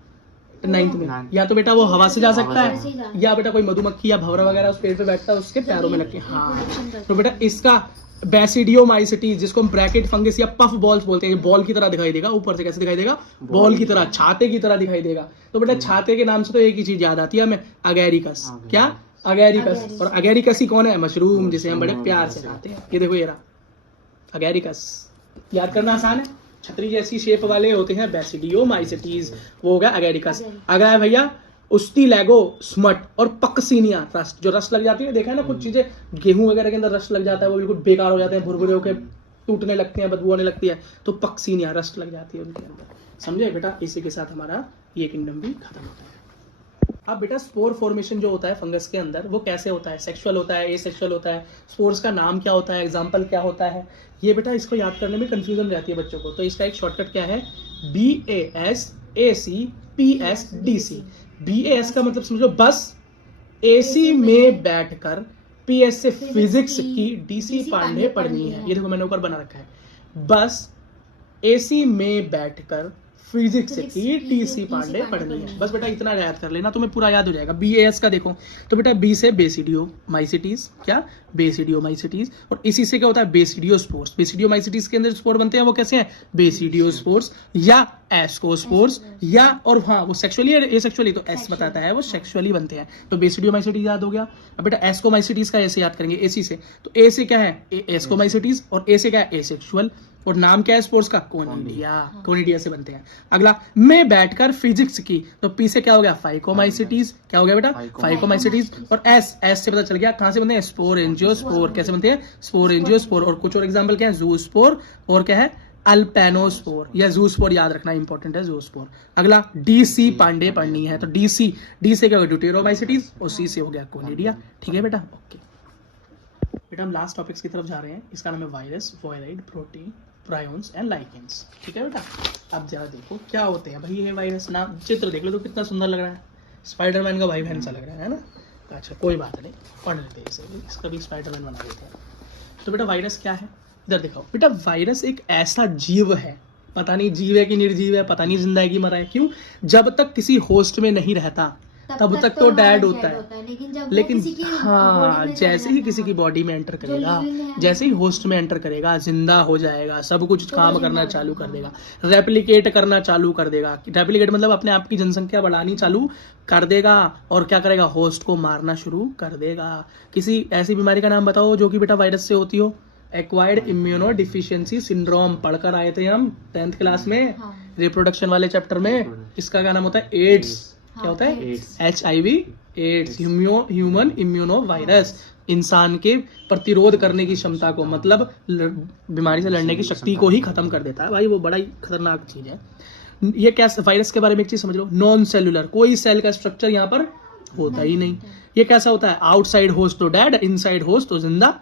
9th में। या तो बेटा वो हवा से जा सकता है, या बेटा कोई मधुमक्खी या भंवरा वगैरह उस पेड़ पे बैठता है उसके पैरों में लगती है। हाँ, तो बेटा इसका बेसिडियोमाइसिटीज, जिसको हम ब्रैकेट फंगस या पफ बॉल्स बोलते हैं, बॉल की तरह दिखाई देगा। ऊपर से कैसे दिखाई देगा? बॉल की तरह, छाते की तरह दिखाई देगा। तो बेटा छाते के नाम से तो एक ही चीज याद आती है हमें, अगैरिकस। क्या? अगैरिकस। और अगैरिकस ही कौन है? मशरूम, जिसे हम बड़े प्यार से खाते हैं। ये देखो, ये रहा अगैरिकस। याद करना आसान है, छतरी जैसी शेप वाले होते हैं बेसिडियोमाइसिटीज, वो हो गया अगैरिकस। अगर है भैया उस्टिलैगो, स्मट और पक्सीनिया, रस्ट। जो रस्ट लग जाती है, देखा है ना कुछ चीजें गेहूं वगैरह के अंदर रस्ट लग जाता है, वो बिल्कुल बेकार हो जाते हैं, भुरभुरे होकर टूटने लगते हैं, बदबू आने लगती है, तो पक्सीनिया, रस्ट लग जाती है उनके अंदर। समझे बेटा? इसी के साथ हमारा ये किंगडम भी खत्म होता है। अब बेटा स्पोर फॉर्मेशन जो होता है फंगस के अंदर, वो कैसे होता है? सेक्सुअल होता है, एसेक्सुअल होता है? स्पोर्स का नाम क्या होता है? एग्जाम्पल क्या होता है? ये बेटा इसको याद करने में कंफ्यूजन जाती है बच्चों को। तो इसका एक शॉर्टकट क्या है? BASACPSDC। BAS का मतलब समझो बस, AC में बैठकर PS से फिजिक्स की DC पांडे पढ़नी है। ये देखो मैंने ऊपर बना रखा है, बस AC में बैठकर फिजिक्स की DC पांडे पढ़नी है। बस बेटा इतना याद कर लेना, तुम्हें पूरा याद हो जाएगा। BAS का देखो तो बेटा B से बेसिडियोमाइसिटीज। क्या? बेसिडियोमाइसिटीज। और इसी से क्या होता है? बेसिडियोस्पोर्स। बेसिडियोमाइसिटीज के अंदर स्पोर बनते हैं, वो कैसे हैं? बेसिडियोस्पोर्स या एस्कोस्पोर्स, या और हाँ वो सेक्सुअली और एसेक्सुअली, तो एस बताता है वो सेक्सुअली बनते हैं। तो बेसिडियोमाइसिटीज याद हो गया। अब बेटा एस्कोमाइसिटीज का ऐसे याद करेंगे, AC से। तो A से क्या है? एस्कोमाइसिटीज, और A से क्या है? एसेक्सुअल। और नाम क्या है स्पोर्स का? कोनिडिया। कोनिडिया से बनते हैं। अगला में बैठकर फिजिक्स की, तो P से क्या हो गया? फाइकोमाइसिटीज। क्या हो गया बेटा? फाइकोमाइसिटीज। और S से पता चल गया कहां से बनते हैं? स्पोर एंजियोस्पोर। कैसे बनते हैं? स्पोर एंजियोस्पोर। और कुछ और एग्जांपल क्या है? जूस्पोर, और क्या है? अल्पेनोस्पोर या जूस्पोर, याद रखना इंपॉर्टेंट है जूस्पोर। अगला DC पांडे पढ़नी है, तो D से क्या होगा? ड्यूटेरोमाइसिटीज, और C से हो गया कोनिडिया। ठीक है बेटा? ओके बेटा, हम लास्ट टॉपिक्स की तरफ जा रहे हैं। इसका नाम है virus, wired, protein, prions and lichens. ठीक है बेटा? अब जरा देखो क्या होते हैं भाई ये वायरस। नाम चित्र देख लो तो कितना सुंदर लग रहा है, स्पाइडरमैन का भाई बहन सा लग रहा है ना? अच्छा कोई बात नहीं, पढ़ लेते हैं इसे, इसका भी स्पाइडरमैन बना देते हैं। तो बेटा वायरस क्या है? इधर दिखाओ बेटा, वायरस एक ऐसा जीव है, पता नहीं जीव है कि निर्जीव है, पता नहीं जिंदा है कि मरा है। क्यों? जब तक किसी होस्ट में नहीं रहता तब तक तो डेड होता है, लेकिन हाँ जैसे ही किसी की बॉडी में एंटर करेगा, जैसे ही होस्ट में एंटर करेगा, जिंदा हो जाएगा, सब कुछ काम करना चालू कर देगा, रेप्लिकेट करना चालू कर देगा। रेप्लिकेट मतलब अपने आप की जनसंख्या बढ़ानी चालू कर देगा, और क्या करेगा? होस्ट को मारना शुरू कर देगा। किसी ऐसी बीमारी का नाम बताओ जो कि बेटा वायरस से होती हो। एक्वायर्ड इम्यूनो डिफिशियंसी सिंड्रोम पढ़कर आए थे हम 10th क्लास में, रिप्रोडक्शन वाले चैप्टर में। इसका क्या नाम होता है? एड्स। क्या होता है? HIV AIDS. Human immuno virus, इंसान के प्रतिरोध करने की क्षमता को, मतलब बीमारी से लड़ने की शक्ति को ही खत्म कर देता है भाई। वो बड़ा ही खतरनाक चीज है ये। क्या वायरस के बारे में एक चीज समझ लो, नॉन सेलुलर, कोई सेल का स्ट्रक्चर यहाँ पर होता ही नहीं। ये कैसा होता है? आउटसाइड होस्ट तो डेड, इनसाइड होस्ट तो जिंदा,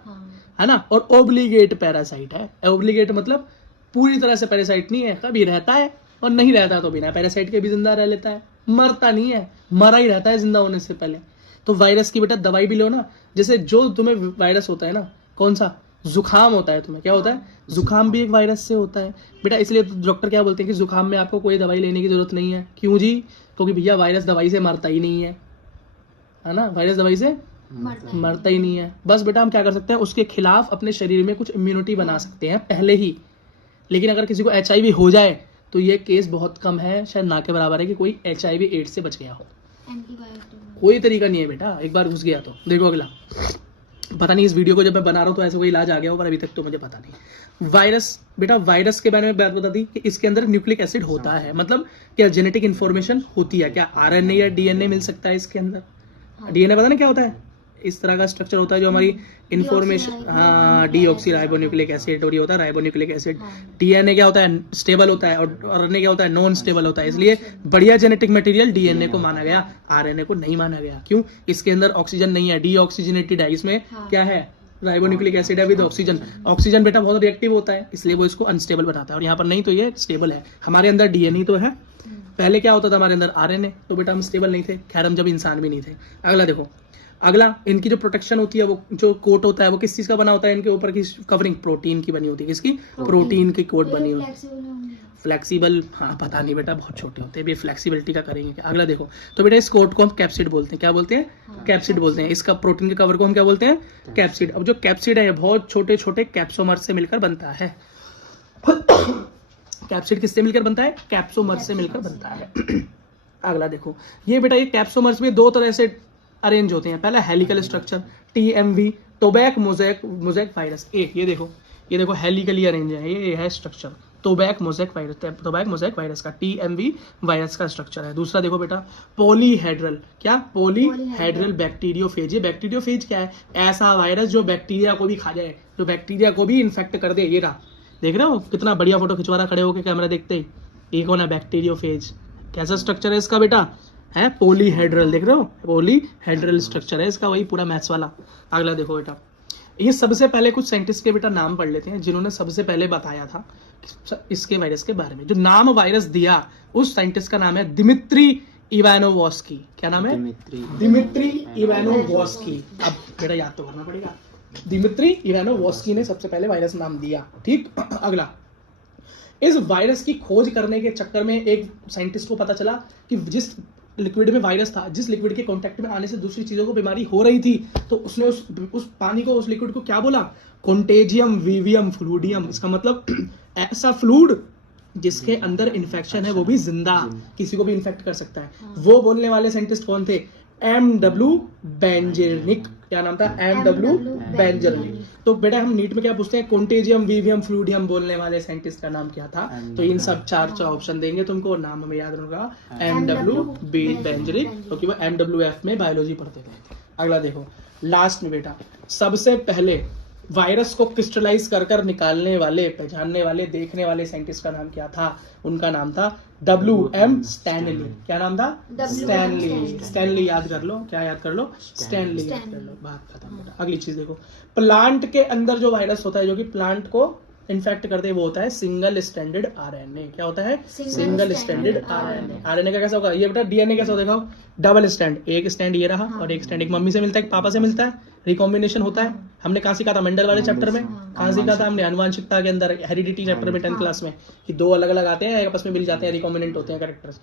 है ना? और ओब्लिगेट पैरासाइट है। ओब्लिगेट मतलब पूरी तरह से पैरासाइट नहीं है, कभी रहता है और नहीं रहता तो बिना पैरासाइट के भी जिंदा रह लेता है, मरता नहीं है, मरा ही रहता है जिंदा होने से पहले। तो वायरस की बेटा दवाई भी लो ना, जैसे जो तुम्हें वायरस होता है ना, कौन सा? जुकाम होता है तुम्हें, क्या होता है? जुकाम भी एक वायरस से होता है बेटा। इसलिए तो डॉक्टर क्या बोलते हैं कि जुकाम में आपको कोई दवाई लेने की जरूरत नहीं है। क्यों जी? क्योंकि भैया वायरस दवाई से मरता ही नहीं है ना? वायरस दवाई से मरता ही नहीं है। बस बेटा हम क्या कर सकते हैं? उसके खिलाफ अपने शरीर में कुछ इम्यूनिटी बना सकते हैं पहले ही। लेकिन अगर किसी को HIV हो जाए तो ये केस बहुत कम है, शायद ना के बराबर है कि कोई HIV एड्स से बच गया हो। कोई तरीका नहीं है बेटा, एक बार घुस गया तो। देखो अगला, पता नहीं इस वीडियो को जब मैं बना रहा हूँ तो ऐसे कोई इलाज आ गया हो, पर अभी तक तो मुझे पता नहीं। वायरस बेटा, वायरस के बारे में बात बता दी कि इसके अंदर न्यूक्लिक एसिड होता है, मतलब क्या जेनेटिक इन्फॉर्मेशन होती है। क्या RNA या DNA मिल सकता है इसके अंदर? DNA पता नहीं क्या होता है? इस तरह का स्ट्रक्चर होता है जो हमारी इंफॉर्मेशन, हाँ डीऑक्सी राइबोन्यूक्लिक एसिड, और ये होता है राइबोन्यूक्लिक एसिड। डीएनए क्या होता है, स्टेबल होता है, और आरएनए क्या होता है, नॉन स्टेबल होता है। इसलिए बढ़िया जेनेटिक मटेरियल डीएनए को माना गया, आरएनए को नहीं माना गया। क्यों? इसके अंदर ऑक्सीजन नहीं है, डीऑक्सीजनेटेड है। इसमें क्या है, राइबोन्यूक्लिक एसिड है विद ऑक्सीजन। ऑक्सीजन बेटा बहुत रिएक्टिव होता है, इसलिए वो इसको अनस्टेबल बनाता है, और यहाँ पर नहीं, तो ये स्टेबल है। हमारे अंदर डीएनए तो है, पहले क्या होता था हमारे अंदर आरएनए, तो बेटा हम स्टेबल नहीं थे। खैर हम जब इंसान भी नहीं थे। अगला देखो, अगला इनकी जो प्रोटेक्शन होती है, वो जो कोट होता है वो किस चीज का बना होता है, इनके ऊपर की कवरिंग प्रोटीन की बनी होती है। किसकी? प्रोटीन की कोट बनी होती है। फ्लेक्सिबल, हाँ पता नहीं बेटा, बहुत छोटे होते हैं, भी फ्लेक्सिबिलिटी का करेंगे क्या। अगला देखो, तो बेटा इस कोट को हम कैप्सिड बोलते हैं। क्या बोलते हैं? कैप्सिड बोलते हैं। इसका प्रोटीन के कवर को हम क्या बोलते हैं? कैप्सिड। अब जो कैप्सिड है बहुत छोटे छोटे कैप्सोमर से मिलकर बनता है। कैप्सिड किससे मिलकर बनता है? कैप्सोमर से मिलकर बनता है। अगला देखो, ये बेटा ये कैप्सोमर्स में दो तरह से अरेंज होते हैं। पहला helical structure, TMV, tobacco mosaic virus. ये देखो हेलिकली अरेंज है, ये है स्ट्रक्चर टोबैक मोज़ेक वायरस का, टीएमवी वायरस का स्ट्रक्चर है। दूसरा देखो बेटा पॉलीहेड्रल। क्या? Polyhedral bacteriophage. ये बैक्टीरियोफेज क्या है? ऐसा वायरस जो बैक्टीरिया को भी खा जाए, जो बैक्टीरिया को भी इन्फेक्ट कर दे। ये रहा, देख रहे हो कितना बढ़िया फोटो खिंचवा रहा खड़े होकर कैमरा देखते ही। ये कौन है? बैक्टीरियोफेज। कैसा स्ट्रक्चर है इसका बेटा? है पॉलीहेड्रल, देख रहे हो पॉलीहेड्रल स्ट्रक्चर है इसका, वही पूरा मैथ्स वाला। अगला देखो बेटा, ये सबसे पहले कुछ साइंटिस्ट के बेटा नाम पढ़ लेते हैं जिन्होंने सबसे पहले बताया था इसके वायरस के बारे में। जो नाम वायरस दिया उस साइंटिस्ट का नाम है दिमित्री इवानोवस्की। क्या नाम है? Dmitri Ivanovsky. अब बेटा याद तो करना पड़ेगा, दिमित्री इवानोवस्की ने सबसे पहले वायरस नाम दिया। ठीक, अगला, इस वायरस की खोज करने के चक्कर में एक साइंटिस्ट को पता चला कि जिस लिक्विड में वायरस था, जिस लिक्विड के कांटेक्ट में आने से दूसरी चीजों को बीमारी हो रही थी, तो उसने उस पानी को, उस लिक्विड को क्या बोला? कॉन्टेजियम विवियम फ्लूडियम। इसका मतलब ऐसा फ्लूड जिसके अंदर इन्फेक्शन है, वो भी जिंदा, किसी को भी इन्फेक्ट कर सकता है। वो बोलने वाले साइंटिस्ट कौन थे? M.W. बेंजेनिक। क्या नाम था? M.W. बेंजेनिक। तो बेटा हम नीट में क्या पूछते हैं? कॉन्टेजियम विवियम फ्लूडियम बोलने वाले साइंटिस्ट का नाम क्या था? तो इन सब चार ऑप्शन देंगे तुमको, नाम हमें याद रखा, M.W. बेंजेनिक, क्योंकि वो MWF में बायोलॉजी पढ़ते थे। अगला देखो, लास्ट में बेटा सबसे पहले वायरस को क्रिस्टलाइज कर निकालने वाले, पहचानने वाले, देखने वाले साइंटिस्ट का नाम क्या था? उनका नाम था W.M. स्टैनली। क्या नाम था? स्टैनली याद कर लो। क्या याद कर लो? स्टैनली याद कर लो। बात खत्म बेटा। अगली चीज देखो, प्लांट के अंदर जो वायरस होता है जो कि प्लांट को इन्फेक्ट करते हैं, वो होता है सिंगल स्टैंडर्ड आरएनए। क्या होता है? Single standard RNA. आरएनए का कैसा होगा? ये बेटा डीएनए कैसा होगा? देखो डबल स्टैंड, एक स्टैंड ये रहा और एक स्टैंड, एक मम्मी से मिलता है, एक पापा से मिलता है, रिकॉम्बिनेशन होता है। हमने कहाँ सीखा था? मेंडल वाले चैप्टर में। कहाँ सीखा था हमने? अनुवांशिकता के अंदर, हेरिडिटी चैप्टर में 10th क्लास में, कि दो अलग अलग आते हैं, आपस में मिल जाते हैं, रिकॉम्बिनेंट होते हैं कैरेक्टर्स।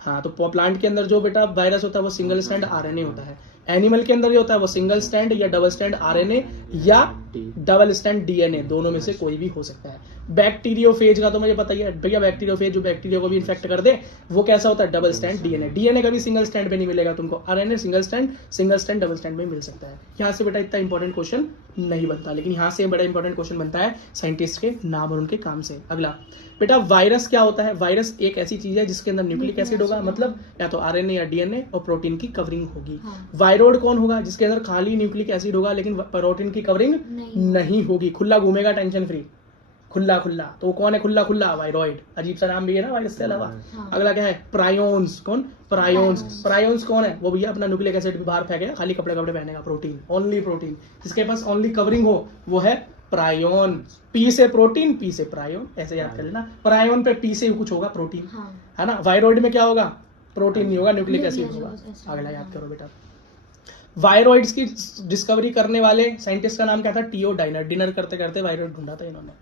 हाँ, तो प्लांट के अंदर जो बेटा वायरस होता है वो सिंगल स्टैंड आरएनए होता है। एनिमल के अंदर ये होता है वो सिंगल स्टैंड या डबल स्टैंड आरएनए या डबल स्टैंड डीएनए, दोनों में से कोई भी हो सकता है। बैक्टीरियोफेज का तो मुझे पता ही है भैया, बैक्टीरियोफेज जो बैक्टीरिया को भी इन्फेक्ट कर दे, वो कैसा होता है? Double stand DNA. डीएनए का भी सिंगल स्टैंड पे नहीं मिलेगा तुमको, RNA single stand double stand में मिल सकता है। यहाँ से बेटा इतना इंपॉर्टेंट क्वेश्चन नहीं बनता, लेकिन यहाँ से बड़ा इंपॉर्टेंट क्वेश्चन बनता है साइंटिस्ट के नाम और उनके काम से। अगला बेटा, वायरस क्या होता है? वायरस एक ऐसी चीज है जिसके अंदर न्यूक्लिक एसिड होगा, मतलब या तो आरएनए या डीएनए, और प्रोटीन की कवरिंग होगी। वायरोड कौन होगा? जिसके अंदर खाली न्यूक्लिक एसिड होगा लेकिन प्रोटीन की कवरिंग नहीं होगी, खुला घूमेगा, टेंशन फ्री, खुला। तो वो कौन है खुला? वायरॉइड। अजीब सा नाम भी है ना वायरस के अलावा। अगला क्या है? प्रायोन्स। कौन? प्रायोन्स कौन है? वो भैया अपना न्यूक्लिक एसिड भी बाहर फेंकेगा, खाली कपड़े पहनेगा, प्रोटीन, ओनली प्रोटीन। जिसके पास ओनली कवरिंग हो वो है प्रायोन। पी से प्रोटीन, पी से प्रायोन, ऐसे याद कर लेना। प्रायोन पे पी से कुछ होगा, प्रोटीन, है ना। वायरॉइड में क्या होगा? प्रोटीन नहीं होगा, न्यूक्लिक एसिड होगा। अगला याद करो बेटा, वायरॉइड्स की डिस्कवरी करने वाले साइंटिस्ट का नाम क्या था? TO dinar. डिनर करते करते वायरॉइड ढूंढा था इन्होंने।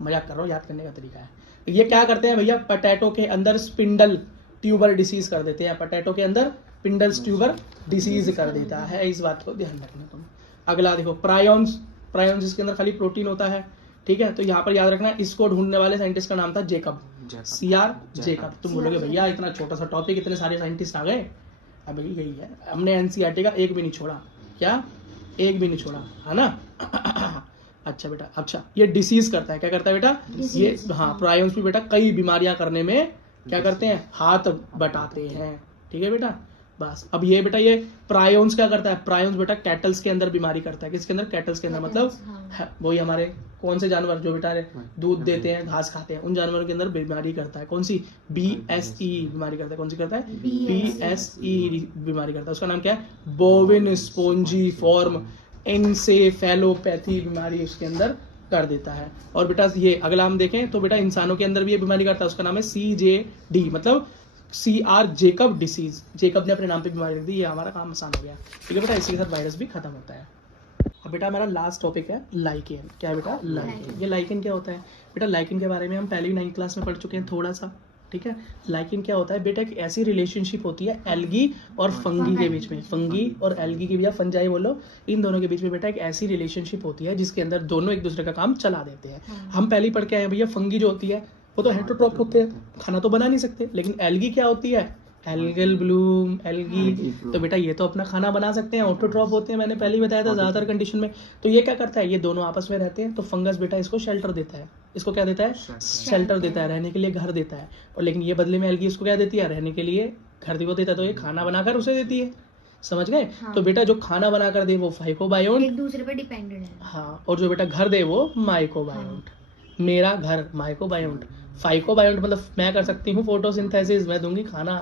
मजाक कर रहा हूँ, याद करने का तरीका है। ये क्या करते हैं भैया? पोटैटो के अंदर स्पिंडल ट्यूबर डिसीज कर देते हैं। पोटैटो के अंदर स्पिंडल ट्यूबर डिसीज कर देता है, इस बात को ध्यान रखना तुम। अगला देखो, प्रायोन्स जिसके अंदर खाली प्रोटीन होता है, ठीक है। तो यहाँ पर याद रखना, इसको ढूंढने वाले साइंटिस्ट का नाम था जेकब, CR जेकब। तुम बोलोगे भैया इतना छोटा सा टॉपिक, इतने सारे साइंटिस्ट आ गए। अब यही है, हमने NCERT का एक भी नहीं छोड़ा। क्या? एक भी नहीं छोड़ा, है ना। अच्छा बेटा, अच्छा ये डिसीज करता है। क्या करता है बेटा? ये हाँ, प्रायोन्स भी बेटा कई बीमारियां करने में क्या करते हैं? हाथ बटाते हैं, ठीक है बेटा। बस अब ये बेटा ये प्रायोन्स क्या करता है, प्रायोन्स बेटा कैटल्स के अंदर बीमारी करता है। किसके अंदर, कैटल्स के अंदर, मतलब वही हमारे कौन से जानवर जो बेटा दूध देते हैं, घास खाते हैं, उन जानवरों के अंदर बीमारी करता है। कौन सी, BSE बीमारी करता है। कौन सी करता है, BSE बीमारी करता है। उसका नाम क्या है, बोविन स्पोंजीफॉर्म एन्सेफेलोपैथी बीमारी उसके अंदर कर देता है। और बेटा ये अगला हम देखें तो बेटा इंसानों के अंदर भी ये बीमारी करता है। उसका नाम है CJD, मतलब CR जेकब डिसीज। जेकब ने अपने नाम पे बीमारी रख दी, ये हमारा काम आसान हो गया। ठीक है बेटा, इसी के साथ वायरस भी खत्म होता है। अब बेटा हमारा लास्ट टॉपिक है लाइकेन। क्या है बेटा, लाइकेन। ये लाइकेन क्या होता है बेटा, लाइकेन के बारे में हम पहले 9th क्लास में पढ़ चुके हैं थोड़ा सा। ठीक है, लाइकेन क्या होता है बेटा, एक ऐसी रिलेशनशिप होती है एल्गी और फंगी के बीच में, फंगी और एल्गी के, या फंजाई बोलो, इन दोनों के बीच में बेटा एक ऐसी रिलेशनशिप होती है जिसके अंदर दोनों एक दूसरे का काम चला देते हैं। हम पहले ही पढ़ के आए हैं भैया, फंगी जो होती है वो तो हेटेरोट्रॉप होते हैं, खाना तो बना नहीं सकते, लेकिन एल्गी क्या होती है, एल्गल ब्लूम, एल्गी, तो बेटा ये तो अपना खाना बना सकते हैं, ऑटोट्रॉप होते हैं, मैंने पहले ही बताया था ज्यादातर कंडीशन में। तो ये क्या करता है, ये दोनों आपस में रहते हैं, तो फंगस बेटा इसको शेल्टर देता है। इसको क्या देता है, शेल्टर देता है, रहने के लिए घर देता है। और लेकिन ये बदले में एल्गी इसको क्या देती है, रहने के लिए घर को देता है, तो ये खाना बनाकर उसे देती है। समझ गए। तो बेटा जो खाना बनाकर दे वो फाइकोबायोन्ट, एक दूसरे पे डिपेंडेंट है। हाँ, और जो बेटा घर दे वो माइकोबायोन्ट। मेरा घर माइकोबायोन्ट, फाइकोबायोन्ट मतलब मैं कर सकती हूँ फोटोसिंथेसिस, मैं दूंगी खाना,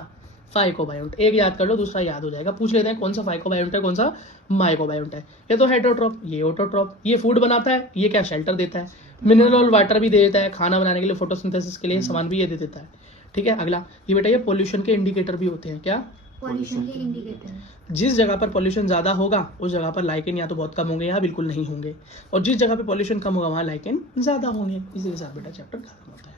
फाइकोबायोन्ट। एक याद कर लो, दूसरा याद हो जाएगा। पूछ लेते हैं कौन सा फाइकोबायोन्ट है, कौन सा माइकोबायोन्ट है। ये तो हेटेरोट्रॉप, ये ऑटोट्रॉप, ये फूड बनाता है, ये क्या शेल्टर देता है, मिनरल और वाटर भी दे देता है, खाना बनाने के लिए, फोटोसिंथेसिस के लिए सामान भी ये दे देता है। ठीक है, अगला ये बेटा ये पोल्यूशन के इंडिकेटर भी होते हैं। क्या, पॉल्यूशन के इंडिकेटर। जिस जगह पर पॉल्यूशन ज्यादा होगा उस जगह पर लाइकेन या तो बहुत कम होंगे या बिल्कुल नहीं होंगे, और जिस जगह पे पॉल्यूशन कम होगा वहाँ लाइकेन ज्यादा होंगे। इसी के साथ बेटा चैप्टर खत्म होता है।